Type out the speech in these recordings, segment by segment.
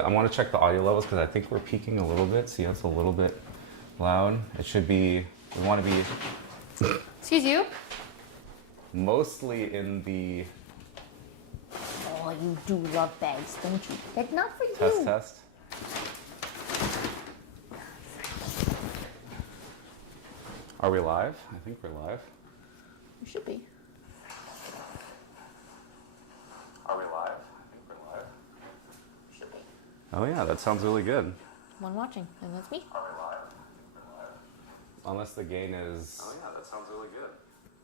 I want to check the audio levels because I think we're peaking a little bit. See, it's a little bit loud. It should be, we want to be Excuse you? mostly in the Oh, you do love bags, don't you? That's not for you. test. Are we live? I think we're live. You should be. Are we live? I think we're live. Should be. Oh yeah, that sounds really good. One watching, and that's me. Are we live? I think we're live. Unless the gain is... Oh yeah, that sounds really good.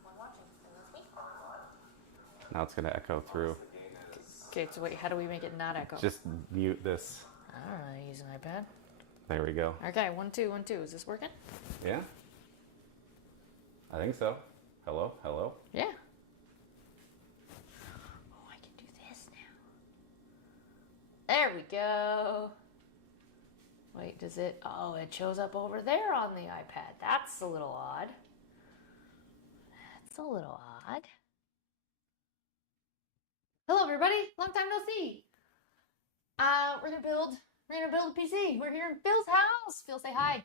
One watching, and that's me. Now it's going to echo through. Okay, so wait, how do we make it not echo? Just mute this. I don't know how to use an iPad. There we go. Okay, 1, 2, 1, 2. Is this working? Yeah? I think so. Hello? Hello? Yeah. Oh, I can do this now. There we go. Wait, does it? Oh, it shows up over there on the iPad. That's a little odd. That's a little odd. Hello, everybody. Long time no see. We're gonna build a PC. We're here in Phil's house. Phil, say hi.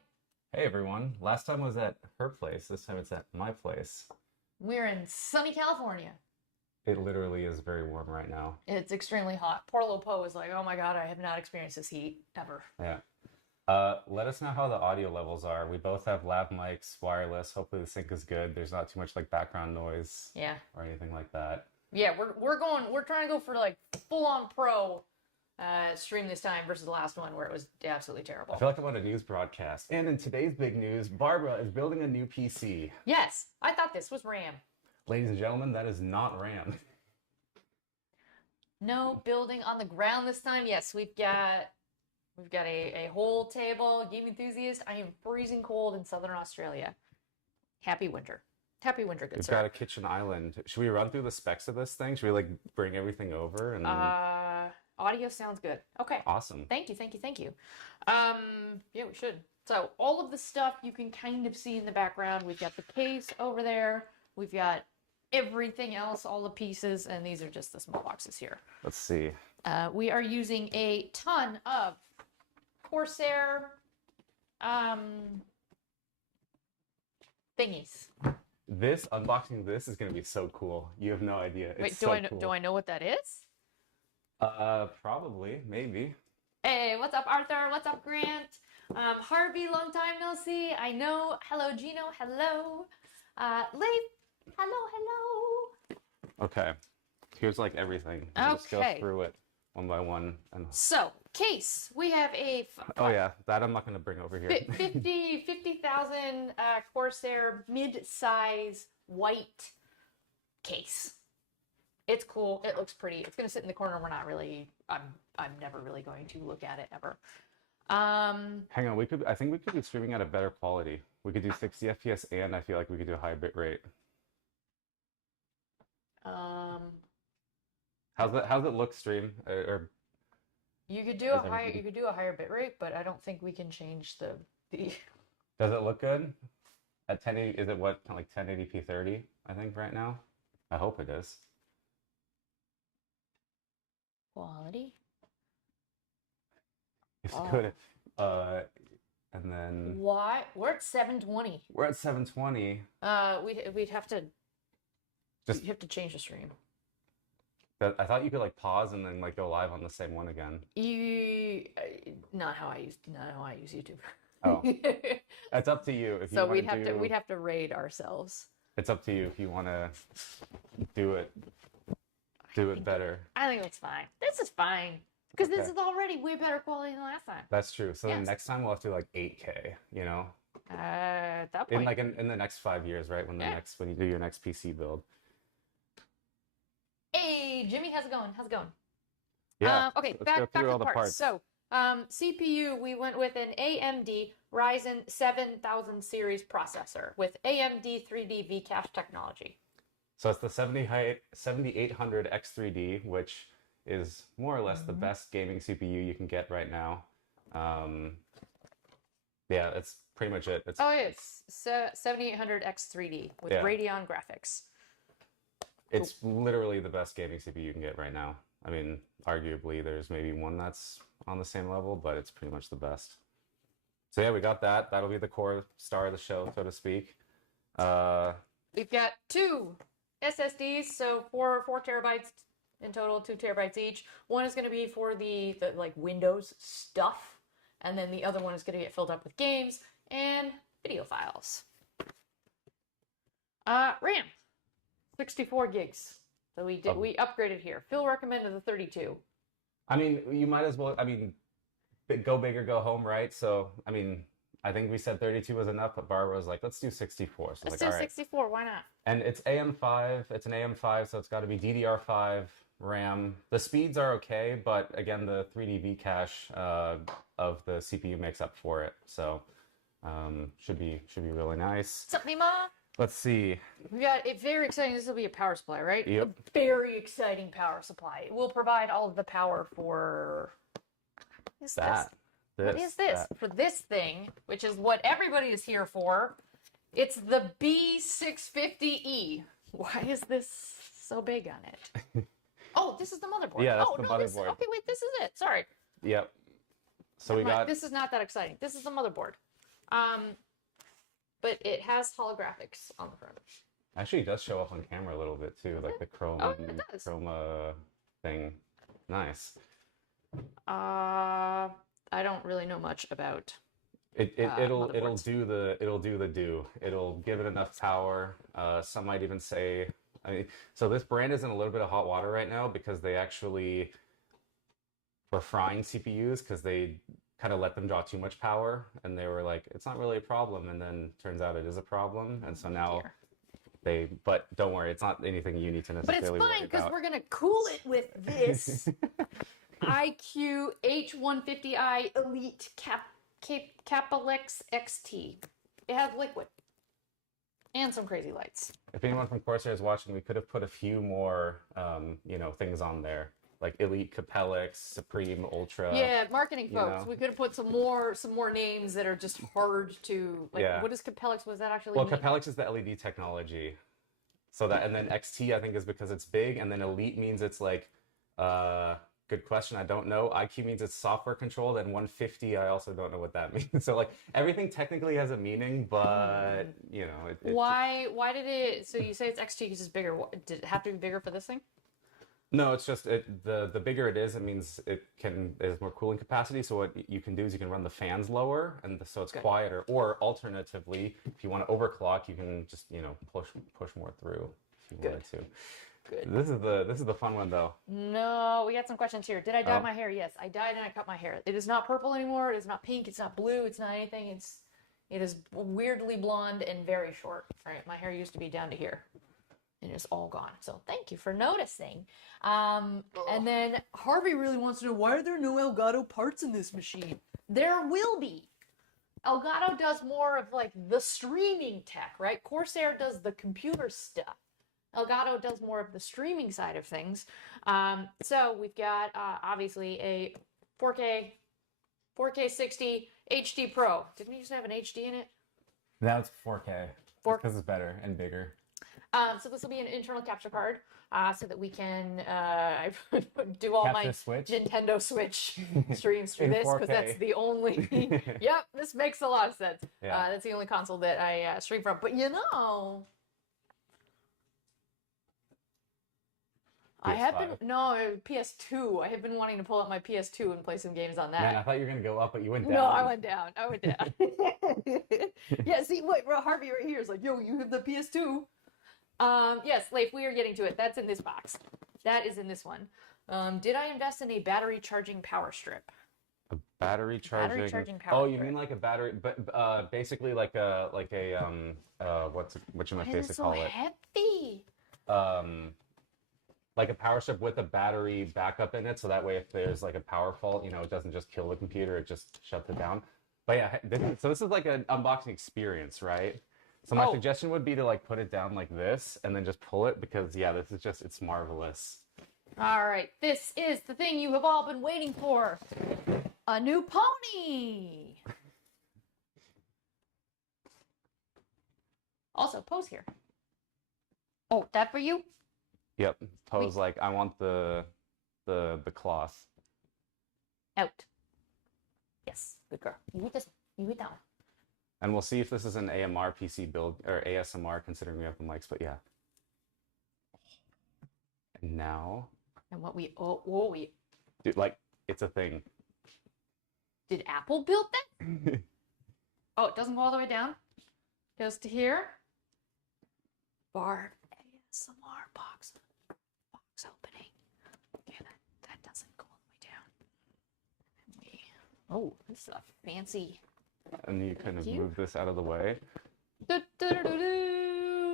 Hey everyone. Last time was at her place. This time it's at my place. We're in sunny California. It literally is very warm right now. It's extremely hot. Poor Lopo is like, oh my god, I have not experienced this heat ever. Yeah. Let us know how the audio levels are. We both have lav mics, wireless. Hopefully the sync is good. There's not too much like background noise Yeah. or anything like that. Yeah, we're trying to go for like full on pro stream this time versus the last one where it was absolutely terrible. I feel like I'm on a news broadcast. And in today's big news, Barbara is building a new PC. Yes, I thought this was RAM. Ladies and gentlemen, that is not RAM. No building on the ground this time. Yes, we've got a whole table. Game enthusiast. I am freezing cold in southern Australia. Happy winter. Happy winter, good We've sir. got a kitchen island. Should we run through the specs of this thing? Should we like bring everything over and Audio sounds good. Okay. awesome. Thank you. Yeah, we should. So all of the stuff you can kind of see in the background. We've got the case over there. We've got everything else, all the pieces, and these are just the small boxes here. Let's see. We are using a ton of Corsair thingies. This unboxing this is gonna be so cool. You have no idea. It's Wait, so do cool. I know what that is? Probably, maybe. Hey, what's up, Arthur? What's up, Grant? Harvey, long time no see. I know. Hello, Gino. Hello. Leif. Hello. Okay. Here's like everything. We'll just go Okay. through it one by one. And So, case. We have a oh yeah, that I'm not gonna bring over here. 50,000 Corsair mid-size white case. It's cool. It looks pretty. It's gonna sit in the corner. I'm never really going to look at it ever. Hang on, I think we could be streaming at a better quality. We could do 60 FPS and I feel like we could do a high bit rate. How's it look stream? Or You could do Is a everything- higher. You could do a higher bit rate, but I don't think we can change the. does it look good? At 1080, is it what, like 1080p 30, I think right now? I hope it is. Quality. It's Oh. good. And then Why? We're at 720. we're at 720. We'd have to. Just- You have to change the stream. I thought you could like pause and then like go live on the same one again. Not how I use YouTube. Oh. It's up to you if you So want to we'd have to raid ourselves. It's up to you if you want to do it better. I think it's fine. This is fine because this Okay. is already way better quality than last time. That's true. So then Yes. next time we'll have to do like 8K, you know? At that In point, like in the next 5 years, right? Yeah. When you do your next PC build. hey Jimmy, how's it going? Yeah. Okay, let's back go to through the all the parts. parts. So, CPU, we went with an AMD Ryzen 7000 series processor with AMD 3D V-Cache technology. So it's the 7800 X3D, which is more or less the best gaming CPU you can get right now. Yeah, that's pretty much it. Oh, yeah, it's 7800 X3D with Yeah. Radeon graphics. It's literally the best gaming CPU you can get right now. I mean, arguably, there's maybe one that's on the same level, but it's pretty much the best. So yeah, we got that. That'll be the core star of the show, so to speak. We've got 2 SSDs, so 4 terabytes in total, 2 terabytes each. One is going to be for the like Windows stuff, and then the other one is going to get filled up with games and video files. RAM, 64 gigs. So we upgraded here. Phil recommended the 32. I mean, you might as well. I mean, go big or go home, right? So I mean, I think we said 32 was enough, but Barbara was like, let's do 64. So Let's like, do all right. 64. Why not? And it's AM5. It's an AM5, so it's got to be DDR5 RAM. The speeds are okay, but again, the 3D cache of the CPU makes up for it. So should be really nice. What's up, Nima? Let's see. We got a very exciting. This will be a power supply, right? Yep. A very exciting power supply. It will provide all of the power for. What is That. this? What is this? That. For this thing, which is what everybody is here for. It's the B650E. Why is this so big on it? Oh, this is the motherboard. Yeah, that's oh, the no, motherboard. Okay, wait, this is it. Sorry. Yep. So we got. This is not that exciting. This is the motherboard. But it has holographics on the front. Actually, it does show up on camera a little bit too, like the chrome Oh, it does. chroma thing. Nice. I don't really know much about. It'll motherboards. do the do. It'll give it enough power. Some might even say, I mean, so this brand is in a little bit of hot water right now because they actually were frying CPUs because they kind of let them draw too much power, and they were like, it's not really a problem, and then turns out it is a problem, and so now Dear. but don't worry, it's not anything you need to But it's necessarily fine worry because about. we're gonna cool it with this IQ H150i Elite Capalex XT. It has liquid and some crazy lights. If anyone from Corsair is watching, we could have put a few more, things on there, like Elite, Capellix, Supreme, Ultra. Yeah, marketing you folks. know. We could have put some more names that are just hard to like. Yeah. What is Capellix? Was that actually? Well, mean? Capellix is the LED technology. So that, and then XT, I think, is because it's big, and then Elite means it's like, good question, I don't know. IQ means it's software controlled, and 150, I also don't know what that means. So like, everything technically has a meaning, but, Why did it? So you say it's XT because it's bigger. Did it have to be bigger for this thing? No, it's just the bigger it is, it means there's more cooling capacity. So what you can do is you can run the fans lower, and so it's quieter. Or alternatively, if you want to overclock, you can just push more through if you wanted to. Good. This is the fun one though. No, we got some questions here. Did I dye my hair? Yes, I dyed and I cut my hair. It is not purple anymore. It is not pink. It's not blue. It's not anything. It is weirdly blonde and very short. All right, my hair used to be down to here. And it's all gone. So thank you for noticing. And then Harvey really wants to know, why are there no Elgato parts in this machine? There will be. Elgato does more of like the streaming tech, right? Corsair does the computer stuff. Elgato does more of the streaming side of things. So we've got obviously a 4K 60 HD Pro. Didn't we used to have an HD in it? Now it's 4K. 4K. Because it's better and bigger. So this will be an internal capture card, so that we can do all Capture my Switch? Nintendo Switch streams through In this, because 4K. that's the only. Yep, this makes a lot of sense. Yeah. That's the only console that I stream from. But I have been PS2. I have been wanting to pull out my PS2 and play some games on that. Man, I thought you were gonna go up, but you went down. No, I went down. Yeah, see, wait, Harvey right here is like, yo, you have the PS2. Yes, Leif, we are getting to it. That's in this box. That is in this one. Did I invest in a battery charging power strip? A battery charging. Battery charging power Oh, you strip. mean like a battery, but basically like a what you might Why is it basically so call it? heavy? Like a power strip with a battery backup in it, so that way if there's like a power fault, it doesn't just kill the computer, it just shuts it down. But yeah, this is like an unboxing experience, right? So my suggestion would be to like put it down like this and then just pull it, because yeah, this is just, it's marvelous. All right, this is the thing you have all been waiting for. A new pony. Also, pose here. Oh, that for you? Yep. Pose like I want the cloth. Out. You eat this one. You eat that one. And we'll see if this is an AMR PC build or ASMR, considering we have the mics. But yeah. And now, And what we dude, like it's a thing. did Apple build that? Oh, it doesn't go all the way down. Goes to here. Bar ASMR box opening. Okay, that doesn't go all the way down. Oh, this is a fancy. And you kind of Thank you. move this out of the way.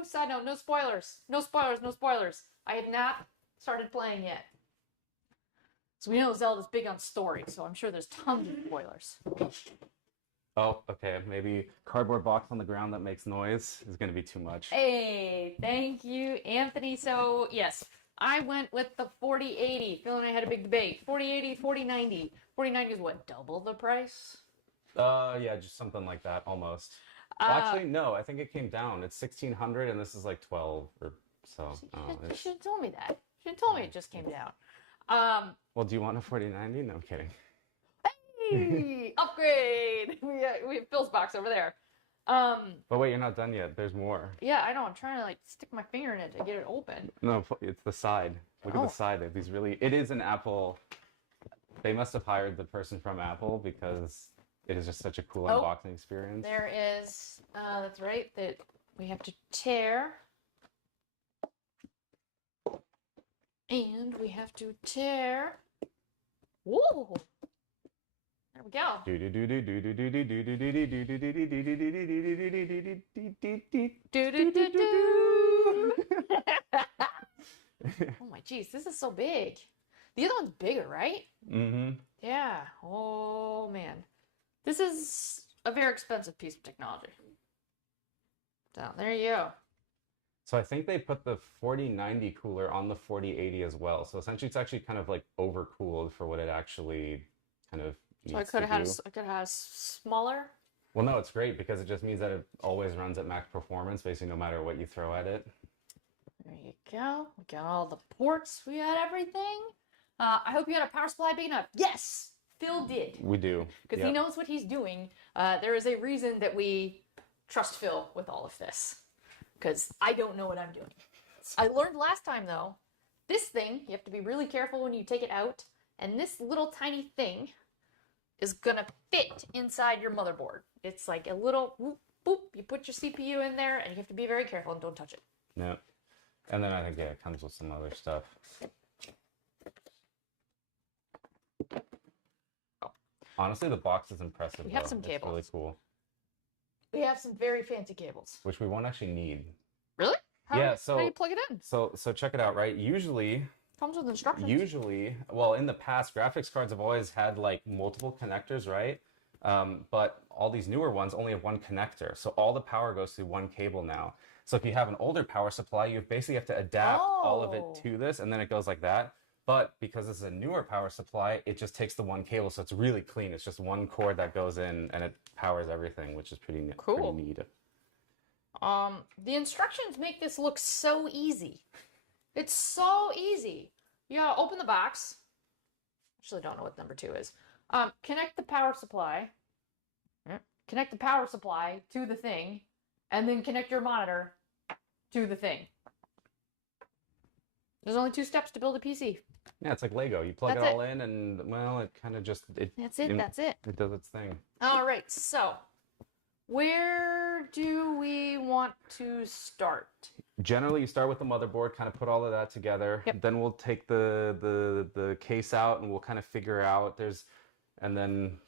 Side note, no spoilers. No spoilers, no spoilers. I have not started playing yet. So we know Zelda's big on story, so I'm sure there's tons of spoilers. Oh, okay. Maybe cardboard box on the ground that makes noise is going to be too much. Hey, thank you, Anthony. So, yes, I went with the 4080. Phil and I had a big debate. 4080, 4090. 4090 is what, double the price? Yeah, just something like that, almost. Well, actually, no. I think it came down. It's 1600, and this is like 12 or so. You should have told me that. You should have told me it just came down. Well, do you want a 4090? No, I'm kidding. Hey, upgrade! We have Phil's box over there. But wait, you're not done yet. There's more. Yeah, I know. I'm trying to like stick my finger in it to get it open. No, it's the side. Look at the side. They have these really. It is an Apple. They must have hired the person from Apple because it is just such a cool unboxing experience. There is. That's right. That we have to tear. And we have to tear. Whoa! There we go. Oh my geez, this is so big. The other one's bigger, right? Mm-hmm. Yeah. Oh man. This is a very expensive piece of technology. So there you go. So I think they put the 4090 cooler on the 4080 as well. So essentially it's actually kind of like overcooled for what it actually kind of So I needs could to have had do. I could have had a smaller. Well, no, it's great because it just means that it always runs at max performance, basically no matter what you throw at it. There you go. We got all the ports. We got everything. I hope you had a power supply big enough. Yes, Phil did. We do. Because he knows what he's doing. There is a reason that we trust Phil with all of this. Because I don't know what I'm doing. I learned last time, though, this thing, you have to be really careful when you take it out. And this little tiny thing is going to fit inside your motherboard. It's like a little whoop, boop. You put your CPU in there, and you have to be very careful and don't touch it. Yeah. And then I think, yeah, it comes with some other stuff. Oh. Honestly, the box is impressive. We have though. some It's cables. really cool. We have some very fancy cables. Which we won't actually need. Really? How Yeah, how do you plug it in? So check it out, right? Usually, Comes with instructions. well, in the past, graphics cards have always had like multiple connectors, right? But all these newer ones only have one connector. So all the power goes through one cable now. So if you have an older power supply, you basically have to adapt all of it to this, and then it goes like that. But because this is a newer power supply, it just takes the one cable, so it's really clean. It's just one cord that goes in, and it powers everything, which is pretty Cool. pretty neat. The instructions make this look so easy. It's so easy. You gotta open the box. Actually, don't know what number 2 is. Connect the power supply. Connect the power supply to the thing, and then connect your monitor to the thing. There's only 2 steps to build a PC. Yeah, it's like Lego. You plug That's it all in, and well, it kind of just That's it. That's it. it does its thing. All right. So, where do we want to start? Generally, you start with the motherboard, kind of put all of that together. Yep. Then we'll take the case out, and we'll kind of figure out and then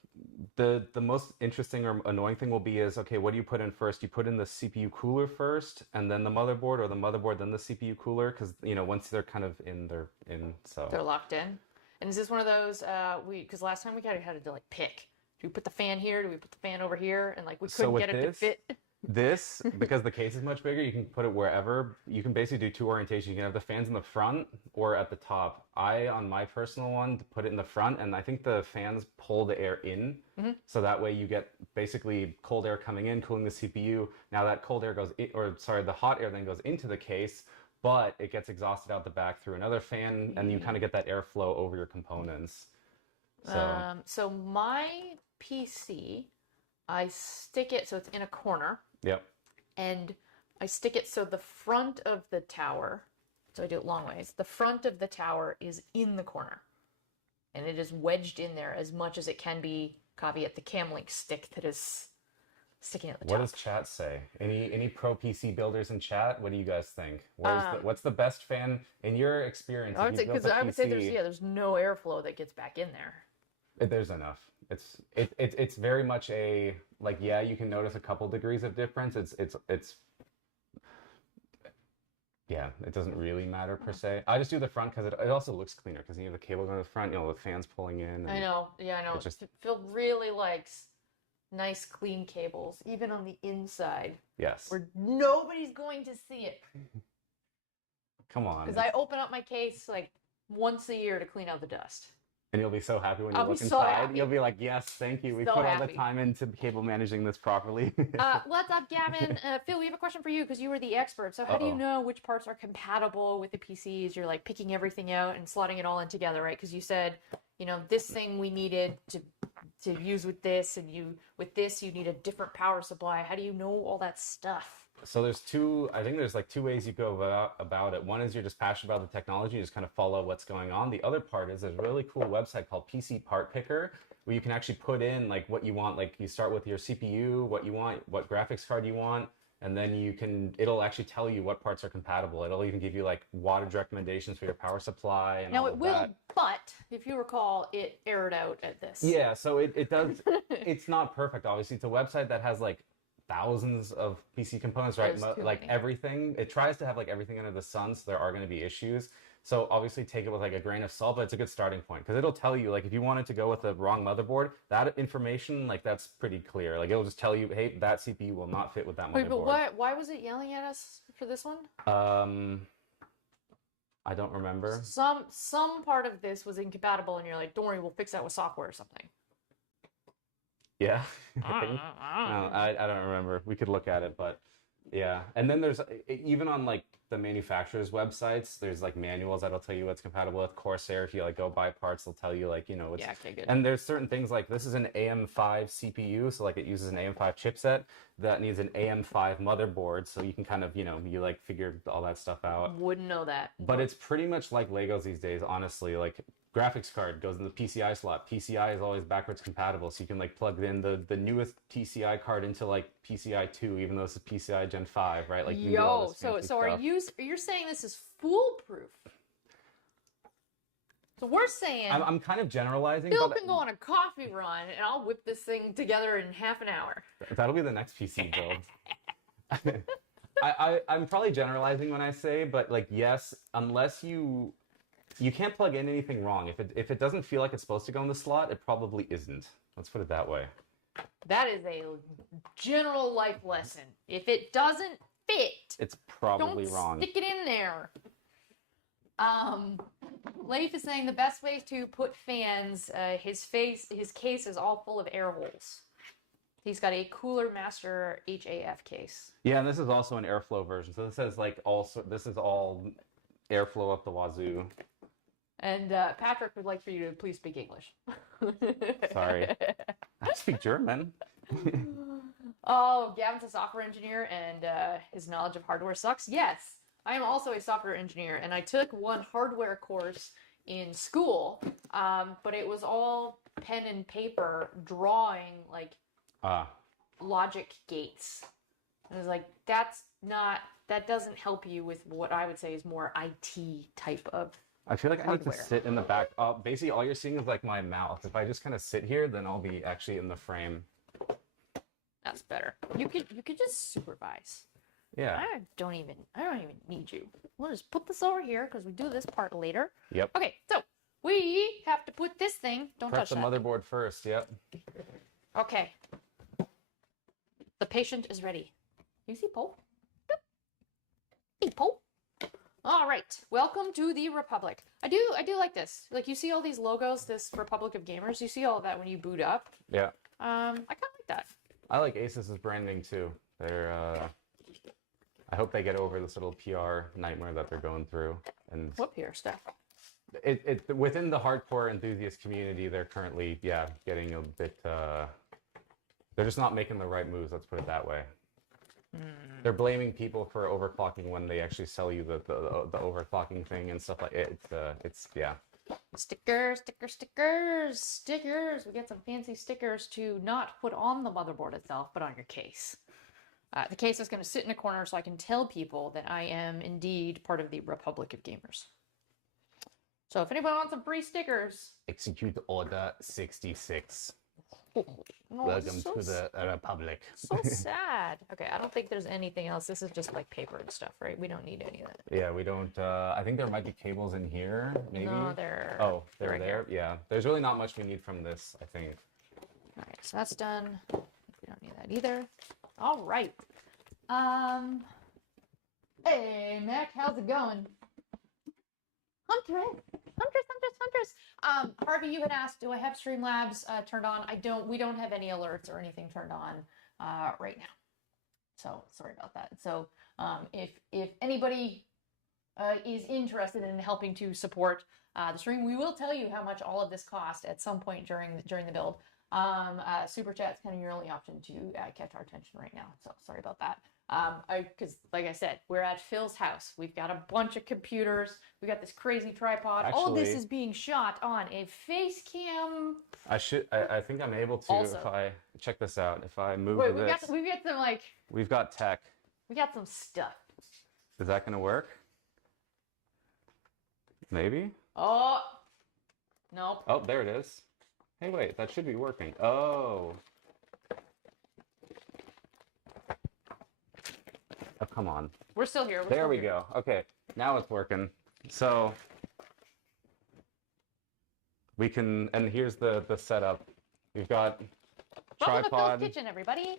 the most interesting or annoying thing will be is, okay, what do you put in first? You put in the CPU cooler first, and then the motherboard, or the motherboard then the CPU cooler, because once they're kind of in, they're in. So They're locked in. And is this one of those because last time we kind of had to like pick. Do we put the fan here? Do we put the fan over here? And like we So couldn't with get it to this, fit. This, because the case is much bigger, you can put it wherever. You can basically do 2 orientations. You can have the fans in the front or at the top. On my personal one, put it in the front, and I think the fans pull the air in. So that way you get basically cold air coming in, cooling the CPU. Now that cold air the hot air then goes into the case, but it gets exhausted out the back through another fan, and you kind of get that airflow over your components. So So my PC I stick it so it's in a corner, Yep. and I stick it so the front of the tower, so I do it long ways, the front of the tower is in the corner. And it is wedged in there as much as it can be, caveat the Camlink stick that is sticking at the What top. does chat say? Any pro PC builders in chat? What do you guys think? What's the best fan in your experience? I If would say, you've built because a I would say PC, there's no airflow that gets back in there. there's enough. It's very much a like, yeah, you can notice a couple degrees of difference. It's yeah, it doesn't really matter per se. I just do the front because it also looks cleaner because you have the cable going to the front, the fans pulling in. I And know. Yeah, I know. it just Phil really likes nice, clean cables, even on the inside, yes. where nobody's going to see it. Come on. Because I open up my case like once a year to clean out the dust. And you'll be so happy when you I'll look be so inside. happy. You'll be like, yes, thank you. We So put all the happy. time into cable managing this properly. What's up, Gavin? Phil, we have a question for you because you were the expert. So how do you know which parts are compatible with the PCs? You're like picking everything out and slotting it all in together, right? Because you said, this thing we needed to use with this, and with this you need a different power supply. How do you know all that stuff? So I think there's like two ways you go about it. One is you're just passionate about the technology, you just kind of follow what's going on. The other part is there's a really cool website called PC Part Picker where you can actually put in like what you want. Like you start with your CPU, what you want, what graphics card you want, and then it'll actually tell you what parts are compatible. It'll even give you like wattage recommendations for your power supply and Now all it of will, that. but if you recall, it errored out at this. Yeah, so it does. It's not perfect, obviously. It's a website that has like thousands of PC components, right? There's too Like many. everything. It tries to have like everything under the sun, so there are going to be issues. So obviously take it with like a grain of salt, but it's a good starting point because it'll tell you like if you wanted to go with the wrong motherboard, that information like that's pretty clear. Like it'll just tell you, hey, that CPU will not fit with that Wait, but motherboard. why was it yelling at us for this one? I don't remember. Some part of this was incompatible, and you're like, don't worry, we'll fix that with software or something. Yeah. I don't know. No, I don't remember. We could look at it, but yeah. And then there's even on like the manufacturer's websites, there's like manuals that'll tell you what's compatible with Corsair. If you like go buy parts, they'll tell you like, it's Yeah, okay, good. and there's certain things like this is an AM5 CPU, so like it uses an AM5 chipset that needs an AM5 motherboard, so you can kind of, you like figure all that stuff out. Wouldn't know that. But it's pretty much like Legos these days, honestly. Like graphics card goes in the PCI slot. PCI is always backwards compatible, so you can like plug in the newest PCI card into like PCI 2, even though this is PCI Gen 5, right? Like you can do all this fancy so stuff. you're saying this is foolproof? So we're saying I'm kind of generalizing, Bill but can go on a coffee run, and I'll whip this thing together in half an hour. that'll be the next PC build. I'm probably generalizing when I say, but like yes, unless you can't plug in anything wrong. If it doesn't feel like it's supposed to go in the slot, it probably isn't. Let's put it that way. That is a general life lesson. If it doesn't fit, It's probably don't wrong. stick it in there. Leif is saying the best way to put fans, his case is all full of air holes. He's got a Cooler Master HAF case. Yeah, and this is also an airflow version. So this says like this is all airflow up the wazoo. And Patrick would like for you to please speak English. Sorry. I speak German. Oh, Gavin's a software engineer, and his knowledge of hardware sucks. Yes, I am also a software engineer, and I took one hardware course in school, but it was all pen and paper drawing like logic gates. And I was like, that doesn't help you with what I would say is more IT type of. I feel like I need to hardware. sit in the back. Basically, all you're seeing is like my mouth. If I just kind of sit here, then I'll be actually in the frame. That's better. You could just supervise. Yeah. I don't even need you. We'll just put this over here because we do this part later. Yep. Okay, so we have to put this thing. Don't Press touch the that. motherboard first. Yep. Okay. The patient is ready. You see Pope? Hey, Pope. All right. Welcome to the Republic. I do like this. Like you see all these logos, this Republic of Gamers. You see all of that when you boot up. Yeah. I kind of like that. I like Asus's branding too. They're. I hope they get over this little PR nightmare that they're going through. And What PR stuff? it within the hardcore enthusiast community, they're currently getting a bit They're just not making the right moves. Let's put it that way. They're blaming people for overclocking when they actually sell you the overclocking thing and stuff like it. It's yeah. Stickers, stickers, stickers, stickers. We get some fancy stickers to not put on the motherboard itself, but on your case. The case is going to sit in a corner so I can tell people that I am indeed part of the Republic of Gamers. So if anybody wants some free stickers, Execute Order 66. no, Welcome so to the Republic. so sad. Okay, I don't think there's anything else. This is just like paper and stuff, right? We don't need any of that. Yeah, we don't. I think there might be cables in here, maybe. No, they're. Oh, they're right there. here. Yeah, there's really not much we need from this, I think. All right, so that's done. We don't need that either. All right. Hey, Mac, how's it going? Huntress. Harvey, you had asked, do I have Streamlabs turned on? I don't. We don't have any alerts or anything turned on right now. So sorry about that. So if anybody is interested in helping to support the stream, we will tell you how much all of this cost at some point during the build. Super chat's kind of your only option to catch our attention right now. So sorry about that. Because like I said, we're at Phil's house. We've got a bunch of computers. We got this crazy tripod. All this Actually- is being shot on a face cam. I think I'm able to Also- if I check this out. If I move Wait, this, we've got some like we've got tech. we got some stuff. Is that gonna work? Maybe. Oh, nope. Oh, there it is. Hey, wait, that should be working. Oh. Oh, come on. We're still here. We're There still we here. go. Okay, now it's working. So we can, and here's the setup. We've got Welcome to Phil's tripod, Kitchen, everybody.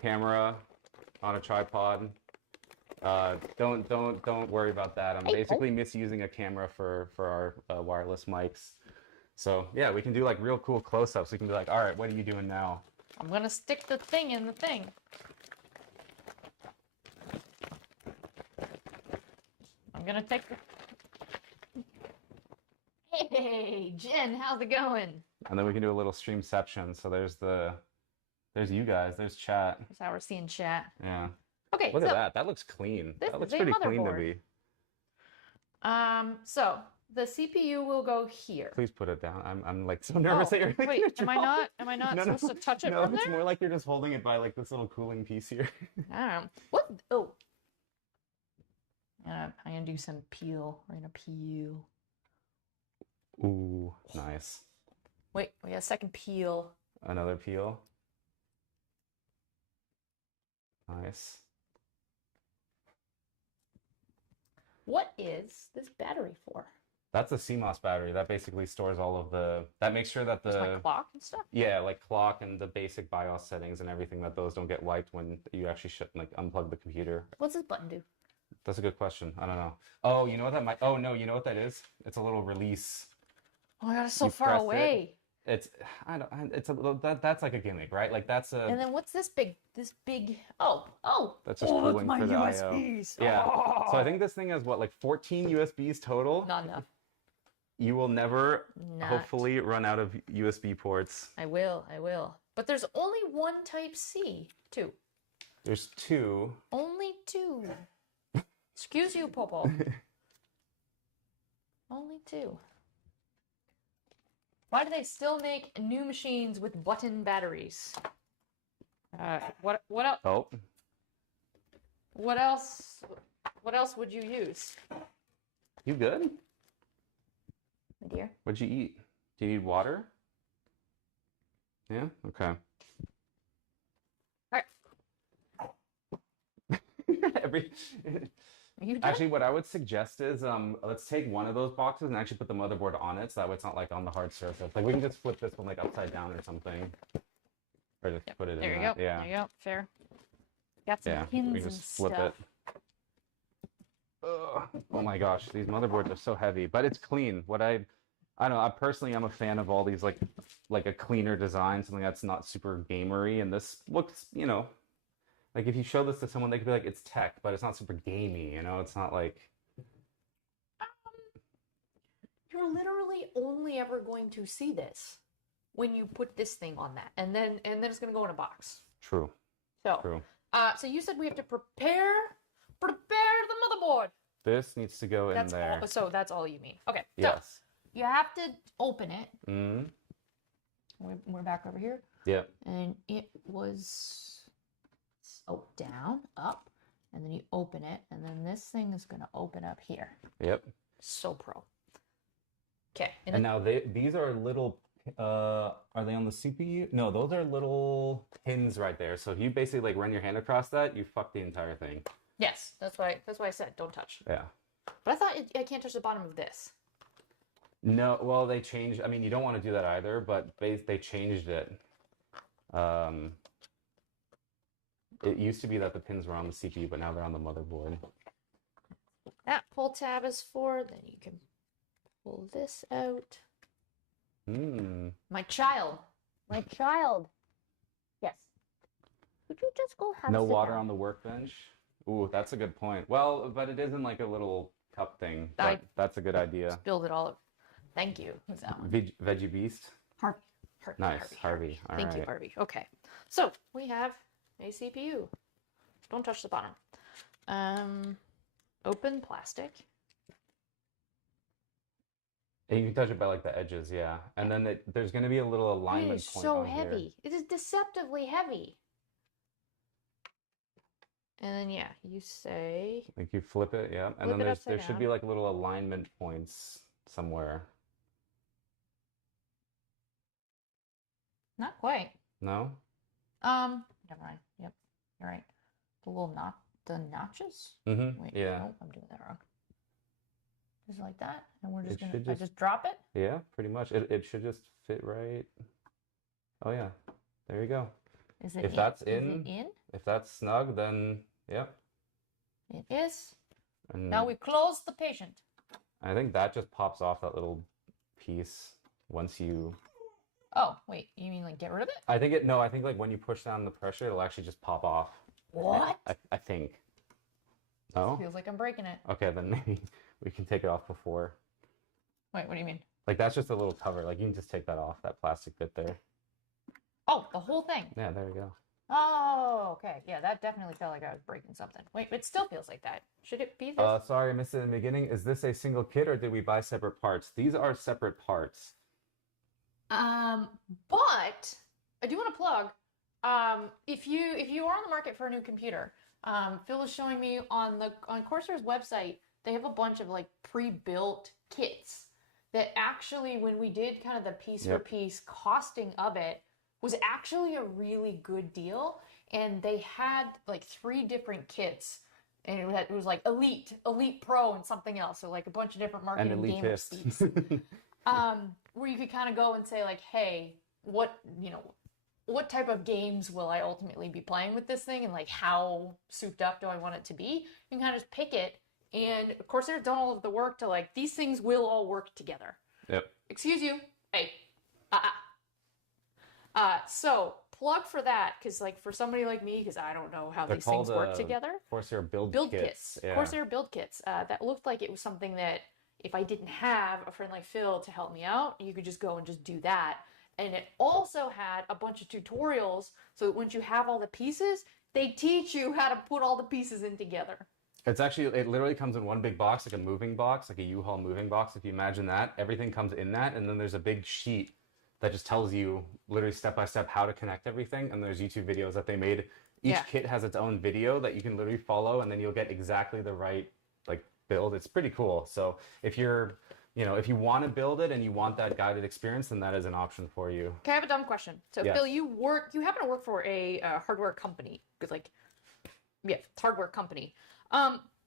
camera on a tripod. Don't worry about that. I'm Hey, basically misusing a camera for our wireless mics. So yeah, we can do like real cool close-ups. We can be like, all right, what are you doing now? I'm gonna stick the thing in the thing. I'm gonna take the. Hey, Jen, how's it going? And then we can do a little streamception. So there's you guys, there's chat. That's how we're seeing chat. Yeah. Okay, Look so at that. That looks clean. this That looks is a pretty clean to motherboard. me. So the CPU will go here. Please put it down. I'm like so nervous that you're like, wait, gonna am I drop it. not? Am I not No, supposed to touch it No, from it's there? more like you're just holding it by like this little cooling piece here. I don't know. What? Oh. I'm gonna do some peel. We're gonna peel. Ooh, nice. Wait, we got a second peel. Another peel. Nice. What is this battery for? That's a CMOS battery. That basically stores all of that makes sure that It's my the, clock and stuff. yeah, like clock and the basic BIOS settings and everything, that those don't get wiped when you actually like unplug the computer. What's this button do? That's a good question. I don't know. Oh, you know what that might, oh no, you know what that is? It's a little release. Oh my god, it's so You far press it. away. It's, it's that's like a gimmick, right? Like that's a, And then what's this big? Oh. that's just Oh, cooling my for the IO. USBs. Yeah. So I Oh. think this thing has what, like 14 USBs total? Not enough. You will never, Not. hopefully, run out of USB ports. I will. But there's only one Type C. Two. There's two. Only two. Excuse you, Popo. Only two. Why do they still make new machines with button batteries? What else? Oh, What else? What else would you use, you good? my dear? What'd you eat? Do you need water? Yeah? Okay. Every... Are you done? Actually, what I would suggest is let's take one of those boxes and actually put the motherboard on it, so that way it's not like on the hard surface. Like we can just flip this one like upside down or something. Or just put it There in you that. go. Yeah. There you go. Fair. Got some Yeah. pins We can and just flip stuff. it. Ugh. Oh my gosh, these motherboards are so heavy, but it's clean. I don't know, I'm a fan of all these like a cleaner design, something that's not super gamery, and this looks, like if you show this to someone, they could be like, it's tech, but it's not super gamey, it's not like, You're literally only ever going to see this when you put this thing on that, and then it's gonna go in a box. True. So, True. So you said we have to prepare the motherboard. This needs to go in That's there. all. So that's all you mean. Okay. So Yes. you have to open it. Mm. We're back over here, Yeah. and it was down, up, and then you open it, and then this thing is gonna open up here. Yep. So pro. Okay. And now these are little. Are they on the CPU? No, those are little pins right there. So if you basically like run your hand across that, you fuck the entire thing. Yes, that's why I said don't touch. Yeah. But I thought I can't touch the bottom of this. No, well, they changed. I mean, you don't want to do that either, but they changed it. It used to be that the pins were on the CPU, but now they're on the motherboard. That pull tab is for. Then you can pull this out. Hmm. My child. Yes. Could you just go have No a sit water down? on the workbench. Ooh, that's a good point. Well, but it isn't like a little cup thing. That's a good idea. Spilled it all over. Thank you. Who's that one? Veggie Beast. Harvey. Nice, Harvey. All Thank you, right. Harvey. Okay. So we have a CPU. Don't touch the bottom. Open plastic. And you can touch it by like the edges, yeah. And then there's going to be a little It alignment is point so on here. heavy. It is deceptively heavy. And then yeah, you say Like you flip it, yeah. And Flip then it there upside should be down. like little alignment points somewhere. not quite. No? Never mind. Yep, you're right. The notches. Mm-hmm. Wait, Yeah. nope, I'm doing that wrong. Just like that, and we're It just gonna. should I just- just drop it. Yeah, pretty much. It should just fit right. Oh yeah. There you go. Is it If in? that's Is it in- in? If that's snug, then yeah. It is. And Now we close the patient. I think that just pops off that little piece once you Oh, wait, you mean like get rid of it? I think like when you push down the pressure, it'll actually just pop off. What? I think. No? Feels like I'm breaking it. Okay, then maybe we can take it off before. Wait, what do you mean? Like that's just a little cover. Like you can just take that off, that plastic bit there. Oh, the whole thing. Yeah, there you go. Oh, okay. Yeah, that definitely felt like I was breaking something. Wait, it still feels like that. Should it be this? Sorry, I missed it in the beginning. Is this a single kit or did we buy separate parts? These are separate parts. But I do want to plug. If you are on the market for a new computer, Phil is showing me on Corsair's website, they have a bunch of like pre-built kits that actually, when we did kind of the piece for Yep. piece costing of it, was actually a really good deal. And they had like 3 different kits. And it was like Elite, Elite Pro, and something else. So like a bunch of different And marketing gamer speaks. elitist. Where you could kind of go and say like, hey, what type of games will I ultimately be playing with this thing, and like how souped up do I want it to be? You can kind of just pick it, and of course they've done all of the work to like, these things will all work together. Yep. Excuse you. Hey. So plug for that, because like for somebody like me, because I don't know how They're these things called, work together. Corsair build Build kits. kits. Yeah. Corsair build kits. That looked like it was something that if I didn't have a friend like Phil to help me out, you could just go and just do that. And it also had a bunch of tutorials, so that once you have all the pieces, they teach you how to put all the pieces in together. It literally comes in one big box, like a moving box, like a U-Haul moving box. If you imagine that, everything comes in that, and then there's a big sheet that just tells you literally step by step how to connect everything. And there's YouTube videos that they made. Each Yeah. kit has its own video that you can literally follow, and then you'll get exactly the right like build. It's pretty cool. So if you're, if you want to build it and you want that guided experience, then that is an option for you. Okay, I have a dumb question. So Yes. Phil, you happen to work for a hardware company, hardware company.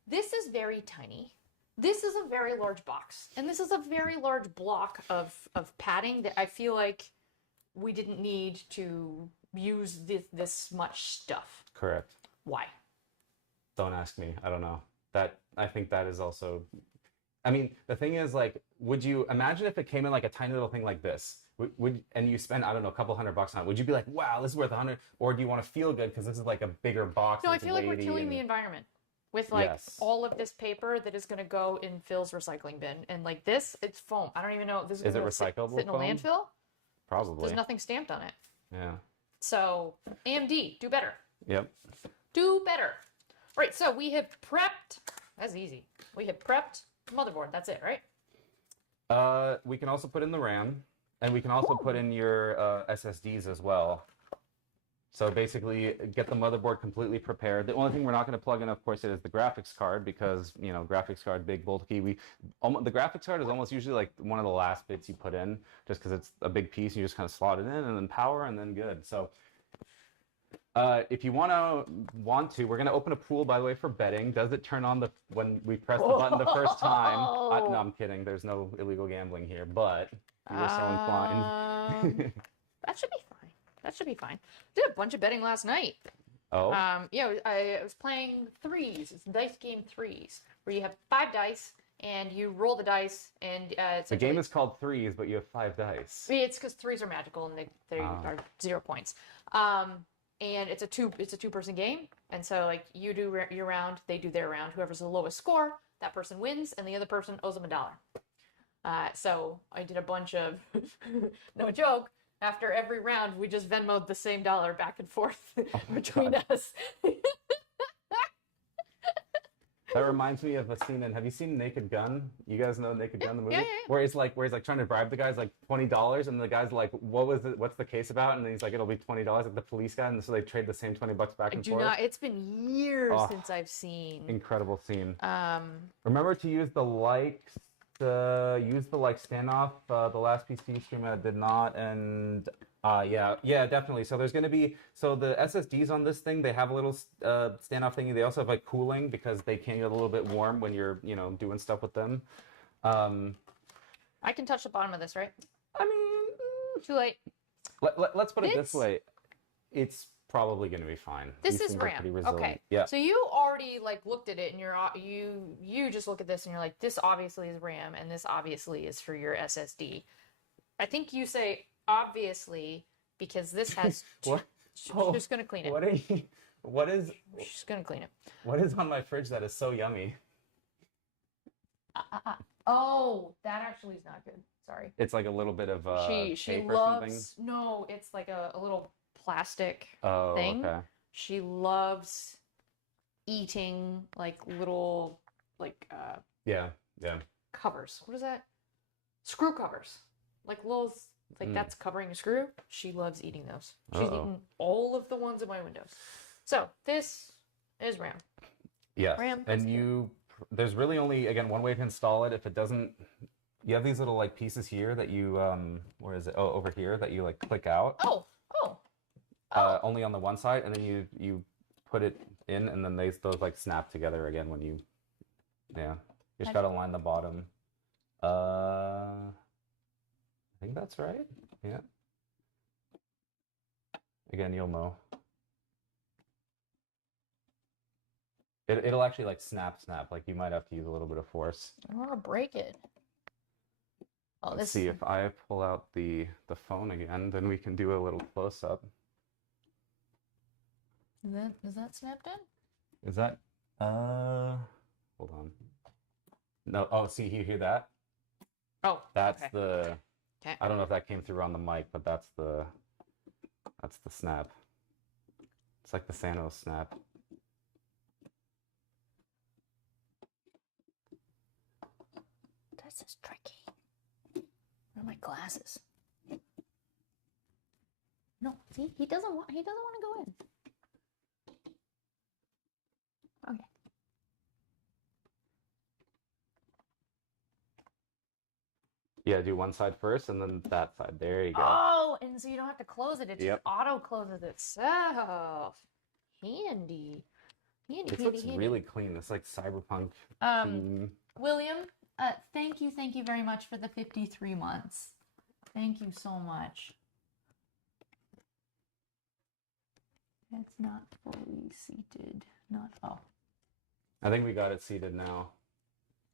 This is very tiny. This is a very large box, and this is a very large block of padding that I feel like we didn't need to use this much stuff. Correct. Why? Don't ask me. I don't know. I think that is also. I mean, the thing is, like, would you imagine if it came in like a tiny little thing like this? And you spend, I don't know, a couple $100 on it? Would you be like, wow, this is worth 100? Or do you want to feel good because this is like a bigger box? No, I and it's feel like we're weighty killing and- the environment with like Yes. all of this paper that is going to go in Phil's recycling bin, and like this, it's foam. I don't even know. This is Is it gonna sit recyclable in a foam? landfill. probably. There's nothing stamped on it. Yeah. So AMD, do better. Yep. Do better. Right, so we have prepped. That's easy. We have prepped motherboard. That's it, right? We can also put in the RAM, and we can also put in your SSDs as well. So basically, get the motherboard completely prepared. The only thing we're not going to plug in, of course, is the graphics card because graphics card big, bulky. The graphics card is almost usually like one of the last bits you put in, just because it's a big piece. You just kind of slot it in, and then power, and then good. So. If you want to, we're gonna open a pool, by the way, for betting. Does it turn on when we press the button the first time? No, I'm kidding. There's no illegal gambling here, but if you were so inclined. That should be fine. That should be fine. Did a bunch of betting last night. Oh. I was playing threes. It's dice game threes, where you have 5 dice and you roll the dice, and the game is called Threes, but you have 5 dice. It's because threes are magical and they are 0 points. And it's a two-person game, and so like you do your round, they do their round. Whoever's the lowest score, that person wins, and the other person owes them $1. So I did a bunch of, no joke. After every round, we just Venmo'd the same dollar back and forth between us. That reminds me of a scene in. Have you seen Naked Gun? You guys know Naked Gun, the movie? Yeah. Where he's like trying to bribe the guys like $20, and the guy's like, What's the case about? And then he's like, it'll be $20, like the police guy, and so they trade the same $20 back and forth. It's been years since I've seen. Incredible scene. Remember to use the likes. Use the standoff. The last PC stream I did not, and yeah, definitely. So there's going to be the SSDs on this thing. They have a little standoff thingy. They also have like cooling because they can get a little bit warm when you're doing stuff with them. I can touch the bottom of this, right? I mean, too late. Let's put it this way. It's probably going to be fine. This is RAM. Okay. Yeah. So you already looked at it, and you just look at this and you're like, this obviously is RAM, and this obviously is for your SSD. I think you say obviously because this has. What? She's just gonna clean it. What is? She's gonna clean it. What is on my fridge that is so yummy? Oh, that actually is not good. Sorry. It's like a little bit of she tape or loves. something? No, it's like a little plastic thing. Okay. She loves eating little yeah covers. What is that? Screw covers. Little that's covering a screw. She loves eating those. She's eaten all of the ones in my windows. So this is RAM. Yes. RAM and there's really only one way to install it. If it doesn't, you have these little pieces here that you where is it? Oh, over here that you click out. Oh. Only on the one side, and then you put it in, and then those snap together again when you just gotta line the bottom. I think that's right. Yeah. Again, you'll know. It'll actually snap. You might have to use a little bit of force. I don't want to break it. Oh, Let's see if I pull out the phone again, then we can do a little close up. Is that snapped in? Is that hold on. No, oh, see, you hear that? Oh, that's okay. Okay. I don't know if that came through on the mic, but that's the snap. It's like the Thanos snap. This is tricky. Where are my glasses? No, see, he doesn't want to go in. Okay. Yeah, do one side first and then that side. There you go. Oh, and so you don't have to close it. It just auto closes itself. Handy. It looks really clean. It's like cyberpunk. William, thank you very much for the 53 months. Thank you so much. It's not fully seated. I think we got it seated now.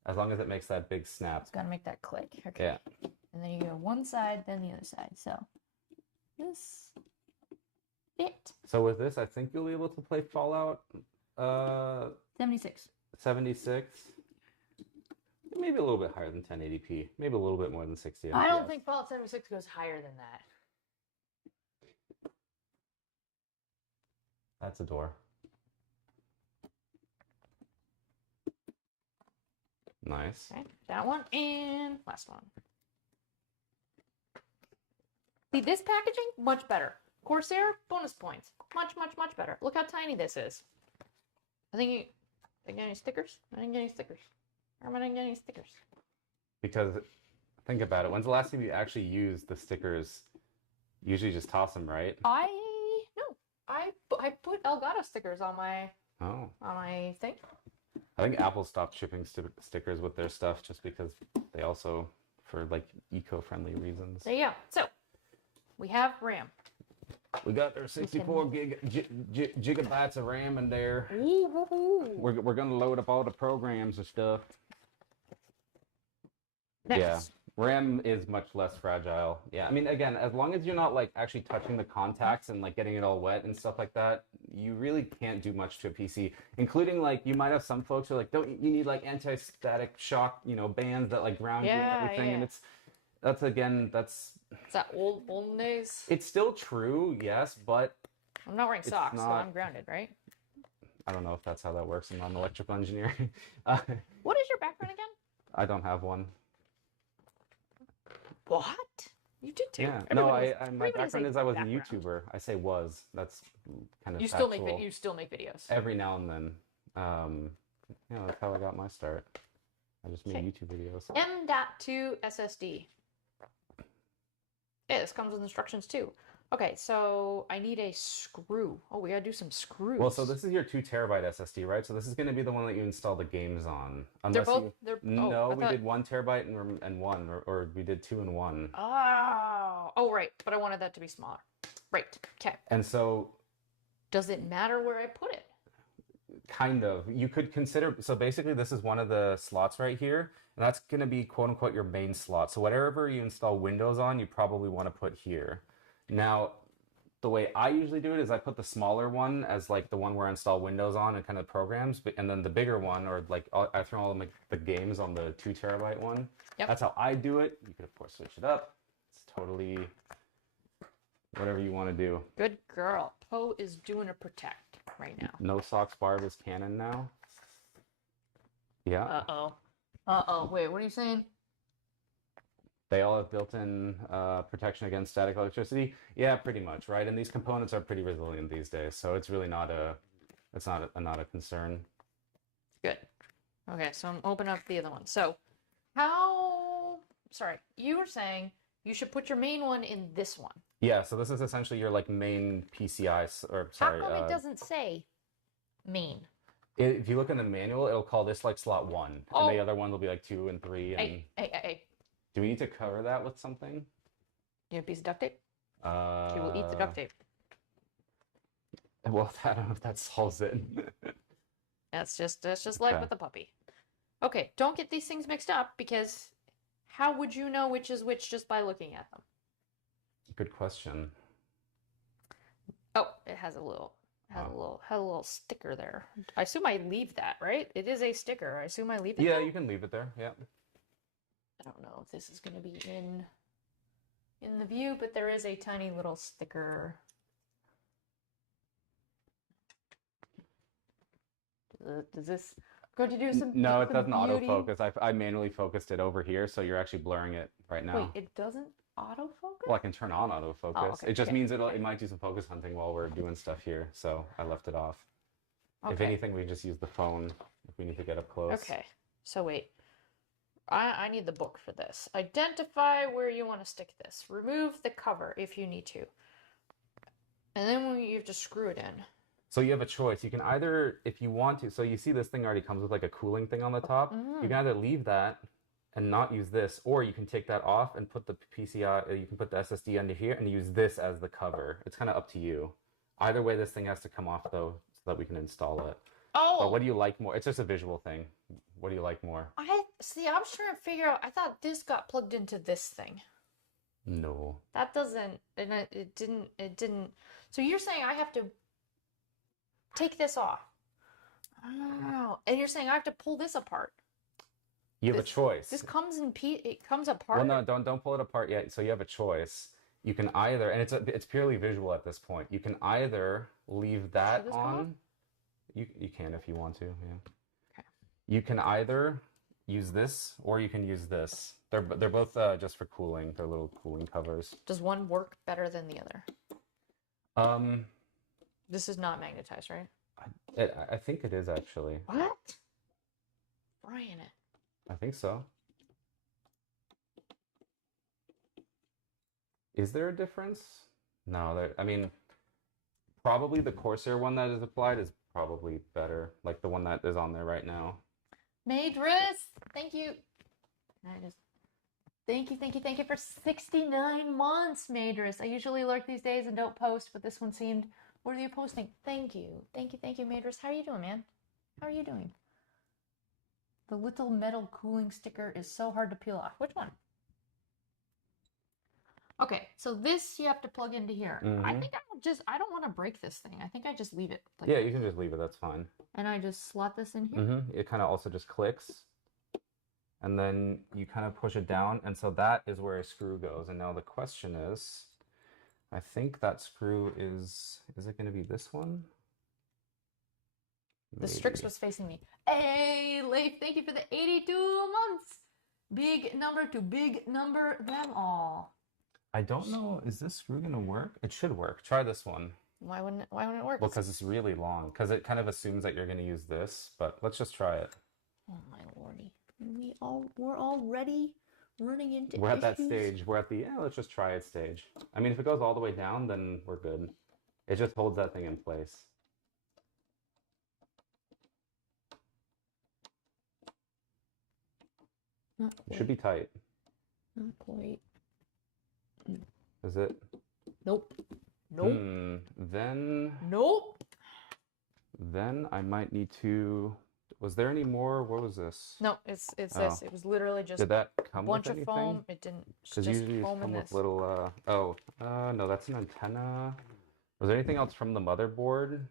As long as it makes that big snap. It's gotta make that click. Okay. Yeah. And then you go one side, then the other side. So this fit. So with this, I think you'll be able to play Fallout 76. 76. Maybe a little bit higher than 1080p. Maybe a little bit more than 60 FPS. I don't think Fallout 76 goes higher than that. That's a door. Nice. Okay, that one and last one. See, this packaging, much better. Corsair, bonus points. Much, much, much better. Look how tiny this is. I think I didn't get any stickers? I didn't get any stickers. Or am I didn't get any stickers? Because think about it. When's the last time you actually used the stickers? Usually just toss them, right? I put Elgato stickers on my Oh. thing. I think Apple stopped shipping stickers with their stuff just because they also, for like eco-friendly reasons. There you go. So, we have RAM. We got our 64 gigabytes of RAM in there. Ooh. We're gonna load up all the programs and stuff. Next. Yeah, RAM is much less fragile. Yeah, I mean, again, as long as you're not like actually touching the contacts and like getting it all wet and stuff like that, you really can't do much to a PC. Including like you might have some folks who are like, don't you need like anti-static shock, bands that like ground you and everything, and that's Is that old days? it's still true, yes, but I'm not wearing socks, so not- I'm grounded, right? I don't know if that's how that works. I'm not an electrical engineer. What is your background again? I don't have one. What? You did too. Yeah, no, my everybody background say is I was a background. YouTuber. I say was. That's kind of You still make factual. you still make videos. Every now and then. That's how I got my start. I just made Okay. YouTube videos. M.2 SSD. Yeah, this comes with instructions too. Okay, so I need a screw. Oh, we gotta do some screws. Well, so this is your 2 terabyte SSD, right? So this is going to be the one that you install the games on. they're Unless both. you... They're No, I we thought- did 1 terabyte and 1, or we did 2 and 1. Oh, right. But I wanted that to be smaller. Right. Okay. And so Does it matter where I put it? kind of. You could consider, so basically this is one of the slots right here, and that's going to be quote unquote your main slot. So whatever you install Windows on, you probably want to put here. Now, the way I usually do it is I put the smaller one as like the one where I install Windows on and kind of programs, and then the bigger one, or like I throw all the games on the 2 terabyte one. Yep. That's how I do it. You could of course switch it up. It's totally whatever you want to do. Good girl. Poe is doing a protect right now. No Socks Barb is canon now. Yeah. Uh-oh. Wait, what are you saying? They all have built-in protection against static electricity. Yeah, pretty much, right? And these components are pretty resilient these days, so it's really not a concern. Good. Okay, so I'm open up the other one. So, sorry, you were saying you should put your main one in this one. Yeah, so this is essentially your like main PCI, or How sorry, come it doesn't say main? if you look in the manual, it'll call this like slot 1, and Oh. the other one will be like 2 and 3. And Hey. do we need to cover that with something? You have a piece of duct tape? She will eat the duct tape. Well, I don't know if that solves it. That's just like Okay. with the puppy. Okay, don't get these things mixed up because how would you know which is which just by looking at them? Good question. Oh, it has a little sticker there. I assume I leave that, right? It is a sticker. I assume I leave it. Yeah, there? you can leave it there. Yeah. I don't know if this is going to be in the view, but there is a tiny little sticker. Does this going to do some? No, it some doesn't beauty? autofocus. I manually focused it over here, so you're actually blurring it right now. Wait, it doesn't autofocus? Well, I can turn on autofocus. Oh, okay, It just okay, means okay. it might do some focus hunting while we're doing stuff here, so I left it off. If Okay. anything, we just use the phone if we need to get up close. Okay. So wait. I need the book for this. Identify where you want to stick this. Remove the cover if you need to. And then you have to screw it in. So you have a choice. You can either, if you want to, so you see this thing already comes with like a cooling thing on the top. Mm. You can either leave that and not use this, or you can take that off and put the PCI, you can put the SSD under here and use this as the cover. It's kind of up to you. Either way, this thing has to come off though, so that we can install it. Oh! But what do you like more? It's just a visual thing. What do you like more? I was trying to figure out. I thought this got plugged into this thing. No. That doesn't, and it didn't. So you're saying I have to take this off? Oh, and you're saying I have to pull this apart? You have a choice. This comes in it comes apart. Well, no, don't pull it apart yet. So you have a choice. you can either, and it's purely visual at this point. You can either leave that this come off? on. You can if you want to. Yeah. Okay. You can either use this or you can use this. They're both just for cooling. They're little cooling covers. Does one work better than the other? Um, This is not magnetized, right? I think it is actually. What? Frying it. I think so. Is there a difference? No, I mean, probably the Corsair one that is applied is probably better, like the one that is on there right now. Madris, thank you. Thank you for 69 months, Madris. I usually lurk these days and don't post, but this one seemed worthy of posting. Thank you, Madris. How are you doing, man? How are you doing? The little metal cooling sticker is so hard to peel off. Which one? Okay, so this you have to plug into here. I think I don't want to break this thing. I think I just leave it. Like, Yeah, you can just leave it. That's fine. And I just slot this in here. It kind of also just clicks, and then you kind of push it down, and so that is where a screw goes. And now the question is, I think that screw is it going to be this one? The Strix was facing me. Hey, Leif, thank you for the 82 months. Big number to big number them all. I don't know. Is this screw going to work? It should work. Try this one. Why wouldn't it work? Well, because it's really long. Because it kind of assumes that you're going to use this, but let's just try it. Oh my lordy. We're already running into We're at that issues. stage. We're at the, let's just try it stage. I mean, if it goes all the way down, then we're good. It just holds that thing in place. Not It quite. should be tight. Not quite. Is it? Nope. Then I might need to. Was there any more? What was this? No, it's Oh. this. It was literally just Did that a come bunch with of anything? foam. It didn't. It's Because just usually these foam come in with this. little. No, that's an antenna. Was there anything else from the motherboard?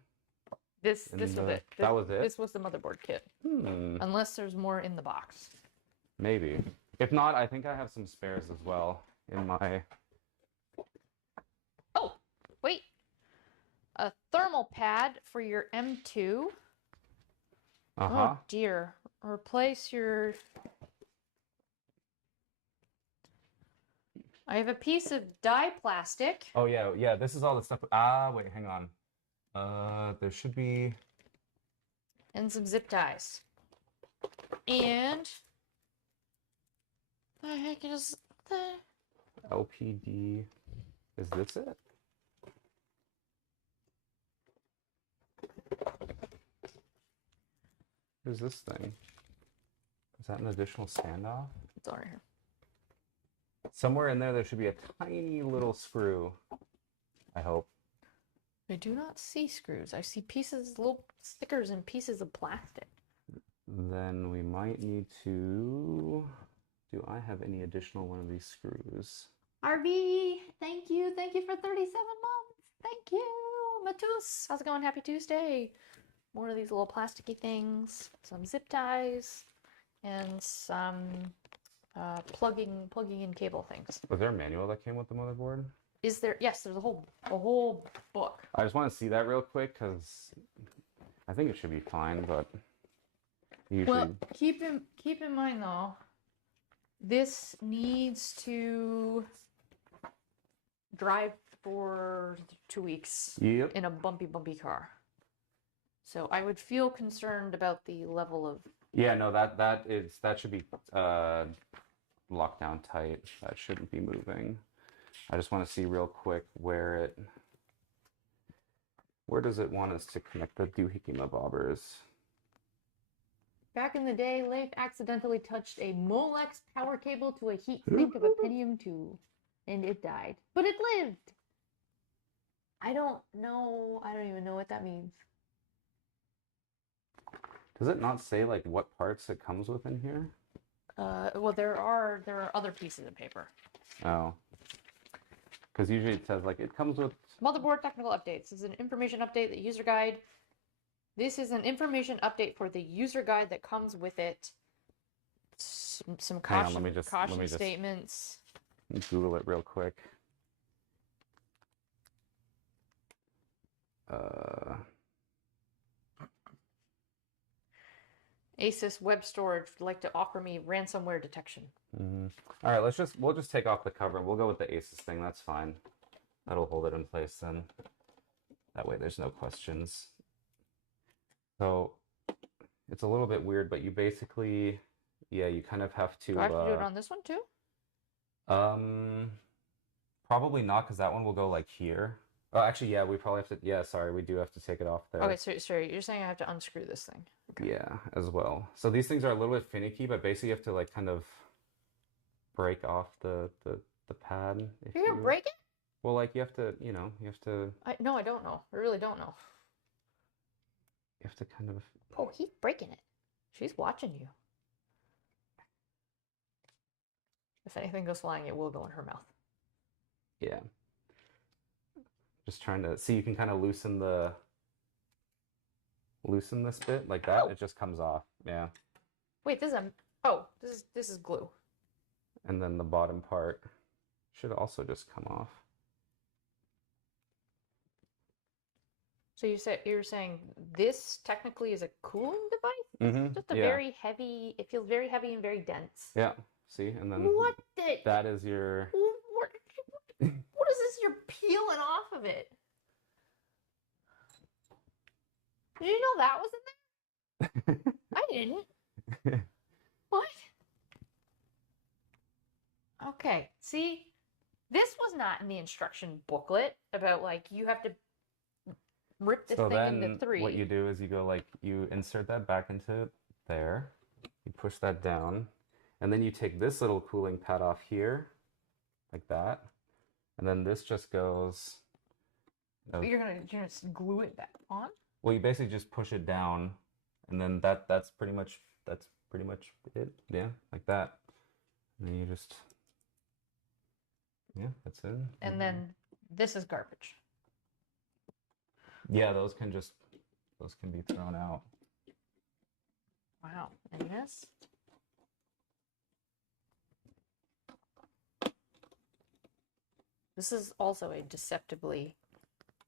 This in was the- it. that was it? This was the motherboard kit. Unless there's more in the box. Maybe. If not, I think I have some spares as well in my. Oh, wait. A thermal pad for your M2. Oh dear. Replace your. I have a piece of dye plastic. Oh yeah. This is all the stuff. Wait, hang on. There should be. And some zip ties. And. The heck is the. LPD. Is this it? Who's this thing? Is that an additional standoff? It's all right here. Somewhere in there should be a tiny little screw. I hope. I do not see screws. I see pieces, little stickers and pieces of plastic. Then we might need to. Do I have any additional one of these screws? RV, thank you. Thank you for 37 months. Thank you. Matus, how's it going? Happy Tuesday. More of these little plasticky things, some zip ties, and some plugging in cable things. Was there a manual that came with the motherboard? Is there? Yes, there's a whole book. I just want to see that real quick because I think it should be fine, but usually. Well, keep in mind though, this needs to drive for 2 weeks Yep. in a bumpy car. So I would feel concerned about the level of. Yeah, no, that should be locked down tight. That shouldn't be moving. I just want to see real quick where does it want us to connect the doohickey bobbers? Back in the day, Leif accidentally touched a Molex power cable to a heat sink of a Pentium 2, and it died. But it lived! I don't even know what that means. Does it not say like what parts it comes with in here? Well, there are other pieces of paper. Oh. Because usually it says like it comes with. Motherboard technical updates. This is an information update, the user guide. This is an information update for the user guide that comes with it. Some Hang on, caution, let me just statements. Google it real quick. Uh, Asus Web Storage would like to offer me ransomware detection. All right, we'll just take off the cover and we'll go with the Asus thing. That's fine. That'll hold it in place then. That way there's no questions. So it's a little bit weird, but you basically, yeah, you kind of have to. Do I have to do it on this one too? Probably not, because that one will go like here. Oh, actually, yeah, we probably have to. Yeah, sorry, we do have to take it off there. Okay, sorry, you're saying I have to unscrew this thing. Okay. Yeah, as well. So these things are a little bit finicky, but basically you have to like kind of break off the pad. If You're gonna you... break it? Well, like you have to, you have to. No, I don't know. I really don't know. You have to kind of. Oh, he's breaking it. She's watching you. If anything goes flying, it will go in her mouth. Yeah. Just trying to see. You can kind of loosen this bit like that. Oh. It just comes off. Yeah. Wait, this is glue. And then the bottom part should also just come off. So you're saying this technically is a cooling device? Mm-hmm. Just a Yeah. very heavy. It feels very heavy and very dense. Yeah. See, and then What the? that is your. What is this? You're peeling off of it. Did you know that was in there? I didn't. What? Okay. See, this was not in the instruction booklet about like you have to rip this So thing then into three. what you do is you go like you insert that back into there, you push that down, and then you take this little cooling pad off here, like that, and then this just goes. You're gonna just glue it back on? Well, you basically just push it down, and then that's pretty much it. Yeah, like that. And then you just that's it. And then this is garbage. Yeah, those can be thrown out. Wow. And this? This is also a deceptively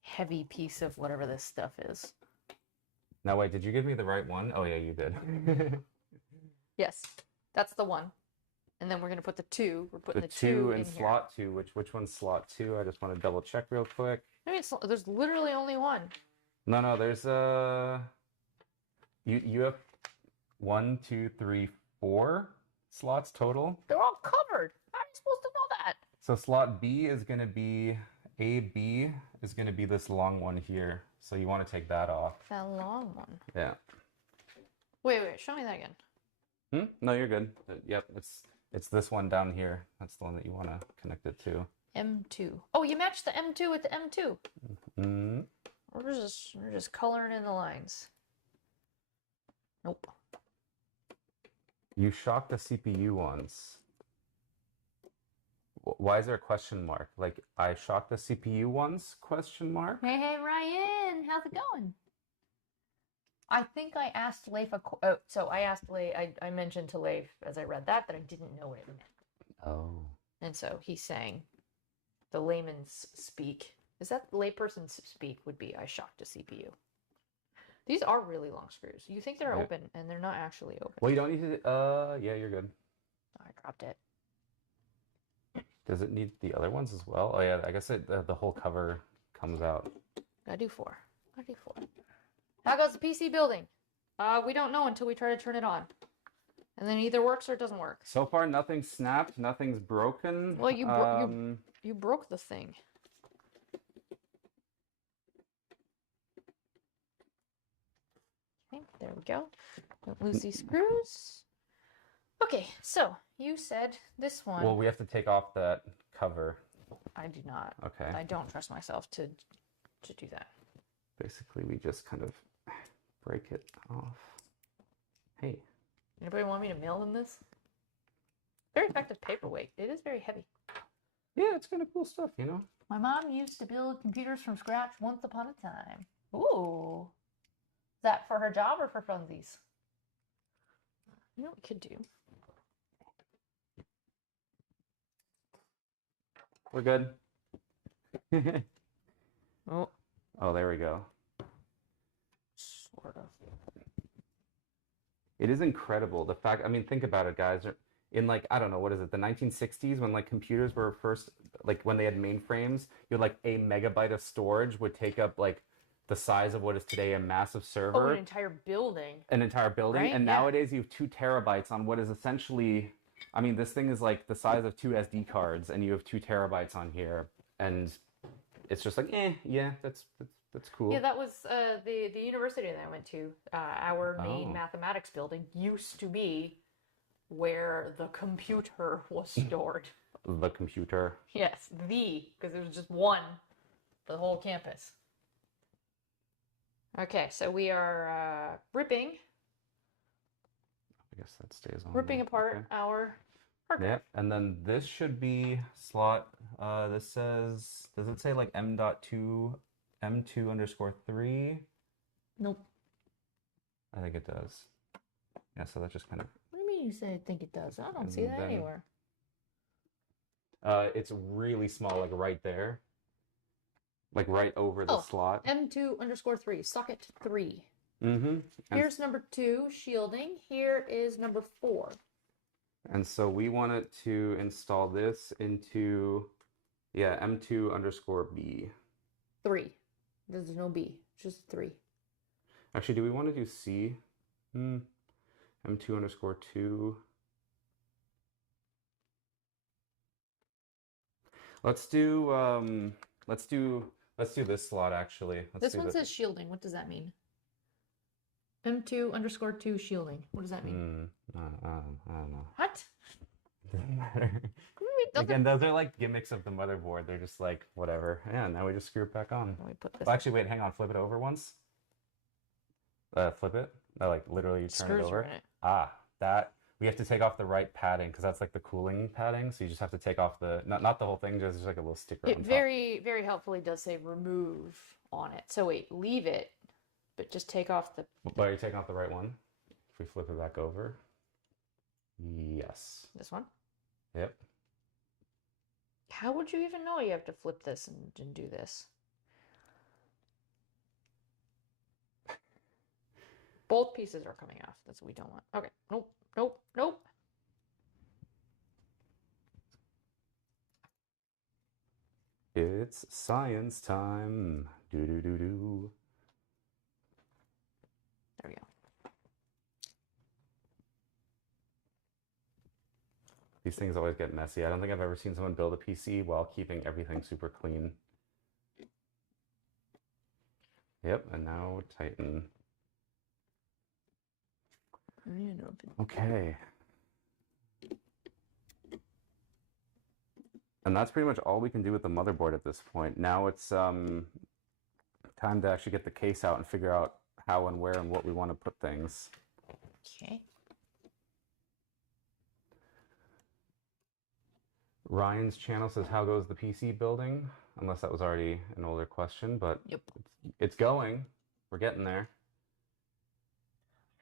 heavy piece of whatever this stuff is. Now wait, did you give me the right one? Oh yeah, you did. Yes, that's the one. And then we're gonna put the two. We're putting The the two in in slot 2. Which one's slot 2? I just want to double check real quick. here. I mean, there's literally only one. No, there's you have 1, 2, 3, 4 slots total. They're all covered. How are you supposed to know that? So slot B is gonna be AB is gonna be this long one here. So you want to take that off. That long one. Yeah. Wait, show me that again. No, you're good. Yep, it's this one down here. That's the one that you want to connect it to. M2. Oh, you matched the M2 with the M2. Mm-hmm. We're just coloring in the lines. Nope. You shocked the CPU once. Why is there a question mark? Like, I shocked the CPU once? Question mark? Hey, Ryan, how's it going? I think I asked Leif so I asked Leif, I mentioned to Leif as I read that I didn't know what it meant. Oh. And so he's saying the layman's speak. Is that layperson's speak would be I shocked a CPU. These are really long screws. You think they're open and they're not actually open. Well, you don't need to, yeah, you're good. Oh, I dropped it. Does it need the other ones as well? Oh yeah, I guess the whole cover comes out. Gotta do 4. Gotta do 4. How goes the PC building? We don't know until we try to turn it on. And then it either works or it doesn't work. So far, nothing's snapped, nothing's broken. Well, you broke the thing. Okay, there we go. Don't lose these screws. Okay, so you said this one. Well, we have to take off that cover. I do not. Okay. I don't trust myself to do that. Basically, we just kind of break it off. Hey. Anybody want me to mail them this? Very effective paperweight. It is very heavy. Yeah, it's kind of cool stuff, you know? My mom used to build computers from scratch once upon a time. Ooh. Is that for her job or for funsies? You know what we could do? We're good. Oh, Oh, there we go. Sort of. It is incredible. The fact, I mean, think about it, guys. In like, I don't know, what is it, the 1960s when like computers were first, like when they had mainframes, you had like a megabyte of storage would take up like the size of what is today a massive Oh, server, an entire building. an entire building. Right? And Yeah. nowadays you have 2 terabytes on what is essentially, I mean, this thing is like the size of 2 SD cards, and you have 2 terabytes on here. And it's just like, yeah, that's cool. Yeah, that was the university that I went to. Our main Oh. mathematics building used to be where the computer was stored. The computer. Yes, because there was just one for the whole campus. Okay, so we are ripping I guess that stays on. ripping there. apart Okay. our hard drive. Yep, and then this should be slot. This says, does it say like M.2, M2 underscore 3? Nope. I think it does. Yeah, so that just kind of, What do you mean you say I think it does? I don't And see that then- anywhere. it's really small, like right there. Like right over the Oh, slot. M2 underscore 3, socket 3. Mm-hmm. And, Here's number 2, shielding. Here is number 4. and so we wanted to install this into, yeah, M2 underscore B. 3. There's no B, just 3. Actually, do we want to do C? M2 underscore 2. Let's do this slot actually. Let's This do one the- says shielding. What does that mean? M2 underscore 2 shielding. What does that mean? I don't know. What? Doesn't matter. Again, those are like gimmicks of the motherboard. They're just like whatever. Yeah, now we just screw it back on. Let me put this. Well, actually, wait, hang on. Flip it over once. Flip it. Like literally, you turn it Screws over. are in it. Ah, that we have to take off the right padding because that's like the cooling padding. So you just have to take off the not the whole thing, just like a little sticker on It top. very, very helpfully does say remove on it. So wait, leave it, but just take off the. But are you taking off the right one? If we flip it back over. Yes. This one. Yep. How would you even know you have to flip this and do this? Both pieces are coming off. That's what we don't want. Okay. Nope. Nope. Nope. It's science time. Do do do do. There we go. These things always get messy. I don't think I've ever seen someone build a PC while keeping everything super clean. Yep, and now tighten. You know, Okay. And that's pretty much all we can do with the motherboard at this point. Now it's time to actually get the case out and figure out how and where and what we want to put things. okay. Ryan's channel says, how goes the PC building? Unless that was already an older question, but Yep. it's going. We're getting there.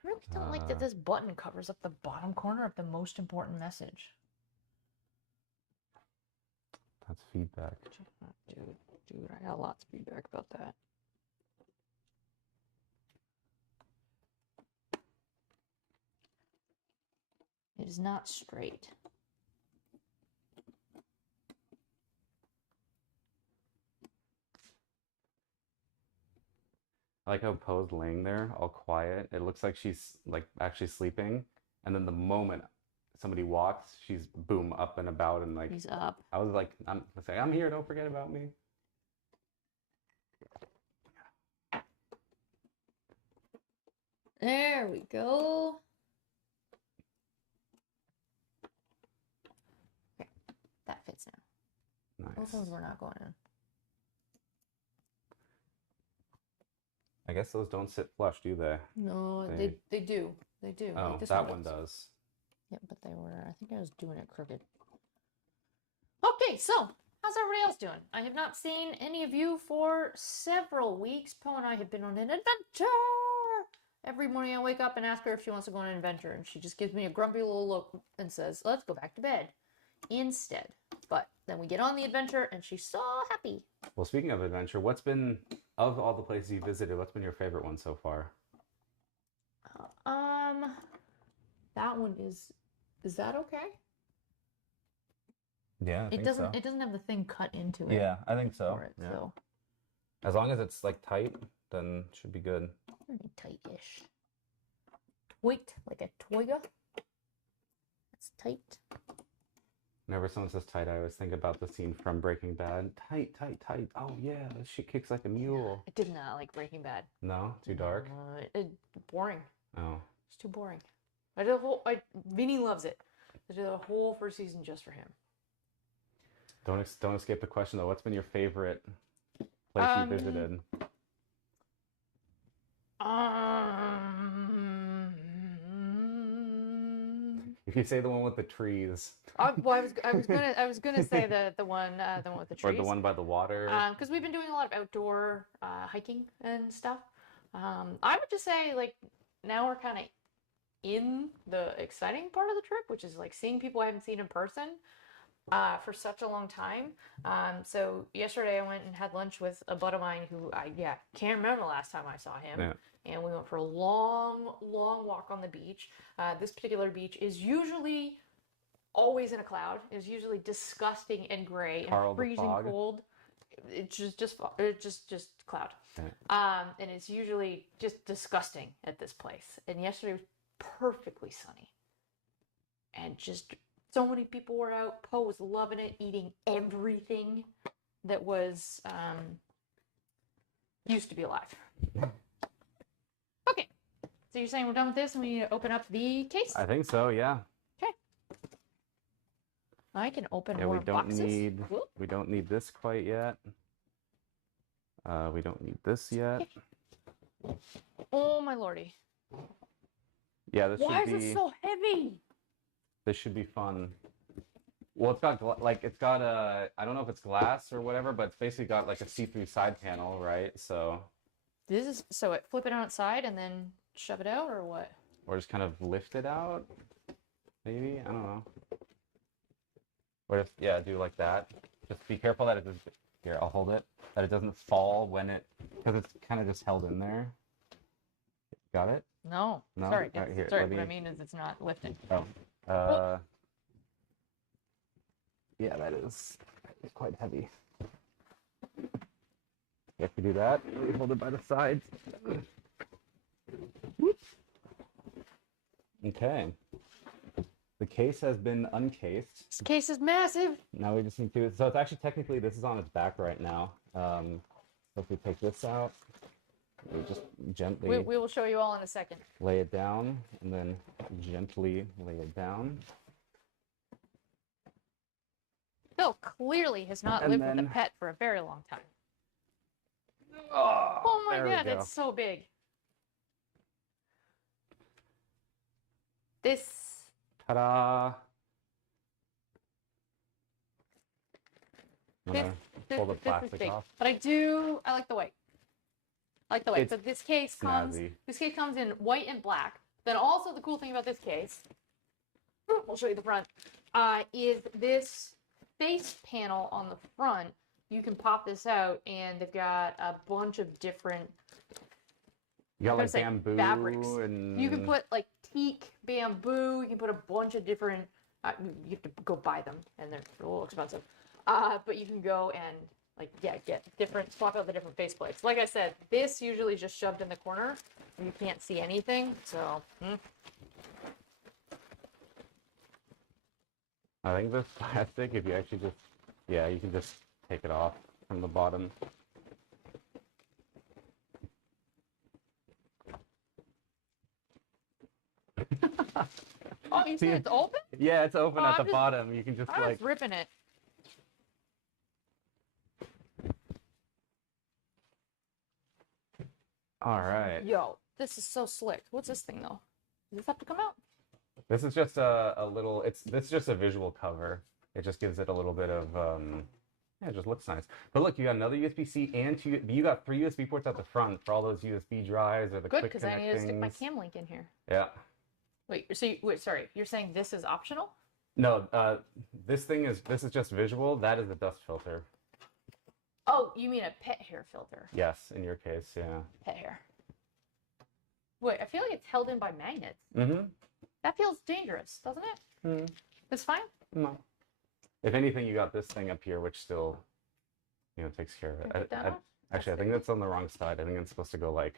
I really don't like that this button covers up the bottom corner of the most important message. That's feedback. Dude, I got lots of feedback about that. It is not straight. I like how Poe's laying there, all quiet. It looks like she's like actually sleeping, and then the moment somebody walks, she's boom up and about and like. He's up. I was like, I'm here. Don't forget about me. There we go. Okay, that fits now. Those Nice. ones were not going in. I guess those don't sit flush, do they? No, They- they do. They do. Oh, Like this that one does. Yep, but they were, I think I was doing it crooked. Okay, so how's everybody else doing? I have not seen any of you for several weeks. Poe and I have been on an adventure. Every morning I wake up and ask her if she wants to go on an adventure, and she just gives me a grumpy little look and says, let's go back to bed instead. But Then we get on the adventure, and she's so happy. Well, speaking of adventure, what's been, of all the places you visited, what's been your favorite one so far? That one is that okay? Yeah, I think so. It doesn't have the thing cut into it Yeah, I think so. for it, Yeah. so As long as it's like tight, then it should be good. pretty tight-ish. Tweaked like a toiga. That's tight. Whenever someone says tight, I always think about the scene from Breaking Bad. Tight, tight, tight. Oh yeah, this shit kicks like a mule. I did not like Breaking Bad. No, too dark. Boring. Oh, It's too boring. I did a whole. Vinny loves it. I did a whole first season just for him. don't escape the question though. What's been your favorite place you visited? If you say the one with the trees, Well, I was gonna say the one with the or trees. the one by the water. Because we've been doing a lot of outdoor hiking and stuff. I would just say like now we're kind of in the exciting part of the trip, which is like seeing people I haven't seen in person for such a long time. So yesterday I went and had lunch with a bud of mine who I can't remember the last time I saw him. Yeah. And we went for a long, long walk on the beach. This particular beach is usually always in a cloud. It's usually disgusting and gray Carl and the freezing Fog. cold. It's just cloud. Yeah. And it's usually just disgusting at this place. And yesterday was perfectly sunny. And just so many people were out. Poe was loving it, eating everything that was used to be alive. Okay. So you're saying we're done with this and we need to open up the case? I think so. Yeah. I can open Yeah. more We don't boxes. need. Whoop. We don't need this quite yet. We don't need this yet. Oh my lordy. Yeah, this Why should is be. it so heavy? This should be fun. Well, it's got it's got a, I don't know if it's glass or whatever, but it's basically got like a see-through side panel, right? So, Flip it on its side and then shove it out or what? or just kind of lift it out, maybe. I don't know. Or just, yeah, do like that. Just be careful that it doesn't. Here, I'll hold it. That it doesn't fall when it, because it's kind of just held in there. Got it? No. No? Sorry. All right, here, Sorry, let what I me- mean is it's not lifting. Oh. Yeah, that is quite heavy. You have to do that. You hold it by the sides. Whoops. Okay. The case has been uncased. This case is massive. Now we just need to. So it's actually technically this is on its back right now. So if we take this out, we just gently We will show you all in a second. lay it down, and then gently lay it down. Phil clearly has not And lived with then- a pet for a very long time. Oh, Oh my there we god, go. it's so big. This Ta-da! I'm This- gonna this, pull the this is plastic big. off. But I like the white. I like the white. It's So this case comes snazzy. in white and black. Then also the cool thing about this case, we'll show you the front, is this face panel on the front. You can pop this out and they've got a bunch of different You got I'm like gonna say bamboo fabrics. and You can put like teak, bamboo. You can put a bunch of different. You have to go buy them, and they're a little expensive. But you can go and get different. Swap out the different faceplates. Like I said, this usually is just shoved in the corner. You can't see anything. So I think this plastic, if you actually just, yeah, you can just take it off from the bottom. oh, you See, said it's open? Yeah, it's open Oh, at I'm the just- bottom. You can just I like, was ripping it. all right. Yo, this is so slick. What's this thing though? Does this have to come out? This is just a little, this is just a visual cover. It just gives it a little bit of, yeah, it just looks nice. But look, you got another USB-C and you got 3 USB ports at the front for all those USB drives or the Good, quick because I need to stick my connectings. cam link in here. Yeah. Wait, sorry, you're saying this is optional? No, this is just visual. That is a dust filter. Oh, you mean a pet hair filter? Yes, in your case, yeah. Pet hair. Wait, I feel like it's held in by magnets. Mm-hmm. That feels dangerous, doesn't it? Mm. It's fine. No. If anything, you got this thing up here, which still, takes care of Can I it. put that on? Actually, I think that's on the wrong side. I think it's supposed to go like.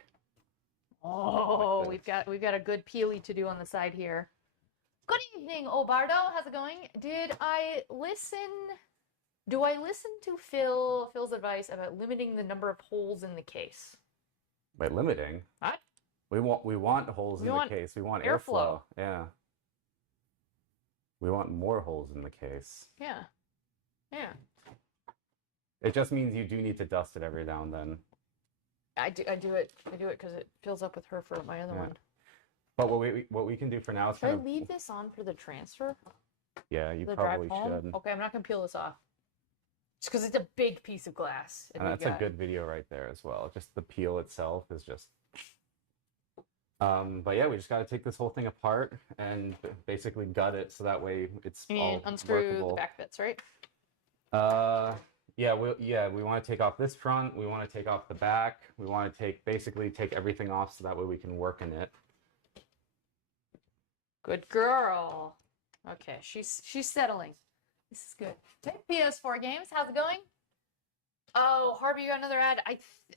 Oh, like we've got a good peely to do on the side here. Good evening, Obardo. How's it going? Do I listen to Phil's advice about limiting the number of holes in the case? By limiting. What? We want holes in the case. We want airflow. Yeah. We want more holes in the case. Yeah. Yeah. It just means you do need to dust it every now and then. I do it because it fills up with her for my other one. But what we can do for now is Should I leave this on for the transfer? Yeah, you the probably drive home? should. Okay, I'm not gonna peel this off. Just because it's a big piece of glass. And that's a good video right there as well. Just the peel itself is just. But yeah, we just got to take this whole thing apart and basically gut it so that way it's all unscrew workable. the back bits, right? Yeah, we want to take off this front. We want to take off the back. We want to basically take everything off so that way we can work in it. Good girl. Okay, she's settling. This is good. Hey, PS4 Games, how's it going? Oh, Harvey, you got another ad.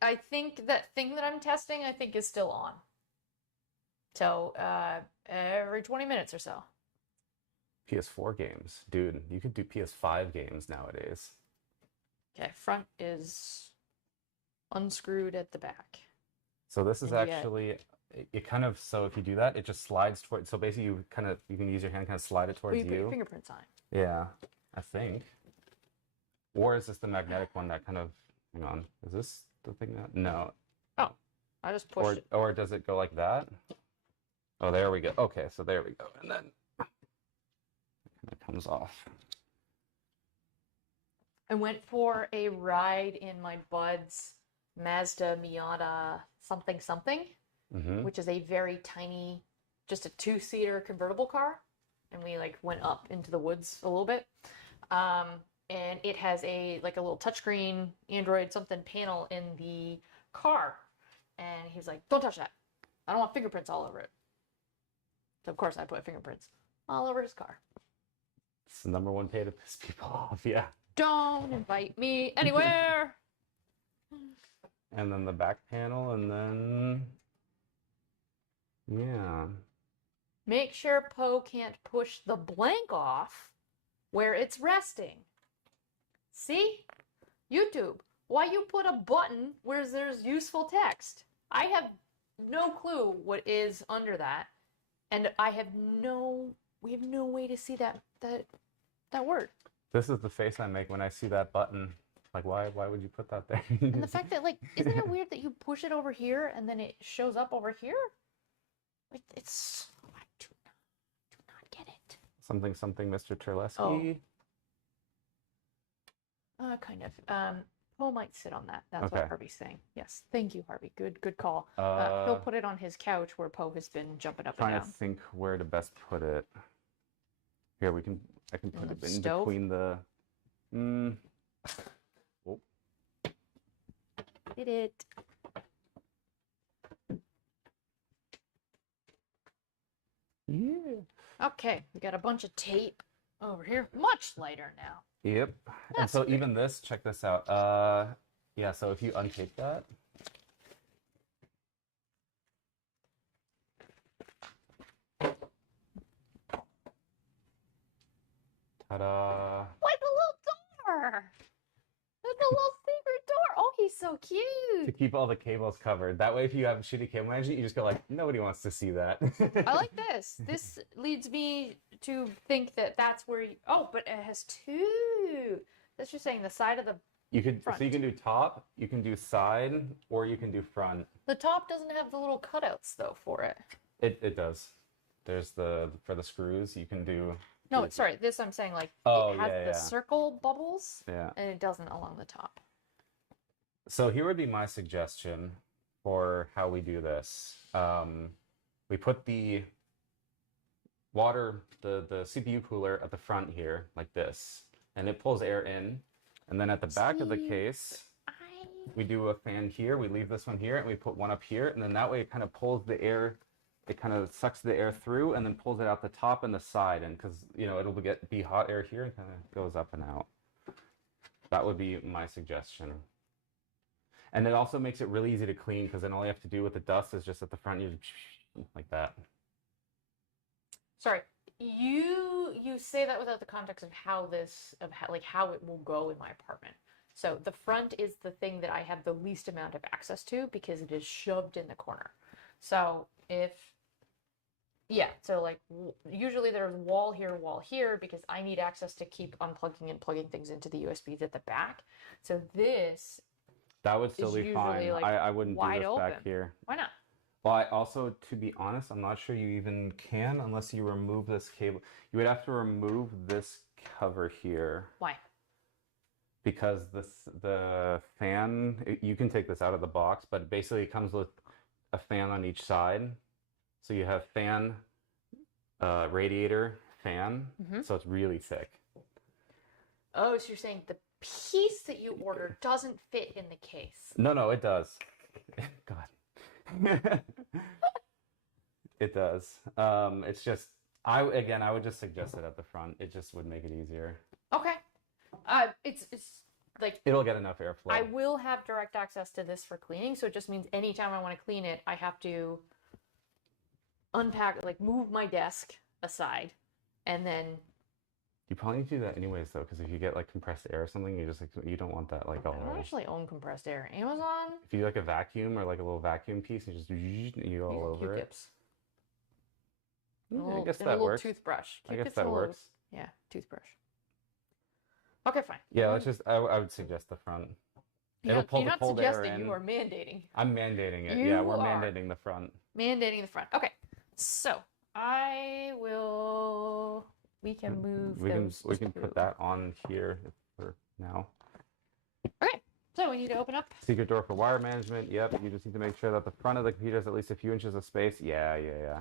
I think that thing that I'm testing, I think is still on. So, every 20 minutes or so. PS4 games. Dude, you could do PS5 games nowadays. Okay, front is unscrewed at the back. So this is actually, it kind of, so if you do that, it just slides toward, so basically you can use your hand, kind of slide it towards you. Put your you. fingerprints on. Yeah, I think. Or is this the magnetic one that kind of, hang on, is this the thing that, no. Oh, I just pushed it. Or does it go like that? Oh, there we go. Okay, so there we go. And then it comes off. I went for a ride in my bud's Mazda Miata something, which is a very tiny, just a 2-seater convertible car. And we went up into the woods a little bit. And it has a little touchscreen Android something panel in the car. And he's like, don't touch that. I don't want fingerprints all over it. So of course I put fingerprints all over his car. It's the #1 pay to piss people off, yeah. Don't invite me anywhere. And then the back panel, and then yeah. Make sure Poe can't push the blank off where it's resting. See? YouTube, why you put a button where there's useful text? I have no clue what is under that. And we have no way to see that word. This is the face I make when I see that button. Like, why would you put that there? And the fact that, isn't it weird that you push it over here and then it shows up over here? It's, I do not get it. Something, Mr. Terlesky. Oh. Kind of. Poe might sit on that. That's Okay. what Harvey's saying. Yes. Thank you, Harvey. Good call. He'll put it on his couch where Poe has been jumping up and Trying down. to think where to best put it. Here, I can put it in stove? between the. Oh. Did it. Yeah. Okay, we got a bunch of tape over here. Much lighter now. Yep. And That's so great. even this, check this out. Yeah, so if you untape that. Ta-da. Like a little door. Like a little secret door. Oh, he's so To cute. keep all the cables covered. That way, if you have shitty cable management, you just go like, nobody wants to see that. I like this. This leads me to think that that's where you... Oh, but it has two. That's just saying the side of the... You could Front. so you can do top, you can do side, or you can do front. The top doesn't have the little cutouts, though, for it. It does. There's for the screws, you can do. No, sorry. This I'm saying, Oh, it has yeah, the yeah. circle bubbles, Yeah. and it doesn't along the top. So here would be my suggestion for how we do this. We put the water, the CPU cooler at the front here, like this, and it pulls air in. And then at the back of the See, case, we do a fan here. We leave this one here, and we put one up here, and then that way it kind of pulls the air. It kind of sucks the air through, and then pulls it out the top and the side, and because it'll be hot air here, and kind of goes up and out. That would be my suggestion. And it also makes it really easy to clean because then all you have to do with the dust is just at the front, you like that. Sorry, you say that without the context of how it will go in my apartment. So the front is the thing that I have the least amount of access to because it is shoved in the corner. So so like usually there's wall here because I need access to keep unplugging and plugging things into the USBs at the back. So this That would still is be fine. usually, like, I wouldn't do wide this back open. here. Why not? Well, I also, to be honest, I'm not sure you even can unless you remove this cable. You would have to remove this cover here Why? because the fan, you can take this out of the box, but basically it comes with a fan on each side. So you have fan, radiator, fan. Mhm. So it's really thick. Oh, so you're saying the piece that you ordered doesn't fit in the case. No, it does. God. It does. It's just I would just suggest it at the front. It just would make it easier. Okay. It's like It'll get enough airflow. I will have direct access to this for cleaning, so it just means anytime I want to clean it, I have to unpack, like move my desk aside, and then You probably need to do that anyways though, because if you get like compressed air or something, you don't want that like all I don't around. actually own compressed air. Amazon, If you do like a vacuum or like a little vacuum piece, you just you all over it. Q-tips. I guess And a that little works. toothbrush. I guess Q-tips that and a little- works. Yeah, toothbrush. Okay, fine. Yeah, let's just. I would suggest the front. You're It'll not, pull you're the not cold air suggesting, in. you are mandating. I'm mandating it. You Yeah, we're are. mandating the front. Mandating the front. Okay, so I will. We can move. We can those put two. that on here for now. Okay, so we need to open up. Secret door for wire management. Yep. You just need to make sure that the front of the computer has at least a few inches of space. Yeah.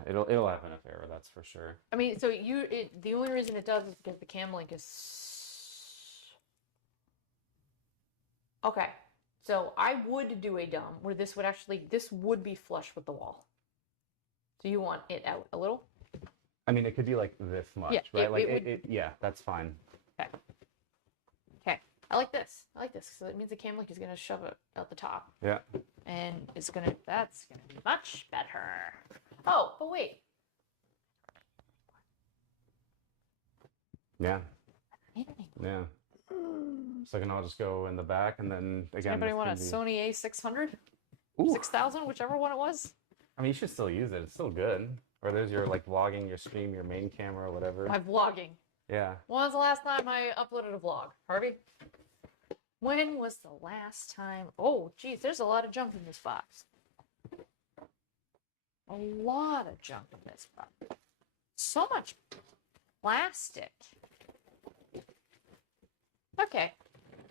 It'll have enough air. That's for sure. I mean, so the only reason it does is because the cam link is. Okay, so I would do a dumb where this would be flush with the wall. So you want it out a little? I mean, it could be like this much, Yeah, right? it Like would- yeah, that's fine. Okay, I like this. So it means the cam link is gonna shove it out the top, Yeah. and that's gonna be much better. Oh, but wait. Yeah. Anything. Yeah. So I can all just go in the back, and then again. Anybody this want a can be- Sony A600? Ooh. 6000, whichever one it was. I mean, you should still use it. It's still good. Or there's your like vlogging, your stream, your main camera, or whatever. My vlogging. Yeah. When was the last time I uploaded a vlog, Harvey? When was the last time? Oh, geez, there's a lot of junk in this box. A lot of junk in this box. So much plastic. Okay,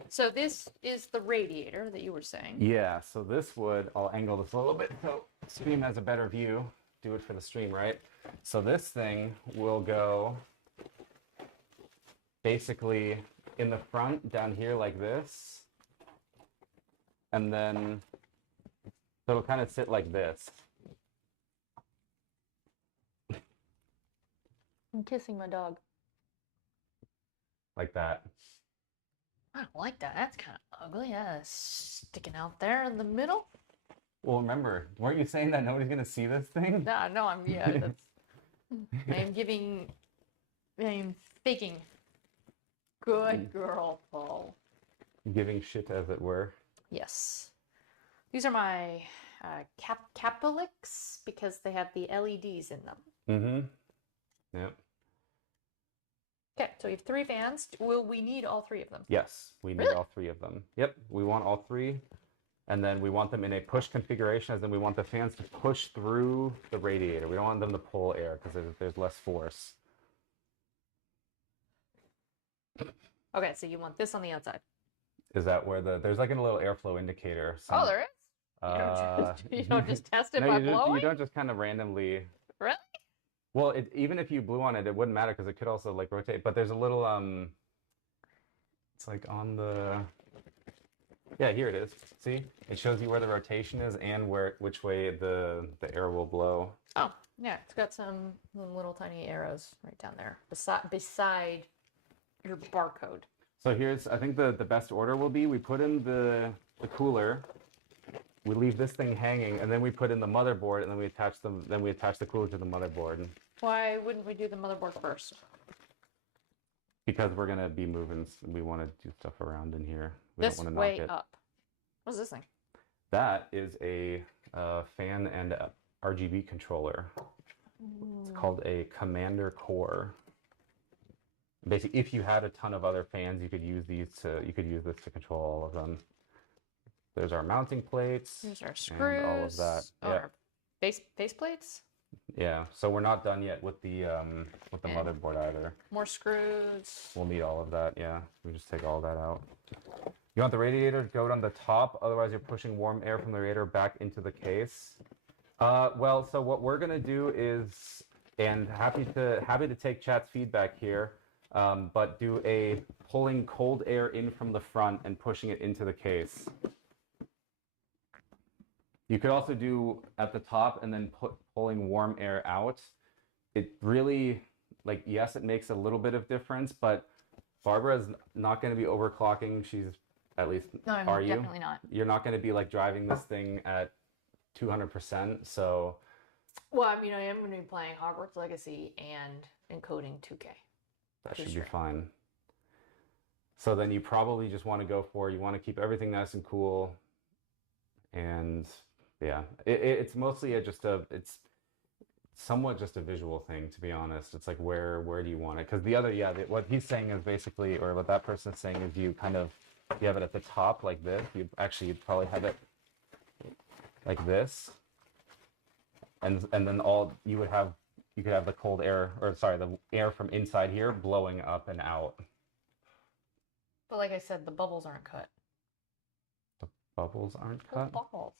so this is the radiator that you were saying. Yeah. So this would. I'll angle this a little bit so stream has a better view. Do it for the stream, right? So this thing will go basically in the front down here like this, and then so it'll kind of sit like this. I'm kissing my dog. Like that. I don't like that. That's kind of ugly. Sticking out there in the middle. Well, remember, weren't you saying that nobody's gonna see this thing? No, that's. I'm faking. Good girl, Paul. Giving shit, as it were. Yes. These are my Capelix because they have the LEDs in them. Mm-hmm. Yep. Okay, so we have 3 fans. Will we need all 3 of them? Yes, we need Really? all 3 of them. Yep, we want all 3. And then we want them in a push configuration, as in we want the fans to push through the radiator. We don't want them to pull air because there's less force. Okay, so you want this on the outside. Is that where there's like a little airflow indicator? Oh, there is? You Uh, don't just test it no, by you blowing? don't just kind of randomly. Really? Well, even if you blew on it, it wouldn't matter because it could also like rotate. But there's a little it's like on the yeah, here it is. See, it shows you where the rotation is and which way the air will blow. Oh, yeah, it's got some little tiny arrows right down there beside your barcode. So here's, I think the best order will be we put in the cooler, we leave this thing hanging, and then we put in the motherboard, and then we attach the cooler to the motherboard. Why wouldn't we do the motherboard first? Because we're gonna be moving, we want to do stuff around in here. We This don't want to way knock it. up. What's this thing? That is a fan and a RGB controller. It's called a Commander Core. Basically, if you had a ton of other fans, you could use this to control all of them. There's our mounting plates. There's our screws. And all of that. Oh, Yeah. our base plates. Yeah. So we're not done yet with the And- motherboard either. More screws. We'll need all of that. Yeah. We just take all that out. You want the radiator to go on the top, otherwise you're pushing warm air from the radiator back into the case. Well, so what we're gonna do is, and happy to take chat's feedback here, but do a pulling cold air in from the front and pushing it into the case. You could also do at the top and then pulling warm air out. It really, like, yes, it makes a little bit of difference, but Barbara is not going to be overclocking. She's, at least, No, I'm are you? definitely not. You're not going to be like driving this thing at 200%. So Well, I mean, I am going to be playing Hogwarts Legacy and encoding 2K. that For should sure. be fine. So then you probably just want to go for, you want to keep everything nice and cool. And yeah, it's mostly it's somewhat just a visual thing, to be honest. It's like, where do you want it? Because what he's saying is basically, or what that person is saying is you have it at the top like this. You'd probably have it like this. And then you could have the cold air, or sorry, the air from inside here blowing up and out. But like I said, the bubbles aren't cut. Bubbles aren't Those cut. bubbles.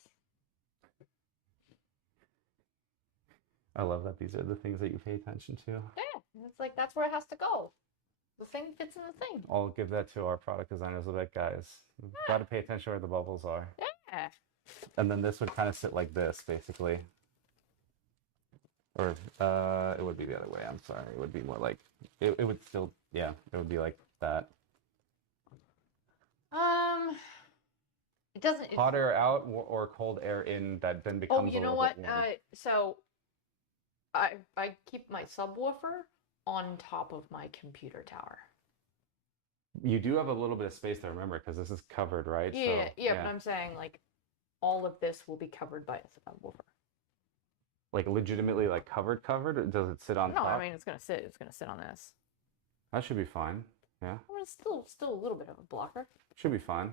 I love that these are the things that you pay attention to. Yeah, it's like that's where it has to go. The thing fits in the thing. I'll give that to our product designers. We'll be like, guys, we've got to pay attention where the bubbles are. Yeah. And then this would kind of sit like this, basically. Or it would be the other way. I'm sorry. It would be more like it would still, yeah, it would be like that. It doesn't. Hot air out or cold air in that then becomes. Oh, you a know little what? bit warm. So I keep my subwoofer on top of my computer tower. You do have a little bit of space there, remember, because this is covered, right? Yeah, So, yeah, but I'm saying like all of this will be covered by a subwoofer. like legitimately like covered, or does it sit on No, top? I mean it's gonna sit. It's gonna sit on this. That should be fine. Yeah, Well, it's still a little bit of a blocker. should be fine.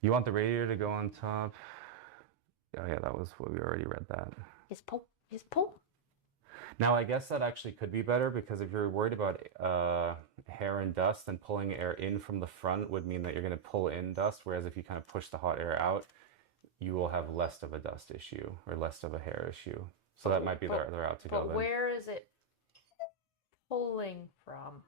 You want the radiator to go on top? Oh yeah, that was what we already read that. His pull. Now I guess that actually could be better, because if you're worried about hair and dust, then pulling air in from the front would mean that you're going to pull in dust, whereas if you kind of push the hot air out, you will have less of a dust issue or less of a hair issue. So that might be the route to go But then. where is it pulling from?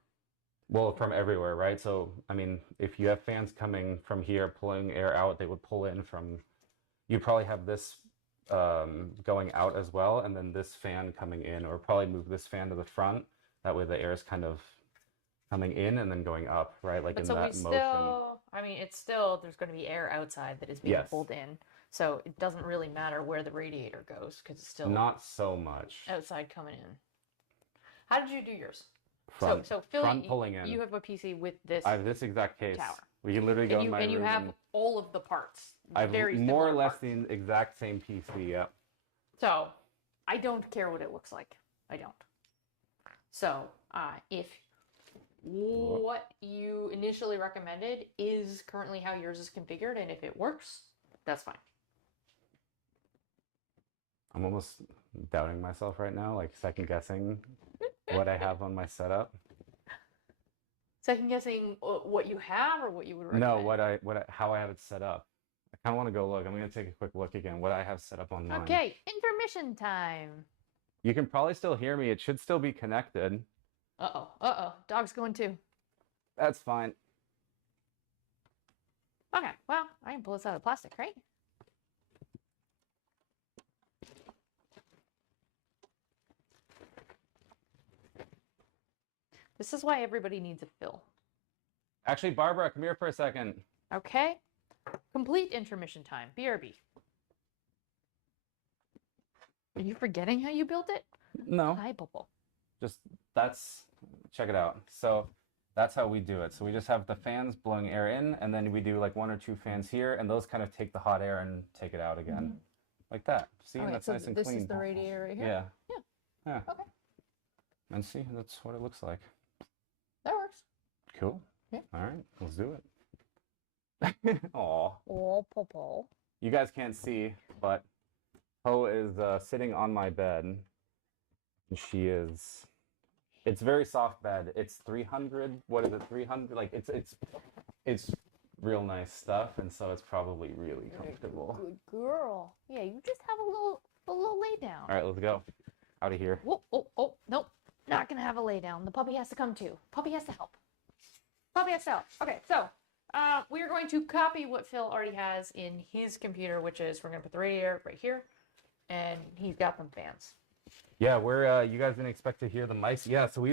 Well, from everywhere, right? So, I mean, if you have fans coming from here pulling air out, they would pull in from, you'd probably have this going out as well, and then this fan coming in, or probably move this fan to the front. That way the air is kind of coming in and then going up, right? Like But in so we that motion. still, I mean, it's still, there's going to be air outside that is being Yes. pulled in. So it doesn't really matter where the radiator goes because it's still Not so much. outside coming in. How did you do yours? Front, so Philly, front pulling in. you have a PC with this I have this exact case. tower. We can literally go in my and you room have and all of the parts. I have very more or similar less parts. the exact same PC. Yep. So I don't care what it looks like. I don't. So if what you initially recommended is currently how yours is configured, and if it works, that's fine. I'm almost doubting myself right now, like second guessing what I have on my setup. Second guessing what you have or what you would No, recommend. how I have it set up. I kind of want to go look. I'm gonna take a quick look again. What I have set up on mine. Okay, intermission time. You can probably still hear me. It should still be connected. Uh-oh. Uh-oh. Dog's going too. That's fine. Okay, well, I can pull this out of plastic, right? This is why everybody needs a fill. Actually, Barbara, come here for a second. Okay. Complete intermission time. BRB. Are you forgetting how you built it? No. Hi, Bubble. Just check it out. So that's how we do it. So we just have the fans blowing air in, and then we do like 1 or 2 fans here, and those kind of take the hot air and take it out again. Like that. See, All right, that's so nice and this clean. is the radiator right here? Yeah. Yeah. Yeah. Okay. And see, that's what it looks like. That works. Cool. Yeah. All right, let's do it. Aw. Oh, Popo. You guys can't see, but Ho is sitting on my bed. And she is. It's very soft bed. It's 300. What is it? 300. Like it's real nice stuff, and so it's probably really comfortable. Good girl. Yeah, you just have a little lay down. All right, let's go. Out of here. Whoa, oh, nope. Not gonna have a lay down. The puppy has to come too. Puppy has to help. Puppy has to help. Okay, so we are going to copy what Phil already has in his computer, which is we're gonna put the radiator right here, and he's got them fans. Yeah, we're you guys didn't expect to hear the mics. Yeah, so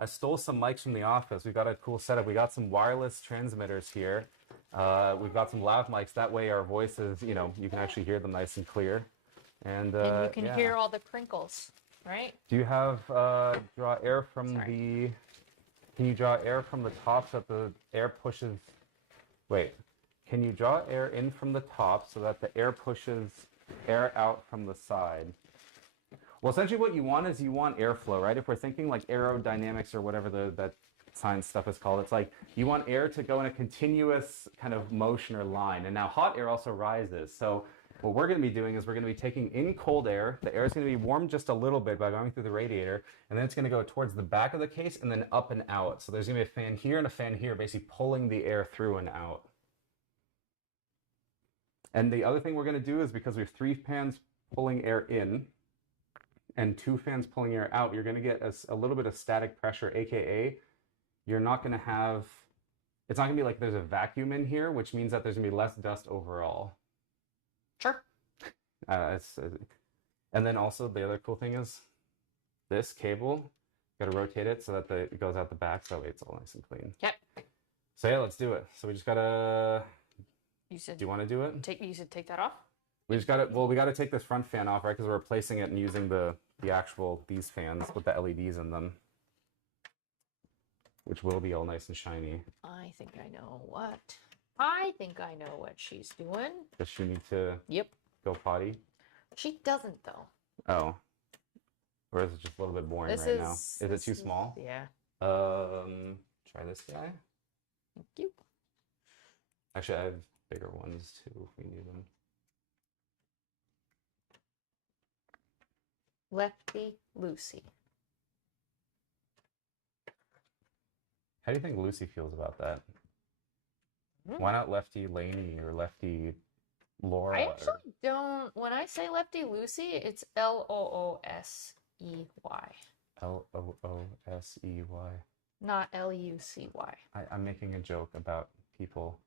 I stole some mics from the office. We've got a cool setup. We got some wireless transmitters here. We've got some lav mics. That way our voices, you can actually hear them nice and clear. And you can yeah. hear all the crinkles, right? Do you have draw air from Sorry. Can you draw air from the top so that the air pushes? Wait, can you draw air in from the top so that the air pushes air out from the side? Well, essentially what you want is you want airflow, right? If we're thinking like aerodynamics or whatever that science stuff is called, it's like you want air to go in a continuous kind of motion or line. And now hot air also rises. So what we're going to be doing is we're going to be taking in cold air. The air is going to be warmed just a little bit by going through the radiator, and then it's going to go towards the back of the case and then up and out. So there's going to be a fan here and a fan here, basically pulling the air through and out. And the other thing we're going to do is because we have 3 fans pulling air in and 2 fans pulling air out, you're going to get a little bit of static pressure, aka you're not going to have, it's not going to be like there's a vacuum in here, which means that there's going to be less dust overall. Sure. And then also the other cool thing is this cable, got to rotate it so that it goes out the back, so that way it's all nice and clean. Yep. So yeah, let's do it. So we just gotta. You said. Do you want to do it? You said take that off. We just gotta. Well, we gotta take this front fan off, right? Because we're replacing it and using the actual these fans with the LEDs in them, which will be all nice and shiny. I think I know what she's doing. Does she need to? Yep. Go potty? She doesn't though. Oh. Or is it just a little bit boring right now? Is it too small? Yeah. Try this guy. Thank you. Actually, I have bigger ones too if we need them. Lefty Lucy. How do you think Lucy feels about that? Why not Lefty Lainey or Lefty Laura? I actually don't. When I say Lefty Lucy, it's Loosey. Loosey. Not Lucy. I'm making a joke about people.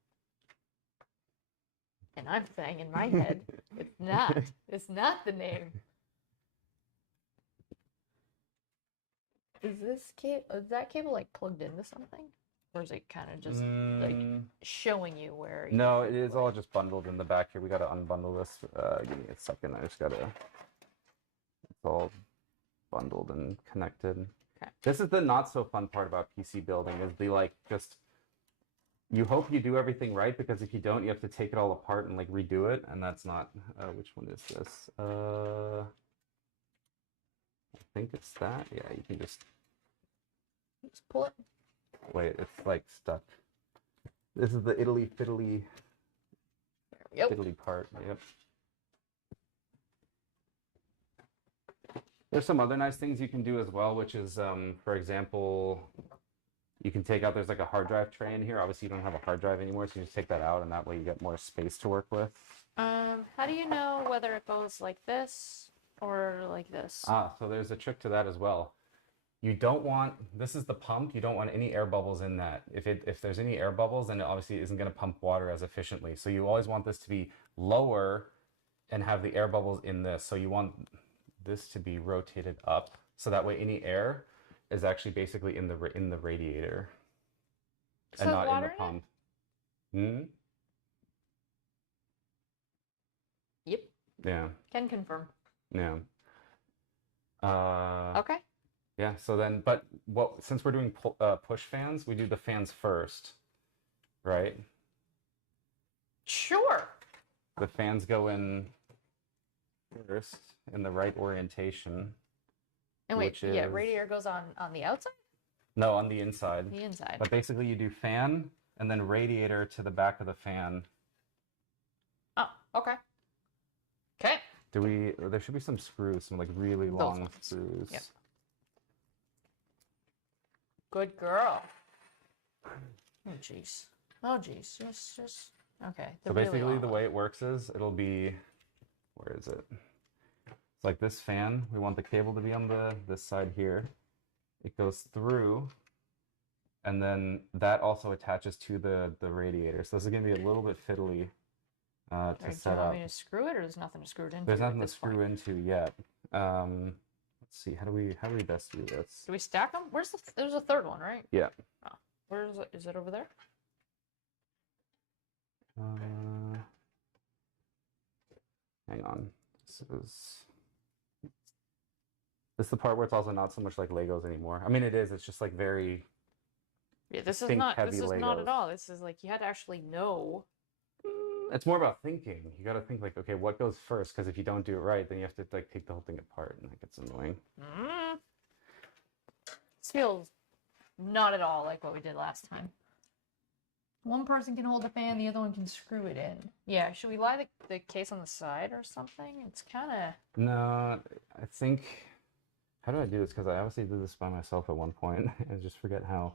And I'm saying in my head, it's not. It's not the name. Is that cable like plugged into something? Or is it kind of just like showing you where? No, it is all just bundled in the back here. We got to unbundle this. Give me a second. I just got to. It's all bundled and connected. Okay. This is the not so fun part about PC building is you hope you do everything right, because if you don't, you have to take it all apart and like redo it, and that's not. Which one is this? I think it's that. Yeah, you can just pull it. Wait, it's like stuck. This is the Italy fiddly fiddly part. Yep. There's some other nice things you can do as well, which is, for example, you can take out, there's like a hard drive tray in here. Obviously, you don't have a hard drive anymore, so you just take that out, and that way you get more space to work with. How do you know whether it goes like this or like this? Ah, so there's a trick to that as well. You don't want, this is the pump, you don't want any air bubbles in that. If there's any air bubbles, then it obviously isn't going to pump water as efficiently. So you always want this to be lower and have the air bubbles in this. So you want this to be rotated up, so that way any air is actually basically in the radiator So and not in water the in it? pump. Hmm? Yep, Yeah, can confirm. yeah. Okay. Yeah, so then, but since we're doing push fans, we do the fans first, right? Sure. The fans go in first in the right orientation. And wait, Which yeah, is- radiator goes on the outside, No, on the inside. the inside. But basically, you do fan and then radiator to the back of the fan. Oh, okay. Okay. There should be some screws, some like really Those long ones. screws. Yep. Good girl. Oh jeez. Oh jeez. Just okay. So the really basically, long the one. way it works is it'll be, where is it? It's like this fan. We want the cable to be on this side here. It goes through, and then that also attaches to the radiator. So this is gonna be a little bit fiddly to Alright, do you set want up. me to screw it, or there's nothing to screw it into? There's at nothing to this point? screw into yet. Let's see. How do we best do this? Do we stack them? There's a third one, right? Yeah. Oh, where is it? Is it over there? Hang on. This is the part where it's also not so much like Legos anymore. I mean, it is. It's just like very. Yeah, this is Think not. heavy This is not at Legos. all. This is like you had to actually know. It's more about thinking. You got to think like, okay, what goes first? Because if you don't do it right, then you have to like take the whole thing apart, and that gets annoying. Mm. This feels not at all like what we did last time. One person can hold the fan, the other one can screw it in. Yeah, should we lie the case on the side or something? It's kind of... No, I think. How do I do this? Because I obviously did this by myself at one point. I just forget how.